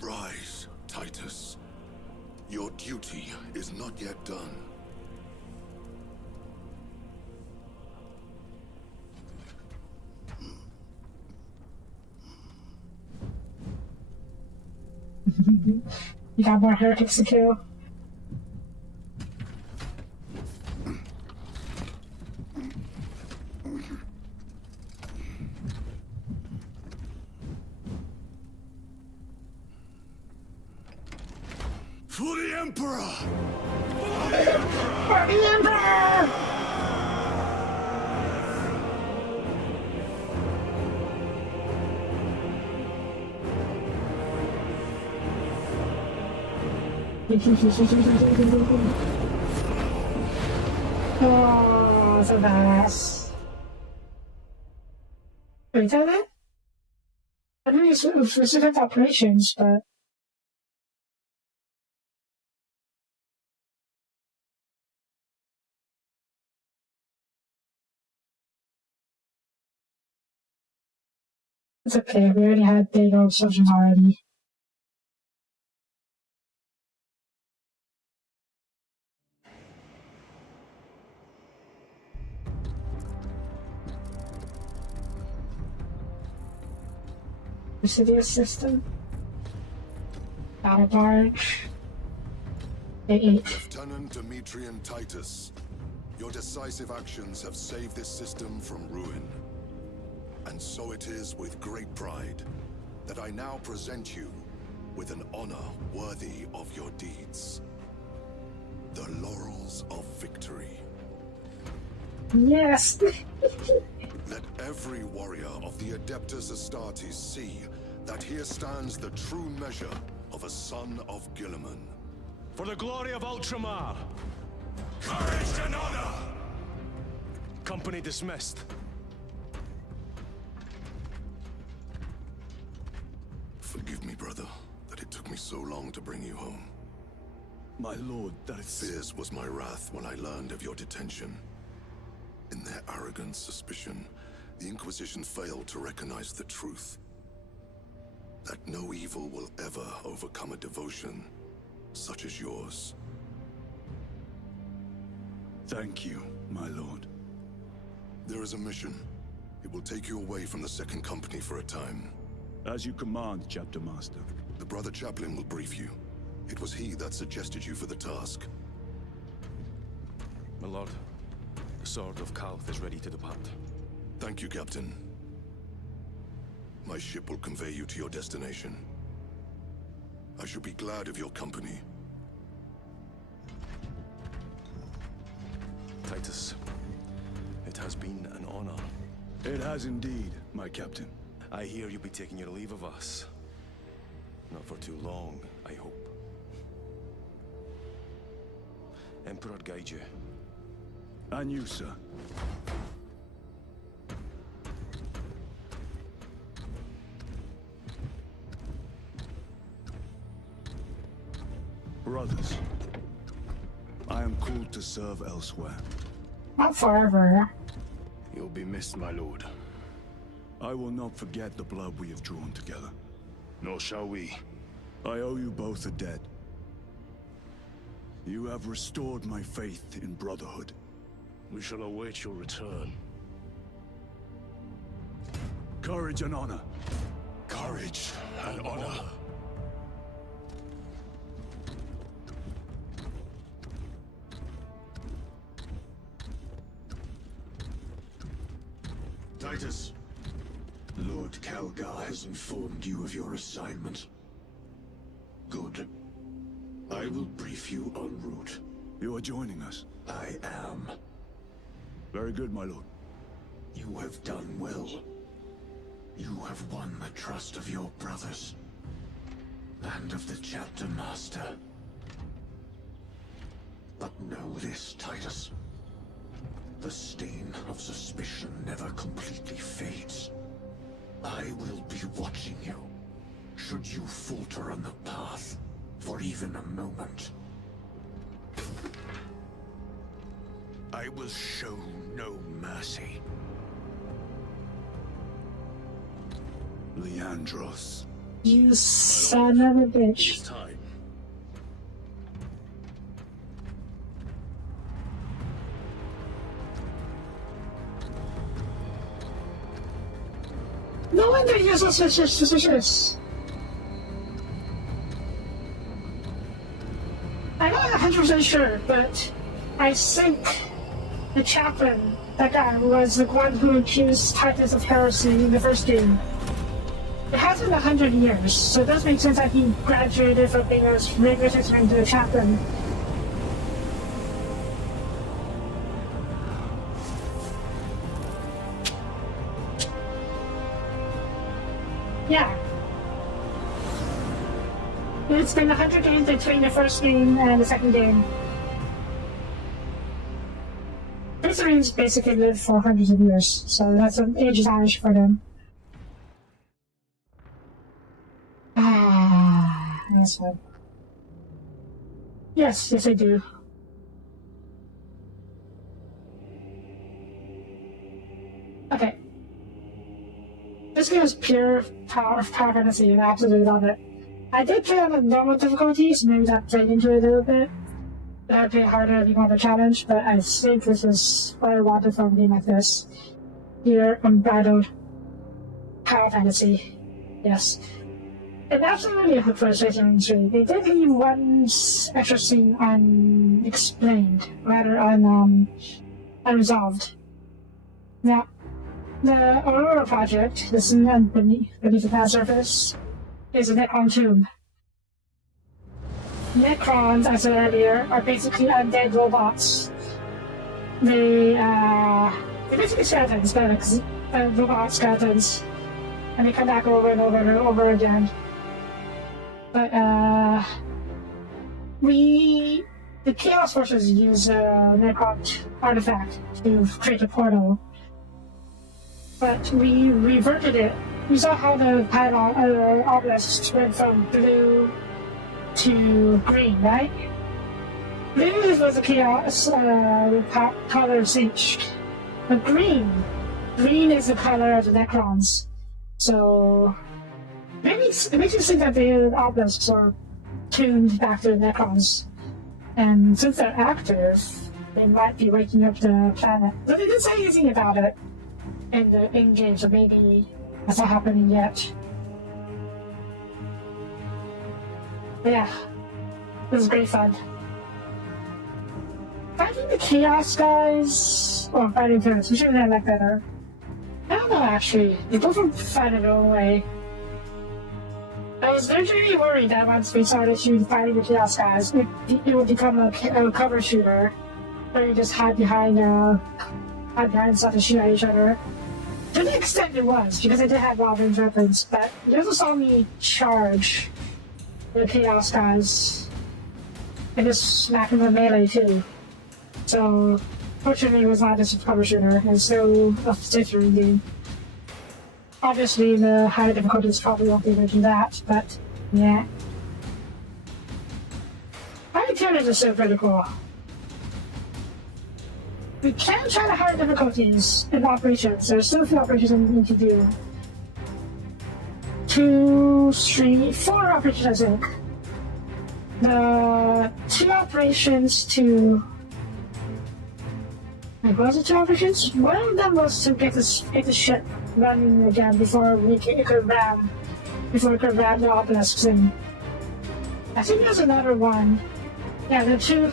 Rise, Titus, your duty is not yet done. You got more heretics to kill. For the Emperor! For the Emperor! For the Emperor! Oh, so badass. Wait, is that it? I think it's specific operations, but... It's okay, we already had big old subject already. Presidious system. Battle barge. A8. Lieutenant Demetrian Titus, your decisive actions have saved this system from ruin. And so it is with great pride that I now present you with an honor worthy of your deeds. The laurels of victory. Yes! Let every warrior of the Adeptus Astartes see that here stands the true measure of a son of Guilliman. For the glory of Ultramar! Courage and honor! Company dismissed. Forgive me, brother, that it took me so long to bring you home. My lord, that is... Fierce was my wrath when I learned of your detention. In their arrogant suspicion, the Inquisition failed to recognize the truth. That no evil will ever overcome a devotion such as yours. Thank you, my lord. There is a mission. It will take you away from the Second Company for a time. As you command, Chapter Master. The Brother Chaplain will brief you. It was he that suggested you for the task. My lord, the Sword of Kalth is ready to depart. Thank you, Captain. My ship will convey you to your destination. I shall be glad of your company. Titus, it has been an honor. It has indeed, my captain. I hear you'll be taking your leave of us. Not for too long, I hope. Emperor guide you. And you, sir. Brothers, I am called to serve elsewhere. Not forever. You'll be missed, my lord. I will not forget the blood we have drawn together. Nor shall we. I owe you both a debt. You have restored my faith in brotherhood. We shall await your return. Courage and honor. Courage and honor. Titus. Lord Calgar has informed you of your assignment. Good. I will brief you en route. You are joining us? I am. Very good, my lord. You have done well. You have won the trust of your brothers. And of the Chapter Master. But know this, Titus. The stain of suspicion never completely fades. I will be watching you, should you falter on the path for even a moment. I will show no mercy. Leandros. You son of a bitch. It's time. No wonder you're so suspicious. I'm not 100% sure, but I think the chaplain, that guy, was the one who accused Titus of heresy in the first game. It has been 100 years, so it does make sense that he graduated from being a regular citizen to a chaplain. Yeah. It's been 100 games between the first game and the second game. Prisoners basically lived for hundreds of years, so that's an age advantage for them. Ah, that's fine. Yes, I do. Okay. This game is pure power fantasy, and I absolutely love it. I did play on the normal difficulties, maybe that played into it a little bit. But I would play harder if you want a challenge, but I think this is what I wanted from a game like this. Here, unbridled power fantasy. Yes. And absolutely a hook for Resident 3. They did leave one extra scene unexplained, rather unresolved. Now, the Aurora Project, the scene beneath the past surface, is a Necron tomb. Necrons, as I said earlier, are basically undead robots. They're basically skeletons, but like robot skeletons. And they come back over and over and over again. But, the Chaos Forces use a Necron artifact to create a portal. But we reverted it. We saw how the obelisks went from blue to green, right? Blue was the chaos color of Siege. But green is the color of the Necrons. So it makes you think that the obelisks are tuned back to the Necrons. And since they're active, they might be waking up the planet. But they didn't say anything about it in the in-game, so maybe that's not happening yet. But yeah, this is great fun. Fighting the Chaos guys, or fighting turrets, which one I like better? I don't know actually. They both fight in their own way. I was very worried that once we started fighting the Chaos guys, it would become a cover shooter, where you just hide behind stuff and shoot at each other. To the extent it was, because I did have long-range weapons, but you also saw me charge the Chaos guys and just smack them with melee too. So, fortunately, it was not just a cover shooter, and so a particular game. Obviously, the higher difficulties probably won't be able to do that, but yeah. Higher turrets are so pretty cool. We can try the higher difficulties in operations. There's still a few operations we need to do. 2, 3, 4 operations, I think. The 2 operations to... Wait, what was the 2 operations? One of them was to get the ship running again before it could ram the obelisks in. I think there's another one. Yeah, the 2...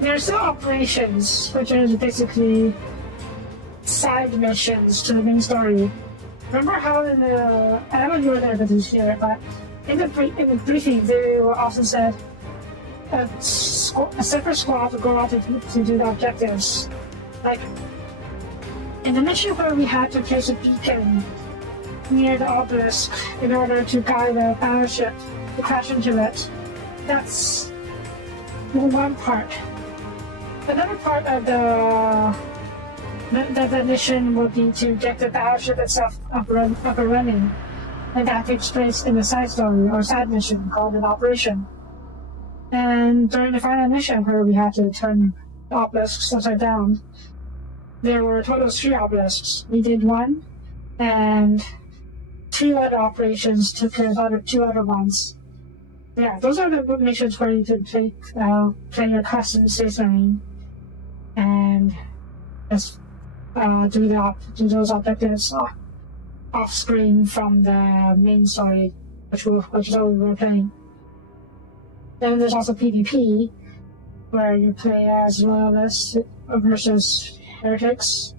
There are still operations, which are basically side missions to the main story. Remember how in the... I don't know if you were there, but this year, but in the briefing, they often said a separate squad would go out to do the objectives. Like, in the mission where we had to place a beacon near the obelisk in order to guide a battleship to crash into it, that's one part. Another part of the mission would be to get the battleship itself up and running, and that takes place in a side story or side mission called an operation. And during the final mission where we had to turn the obelisks upside down, there were a total of 3 obelisks. We did 1, and 2 other operations took care of 2 other ones. Yeah, those are the missions where you can play your custom Space Marine and just do those objectives. off screen from the main story, which is all we were playing. Then there's also PvP, where you play as loyalists versus heretics.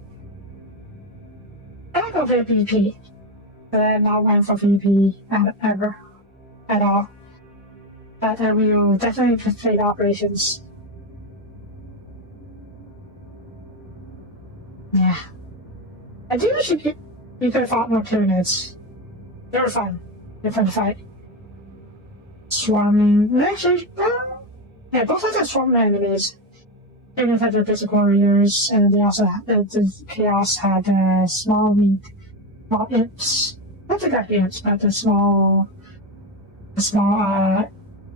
I don't go play PvP, but I'm not one for PvP ever at all. But I will definitely play the operations. Yeah. I do wish we could have fought more pyramids. They were fun. They were fun to fight. Swarming. Actually, yeah, both sides had swarming enemies. They both had their physical warriors, and they also the Chaos had small imps. Not exactly imps, but the small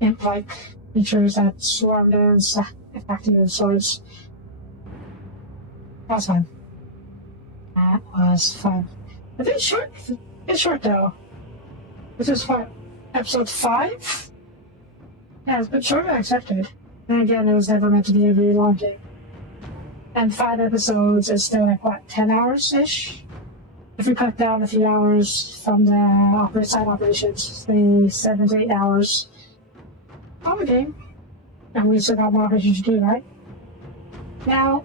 imp-like creatures that swarmed and attacking with swords. That was fun. That was fun. But it's short though. This is what, episode 5? Yeah, it's a bit shorter than I expected. And again, it was never meant to be a very long game. And 5 episodes is still like, what, 10 hours-ish? If we cut down a few hours from the side operations, say 7 to 8 hours on the game. And we still got more operations to do, right? Now,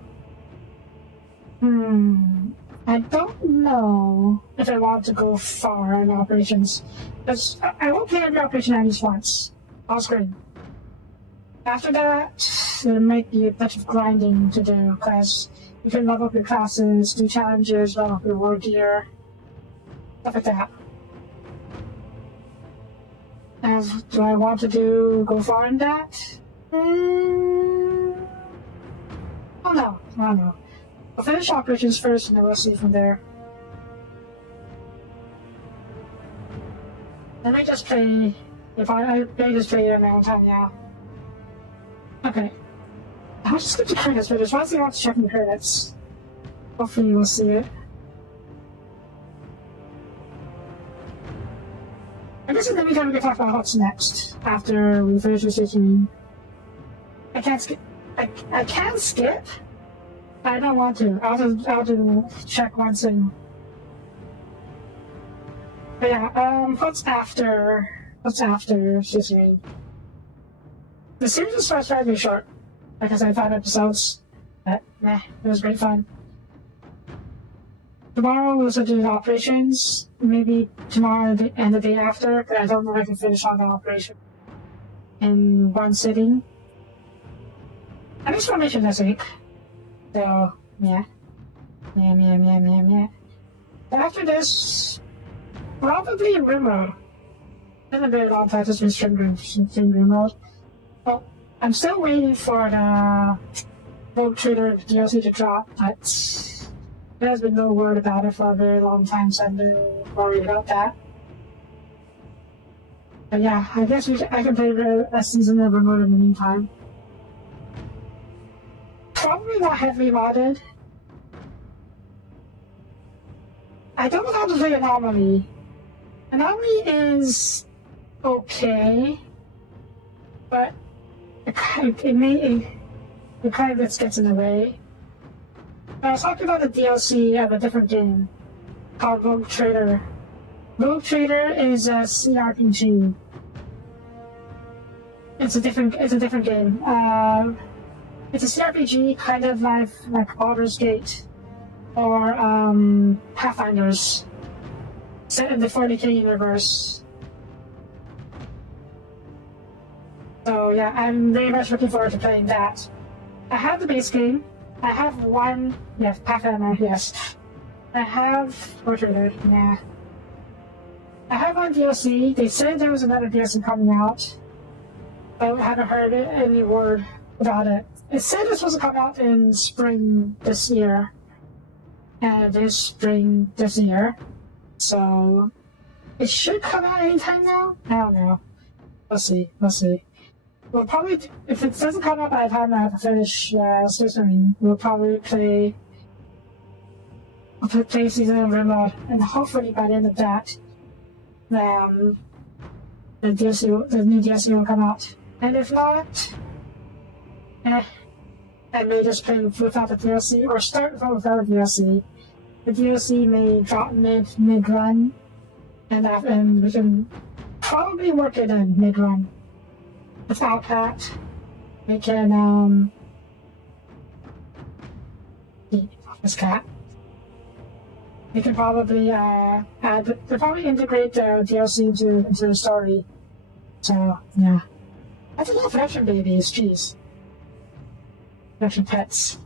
I don't know if I want to go far in operations. Because I won't play every operation at least once. Off screen. After that, there might be a bit of grinding to do, because you can level up your classes, do challenges, level up your war gear, stuff like that. And do I want to go far in that? Oh no, I don't know. I'll finish operations first and then we'll see from there. I may just play, I may just play it in my own time now. Okay. I'll just skip the credits, but there's one thing I want to check in the credits. Hopefully you will see it. I guess in the meantime we can talk about what's next, after we finish this season. I can't skip. I can skip, but I don't want to. I'll just check one thing. But yeah, what's after season? The series is supposed to be short. Like I said, 5 episodes. But meh, it was great fun. Tomorrow we'll also do the operations. Maybe tomorrow and the day after, but I don't know if I can finish all the operation in one sitting. At least formation this week. So, yeah. Yeah. But after this, probably in Rim Road. It's been a very long time since we've been Rim Road. Well, I'm still waiting for the Rogue Trader DLC to drop, but there has been no word about it for a very long time, so I'm very worried about that. But yeah, I guess I can play a season of Rim Road in the meantime. Probably not heavily modded. I don't know how to play Anomaly. Anomaly is okay, but it kind of just gets in the way. I was talking about the DLC of a different game called Rogue Trader. Rogue Trader is a CRPG. It's a different game. It's a CRPG kind of like Baldur's Gate or Pathfinders, set in the 40k universe. So yeah, I'm very much looking forward to playing that. I have the base game. I have one, yes, Pathfinder, yes. I have Portrait, nah. I have one DLC. They said there was another DLC coming out, but I haven't heard any word about it. It said it was supposed to come out in spring this year, and it is spring this year, so it should come out anytime now? I don't know. We'll see. We'll probably, if it doesn't come out by the time I have to finish Switzerland, we'll probably play season of Rim Road, and hopefully by the end of that, the new DLC will come out. And if not, I may just play without the DLC, or start without the DLC, the DLC may drop mid run, and we can probably work it in mid run. Without that, we can this cat. We can probably integrate the DLC into the story. So yeah, that's a lot of production babies. Jeez, production pets.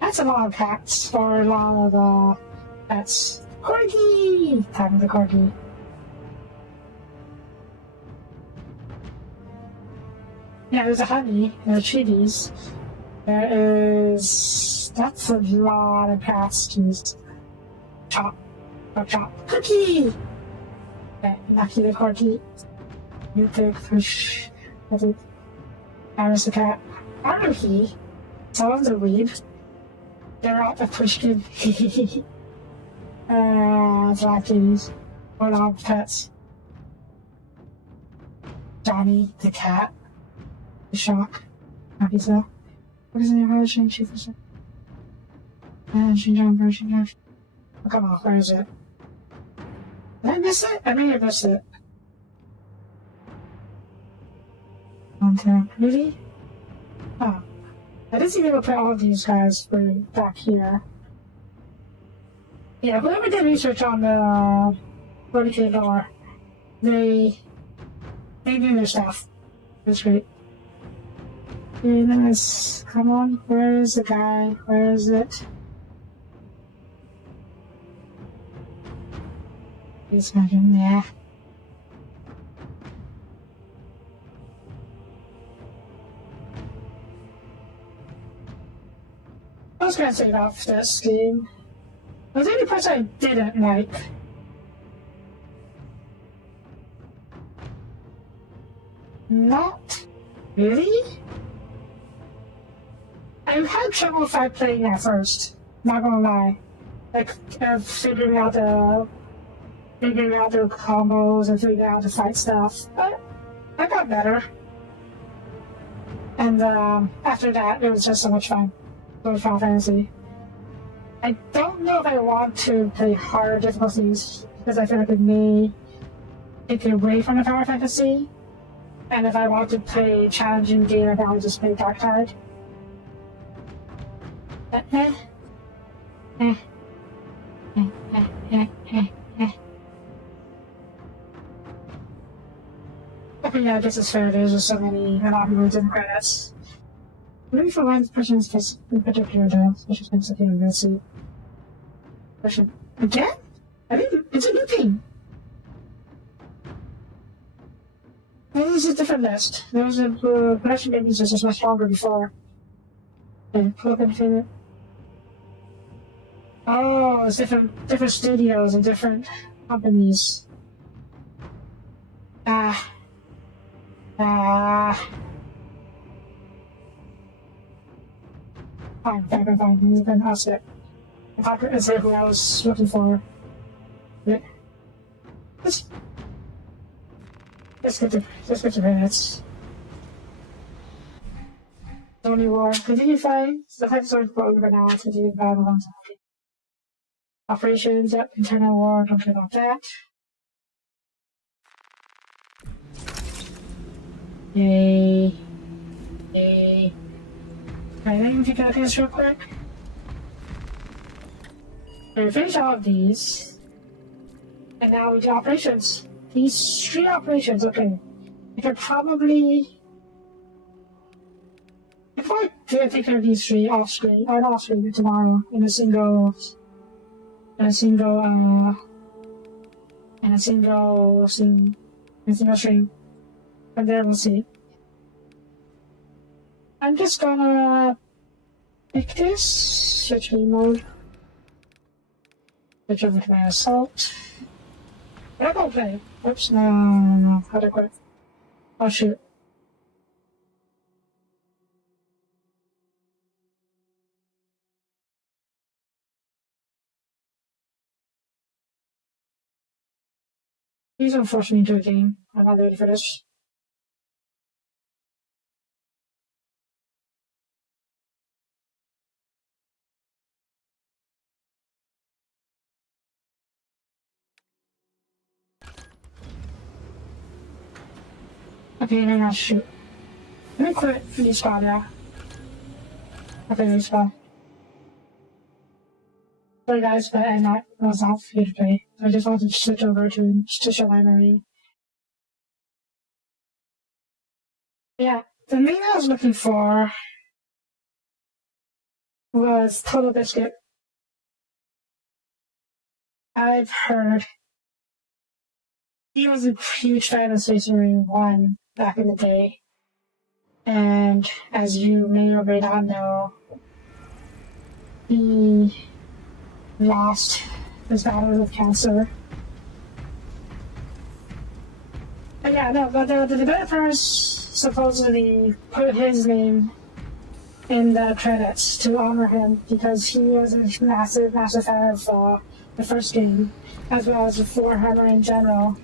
That's a lot of pets for a lot of pets. Corgi! Time of the corgi. Yeah, there's a honey, there's chilies. There is... That's a lot of pets. Jeez. Chop. Chop, chop. Cookie! Okay, lucky the corgi. You pig, fish. I think. There's the cat. Anarchy. Some of the weed. They're out of pushkin. Black kitties. What are pets? Johnny the cat. The shock. Happy so. What is in your heart? Shang Chi for sure. Xinjiang version. Oh, come on, where is it? Did I miss it? I may have missed it. Really? Oh. I didn't see they would put all of these guys for back here. Yeah, whoever did research on the 40k lore, they knew their stuff. That's great. And then let's, come on, where is the guy? Where is it? Please imagine, yeah. I was gonna take off this game. The only parts I didn't like. Not really? I had trouble playing at first, not gonna lie. Like, figuring out the combos and figuring out the fight stuff. But I got better. And after that, it was just so much fun. With Final Fantasy. I don't know if I want to play harder difficulties because I feel like it may take it away from the Final Fantasy. And if I want to play a challenging game, I would just play Dark Tide. Okay, yeah, I guess it's fair. There's just so many anomalies in credits. Maybe for one person in particular, though, which is okay, let's see. Question. Again? I mean, it's a new thing. Maybe this is a different list. There was a production babies that was much longer before. Okay, pull up anything. It. Oh, it's different studios and different companies. Fine. Then I'll sit. If I could say who I was looking for. Yeah. Let's get to minutes. Only war. Continue fighting. The fight's already over now. Continue battle on time. Operations, yep. Internal war. Don't care about that. Yay. Alright, let me pick out this real quick. We finish all of these. And now we do operations. These 3 operations, okay. I could probably... If I take care of these 3 off-screen, or not off-screen, tomorrow, in a single stream. And then we'll see. I'm just gonna pick this, switch me mode, switch over to my assault. But I'm gonna play. Oops, no, how to quit? Oh shoot. Please don't force me into a game. I'm not ready for this. Okay, no, no, shoot. Let me quit respawn now. Okay, respawn. Sorry guys, but I'm not, I was not free to play. I just wanted to switch over to show my memory. Yeah, the main I was looking for was Total Biscuit. I've heard he was a huge fan of Space Marine 1 back in the day. And as you may or may not know, he lost his battle with cancer. But yeah, no, but the developers supposedly put his name in the credits to honor him because he was a massive, massive fan of the first game, as well as the Warhammer in general.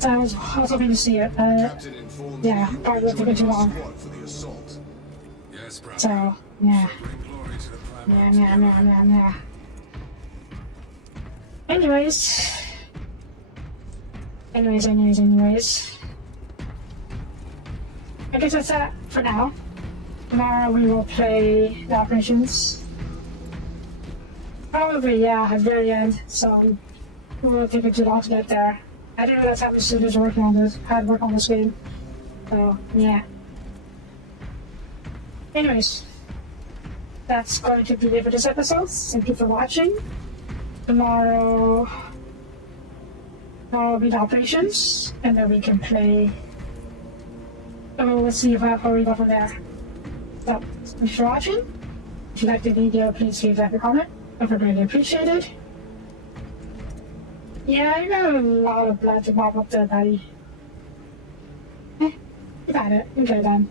So I was hoping to see it. Yeah, probably took it too long. So, yeah. Yeah. Anyways. I guess that's that for now. Tomorrow we will play the operations. Probably, yeah, at the very end, so we will take it too long to get there. I didn't realize how many studios are working on this, had to work on this game. So, yeah. Anyways, that's going to be it for this episode. Thank you for watching. Tomorrow will be the operations, and then we can play. So let's see how we go from there. So, thanks for watching. If you liked the video, please leave a comment. I would really appreciate it. Yeah, you got a lot of blood to pop up there, buddy. You got it. Okay then.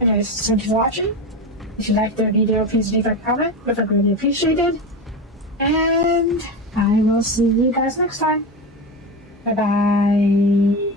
Anyways, thank you for watching. If you liked the video, please leave a comment. I would really appreciate it. And I will see you guys next time. Bye bye.